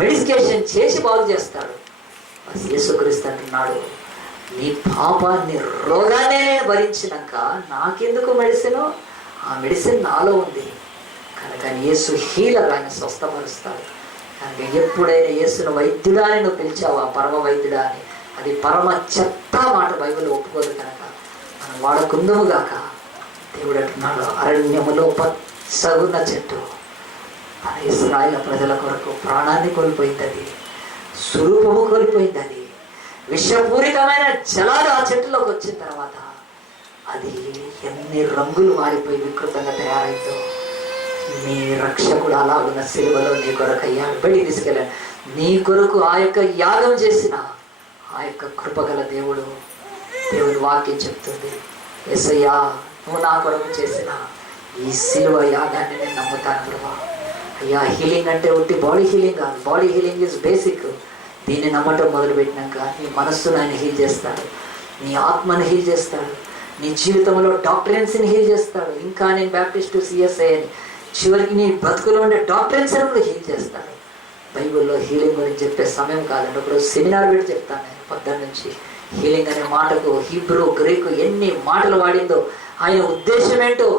మెడికేషన్ చేసి బాగు చేస్తాడు. యేసుక్రీస్తు అంటున్నాడు, నీ పాపాన్ని రోగాన్ని నేను భరించినాక నాకెందుకు మెడిసిన్? ఆ మెడిసిన్ నాలో ఉంది కనుక యేసు హీలర్, ఆయన స్వస్థపరుస్తాడు. కనుక ఎప్పుడైనా యేసును వైద్యుడా అని నువ్వు పిలిచావా, పరమ వైద్యుడా అని, అది పరమ చెత్త మాట బైబిల్ ఒప్పుకోదు. కనుక మనం వాడకుందుముగాక. దేవుడు అంటున్నాడు, అరణ్యములో పచ్చగున్న చెట్టు మన ఇశ్రాయేలు ప్రజల కొరకు ప్రాణాన్ని కోల్పోయిందని, స్వరూపము కోల్పోయిందని, విషపూరితమైన జలాలు ఆ చెట్టులోకి వచ్చిన తర్వాత అది ఎన్ని రంగులు మారిపోయి వికృతంగా తయారైందో, నీ రక్షకుడు అలాగున్న సిలువలో నీ కొరకు అయ్యాడు, బయటికి తీసుకెళ్ళాడు. నీ కొరకు ఆ యొక్క యాగం చేసిన ఆ యొక్క కృపగల దేవుడు, దేవుని వాక్యం చెప్తుంది, యేసయ్యా నువ్వు నా కొరకు చేసిన ఈ సిలువ యాగాన్ని నేను నమ్ముతాను ప్రభా. అయ్యా హీలింగ్ అంటే ఒకటి బాడీ హీలింగ్ కాదు. Body healing is basic. దీన్ని నమ్మటం మొదలుపెట్టినాక నీ మనస్సును ఆయన హీల్ చేస్తాడు, నీ ఆత్మను హీల్ చేస్తాడు, నీ జీవితంలో డాక్టరెన్స్ని హీల్ చేస్తాడు. ఇంకా నేను బ్యాప్టిస్టు సిఎస్ఐ అని చివరికి నీ బ్రతుకులో ఉండే డాక్టరెన్స్ అని కూడా హీల్ చేస్తాడు. బైబిల్లో హీలింగ్ గురించి చెప్పే సమయం కాదండి. ఇప్పుడు సెమినార్ పెట్టి చెప్తాను నేను పొద్దున్న నుంచి. హీలింగ్ అనే మాటకు హీబ్రూ, గ్రీకు ఎన్ని మాటలు వాడిందో, ఆయన ఉద్దేశం ఏంటో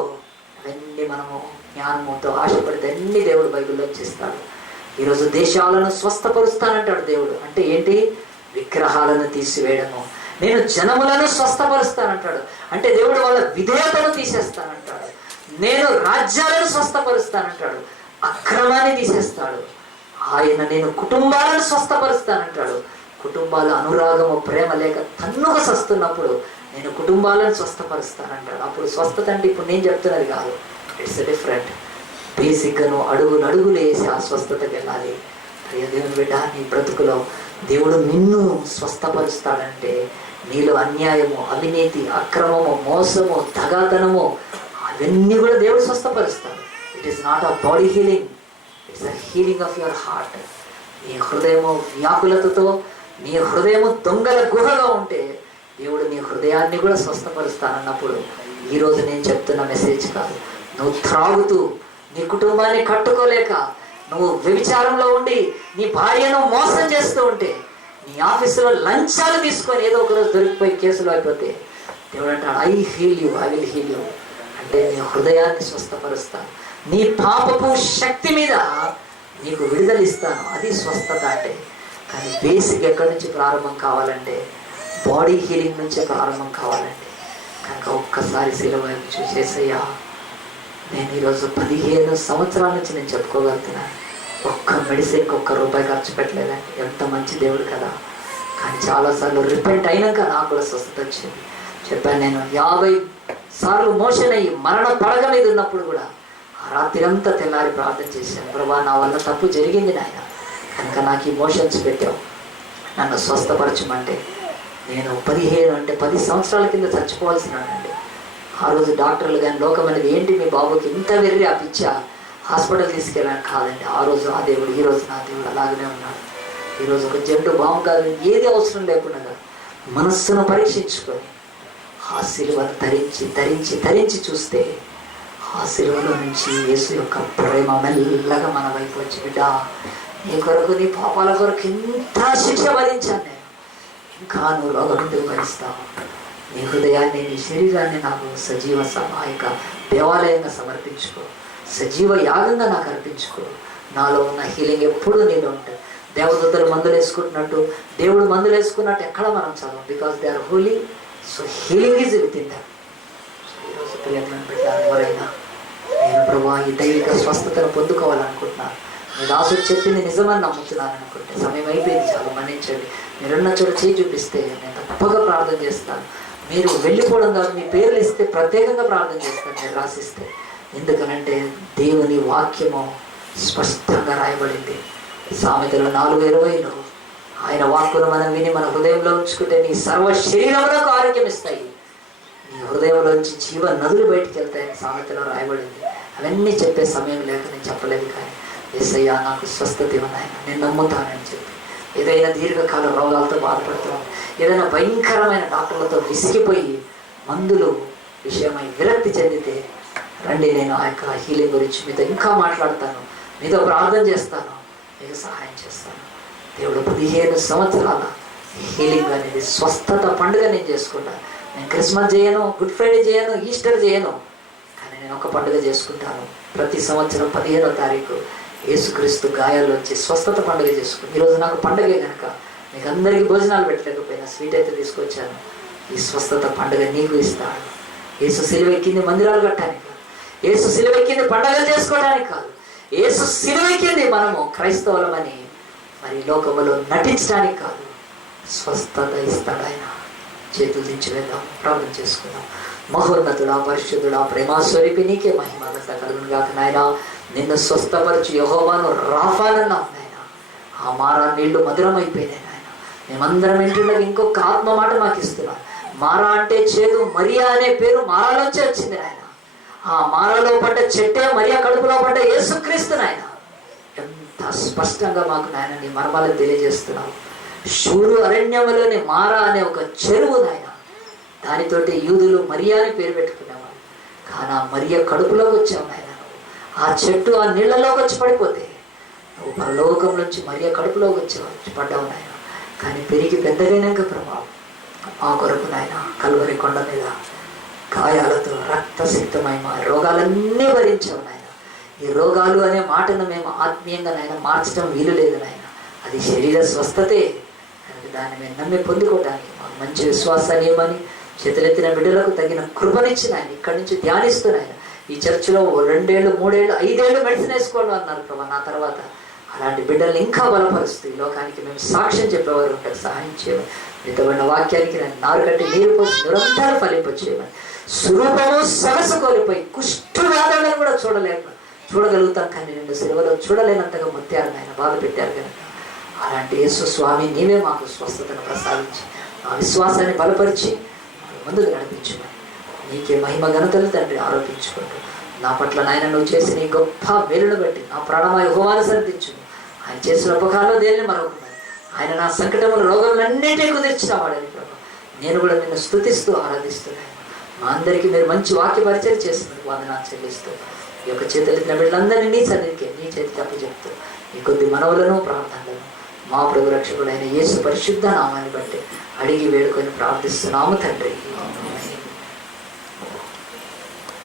అవన్నీ మనము జ్ఞానంతో ఆశపడితే అన్ని దేవుడు బైబిల్లో ఇస్తాడు. ఈరోజు దేశాలను స్వస్థపరుస్తానంటాడు దేవుడు. అంటే ఏంటి? విగ్రహాలను తీసివేయడము. నేను జనములను స్వస్థపరుస్తానంటాడు. అంటే దేవుడు వాళ్ళ విధేయతను తీసేస్తానంటాడు. నేను రాజ్యాలను స్వస్థపరుస్తానంటాడు. అక్రమాన్ని తీసేస్తాడు. ఆయన నేను కుటుంబాలను స్వస్థపరుస్తానంటాడు. కుటుంబాల అనురాగము ప్రేమ లేక తన్నుగా సస్తున్నప్పుడు నేను కుటుంబాలను స్వస్థపరుస్తానంటాడు. అప్పుడు స్వస్థత అంటే ఇప్పుడు నేను చెప్తున్నది కాదు, ఇట్స్ డిఫరెంట్. బేసిక్గా నువ్వు అడుగులు వేసి ఆ స్వస్థతకి వెళ్ళాలి. అయ్యా దేవుని బిడ్డ, నీ బ్రతుకులో దేవుడు నిన్ను స్వస్థపరుస్తాడంటే నీలో అన్యాయము, అవినీతి, అక్రమము, మోసము, దగాతనము అవన్నీ కూడా దేవుడు స్వస్థపరుస్తాడు. It is not a body healing, it's a healing of your heart. నీ హృదయము వ్యాకులతతో, నీ హృదయము దొంగల గుహగా ఉంటే దేవుడు నీ హృదయాన్ని కూడా స్వస్థపరుస్తానన్నప్పుడు ఈరోజు నేను చెప్తున్న మెసేజ్ కాదు. నువ్వు త్రాగుతూ నీ కుటుంబాన్ని కట్టుకోలేక నువ్వు వ్యభిచారంలో ఉండి నీ భార్యను మోసం చేస్తూ ఉంటే, నీ ఆఫీసులో లంచాలు తీసుకొని ఏదో ఒకరోజు దొరికిపోయి కేసులు అయిపోతే దేవుడు అంటాడు, I heal you, I will heal you. అంటే నీ హృదయాన్ని స్వస్థపరుస్తాను, నీ పాపపు శక్తి మీద నీకు విడుదల ఇస్తాను. అది స్వస్థత అంటే. కానీ బేసిక్ ఎక్కడి నుంచి ప్రారంభం కావాలంటే బాడీ హీలింగ్ నుంచే ప్రారంభం కావాలంటే కనుక ఒక్కసారి సిలువ వైపు చూసేసయ్యా, నేను ఈరోజు 15 సంవత్సరాల నుంచి నేను చెప్పుకోగలుగుతున్నాను, ఒక్క మెడిసిన్కి ₹1 ఖర్చు పెట్టలేదండి. ఎంత మంచి దేవుడు కదా. కానీ చాలాసార్లు రిపెంట్ అయినాక నాకు కూడా స్వస్థత వచ్చింది. చెప్పాను, నేను 50 సార్లు మోషన్ అయ్యి మరణ పడగ మీద ఉన్నప్పుడు కూడా ఆ రాత్రి అంతా తెల్లారి ప్రార్థన చేశాను, ప్రభా నా వల్ల తప్పు జరిగింది నాయన, కనుక నాకు ఈ మోషన్స్ పెట్టావు, నన్ను స్వస్థపరచమంటే నేను 10 సంవత్సరాల కింద చచ్చిపోవాల్సినానండి. ఆ రోజు డాక్టర్లు కానీ లోకం అనేది ఏంటి మీ బాబుకి ఇంత వెర్రి ఆ పిచ్చా, హాస్పిటల్ తీసుకెళ్ళాను కాదండి. ఆ రోజు ఆ దేవుడు, ఈరోజు నా దేవుడు అలాగనే ఉన్నాడు. ఈరోజు ఒక జంటు బాంబు కాదు, ఏది అవసరం లేకుండా మనస్సును పరీక్షించుకొని ఆ సిలువను ధరించి చూస్తే ఆ సిలువలో నుంచి యేసు యొక్క ప్రేమ మెల్లగా మన వైపు వచ్చి, బిడ్డ నీ కొరకు, నీ పాపాల కొరకు ఇంత శిక్ష భరించాను నేను, ఇంకా నువ్వు రోగం నుండి భరిస్తావు. నీ హృదయాన్ని, నీ శరీరాన్ని నాకు సజీవ సహాయక దేవాలయంగా సమర్పించుకో, సజీవ యాగంగా నాకు అర్పించుకో. నాలో ఉన్న హీలింగ్ ఎప్పుడూ నీలో ఉంటుంది. దేవదూతలు మందులు వేసుకుంటున్నట్టు, దేవుడు మందులు వేసుకున్నట్టు ఎక్కడ మనం చదవం, because they are holy. So healing is within them. So ఈరోజు పిల్లలను పెట్టాను, ఎవరైనా నేను ప్రభా ఈ దైవిక స్వస్థతను పొందుకోవాలనుకుంటున్నాను, మీ దాసుడు చెప్పింది నిజమని నమ్ముతున్నాను అనుకుంటే సమయం అయిపోయింది, చాలా మన్నించండి. మీరున్న చోట చేయి చూపిస్తే నేను తప్పగా ప్రార్థన చేస్తాను. మీరు వెళ్ళిపోవడం కాదు, మీ పేర్లు ఇస్తే ప్రత్యేకంగా ప్రార్థన చేస్తాను మీరు రాసిస్తే. ఎందుకనంటే దేవుని వాక్యము స్పష్టంగా రాయబడింది. సామెతలు 4:20 ఆయన వాక్కును మనం విని మన హృదయంలో ఉంచుకుంటే నీ సర్వ శరీరములకు ఆరోగ్యం ఇస్తాయి, నీ హృదయంలోంచి జీవ నదులు బయటికి వెళ్తాయని సామెతలో రాయబడింది. అవన్నీ చెప్పే సమయం లేక నేను చెప్పలేదు. కానీ యేసయ్యా నాకు స్వస్థత ఇవ్వనాయన, నేను నమ్ముతానని చెప్పి ఏదైనా దీర్ఘకాల రోగాలతో బాధపడుతున్నాను, ఏదైనా భయంకరమైన డాక్టర్లతో విసిగిపోయి మందులు విషయమై విరక్తి చెందితే రండి, నేను ఆ యొక్క హీలింగ్ గురించి మీతో ఇంకా మాట్లాడతాను, మీతో ప్రార్థన చేస్తాను, మీకు సహాయం చేస్తాను. దేవుడు 15 సంవత్సరాల హీలింగ్ అనేది స్వస్థత పండుగ నేను చేసుకుంటాను. నేను క్రిస్మస్ చేయను, గుడ్ ఫ్రైడే చేయను, ఈస్టర్ చేయను, కానీ నేను ఒక పండుగ చేసుకుంటాను. ప్రతి సంవత్సరం 15వ తారీఖు యేసుక్రీస్తు గాయాల్లోంచి స్వస్థత పండుగ చేసుకుంటాను. ఈరోజు నాకు పండుగే కనుక మీకు అందరికీ భోజనాలు పెట్టలేకపోయినా స్వీట్ అయితే తీసుకొచ్చాను. ఈ స్వస్థత పండుగ నీకు ఇస్తాను. యేసు సిలువ ఎక్కింది మందిరాలు కట్టడానికి కాదు, యేసు సిలువ ఎక్కింది పండుగలు చేసుకోవడానికి కాదు, యేసు సిలువ ఎక్కింది మనము క్రైస్తవులమని మరి లోకములో నటించడానికి కాదు. స్వస్థత ఇస్తాడు ఆయన. చేతులు దించి వెళ్దాం, ప్రార్థన చేసుకుందాం. మహోన్నతుడా, పరిశుద్ధుడా, ప్రేమాస్వరూపి నీకే మహిమ కలుగును గాక నాయన. నిన్ను స్వస్థపరచు యెహోవాను రాఫానన్నావు నాయన. ఆ మారా నీళ్లు మధురమైపోయినాయి నాయన. మేమందరం ఇంటిలోకి ఇంకొక ఆత్మ మాట మాకు ఇస్తున్నాను. మారా అంటే చేదు, మరియా అనే పేరు మారాలోంచే వచ్చింది నాయన. ఆ మారాలో పడ్డ చెట్టే మరియా కడుపులో పడ్డ యేసుక్రీస్తు నాయన. ఎంత స్పష్టంగా మాకు నాయన నీ మర్మాలను తెలియజేస్తున్నావు. శూరు అరణ్యములోని మారా అనే ఒక చెరువు నాయన, దానితోటి యూదులు మరియా అని పేరు పెట్టుకునేవారు. కానీ ఆ మరియా కడుపులోకి వచ్చావు నాయన. ఆ చెట్టు ఆ నీళ్లలోకి వచ్చి పడిపోతే నువ్వు పరలోకం నుంచి మరియా కడుపులోకి వచ్చి పడ్డావు నాయన. కానీ పెరిగి పెద్దగైనాక ప్రభావం మా కొరకు నాయన కల్వరి కొండ మీద గాయాలతో రక్తసిక్తమై మా రోగాలన్నీ భరించావు నాయన. ఈ రోగాలు అనే మాటను మేము ఆత్మీయంగా నాయన మార్చడం వీలు లేదు నాయన. అది శరీర స్వస్థతే. కనుక దాన్ని మేము నమ్మి పొందుకోవడానికి మాకు మంచి విశ్వాసాన్ని ఇవ్వమని చేతులెత్తిన బిడ్డలకు తగిన కృపనిచ్చిన ఆయన ఇక్కడి నుంచి ధ్యానిస్తున్నాయన ఈ చర్చిలో 2 ఏళ్ళు 3 ఏళ్ళు 5 ఏళ్ళు మెడిసిన్ వేసుకోండి అన్నారు ప్రభా. నా తర్వాత అలాంటి బిడ్డల్ని ఇంకా బలపరుస్తూ ఈ లోకానికి మేము సాక్ష్యం చెప్పేవారు ఉంటారు. సహాయం చేయమని, మితమైన వాక్యానికి నారు కట్టి నీరు పోసి నిరంతరం ఫలింపచేయమని, స్వరూపము సొగసు కోల్పోయి కుష్ఠు వ్యాధులను కూడా చూడగలుగుతాం, కానీ నిన్ను సిలువలో చూడలేనంతగా ముత్యారు ఆయన బాధ పెట్టారు కనుక అలాంటి యేసు స్వామి నీవే మాకు స్వస్థతను ప్రసాదించి ఆ విశ్వాసాన్ని బలపరిచి ముందుకు నడిపించమని నీకే మహిమ ఘనతలు తండ్రి ఆరోపించుకుంటూ నా పట్ల నాయన నువ్వు చేసిన ఈ గొప్ప మేలును బట్టి నా ప్రాణమా యెహోవాను సన్నిధించు. ఆయన చేసిన ఉపకారంలో దేనిని మరొకమని ఆయన నా సంకటములు రోగములన్నిటినీ కుదిర్చిన వాడని ప్రభు నేను కూడా నిన్ను స్తుతిస్తూ ఆరాధిస్తున్నాను. మా అందరికీ మీరు మంచి వాక్య పరిచయం చేస్తున్నారు వందనాలు చెల్లిస్తూ ఈ యొక్క చేతులెత్తిన బిడ్డలందరినీ నీ సన్నిధికి నీ చేతికి అప్పచెప్తూ ఈ కొద్ది మనవులను ప్రార్థనలను మా ప్రభు రక్షకుడైన యేసు పరిశుద్ధ నామాన్ని బట్టి అడిగి వేడుకొని ప్రార్థిస్తున్నాము తండ్రి.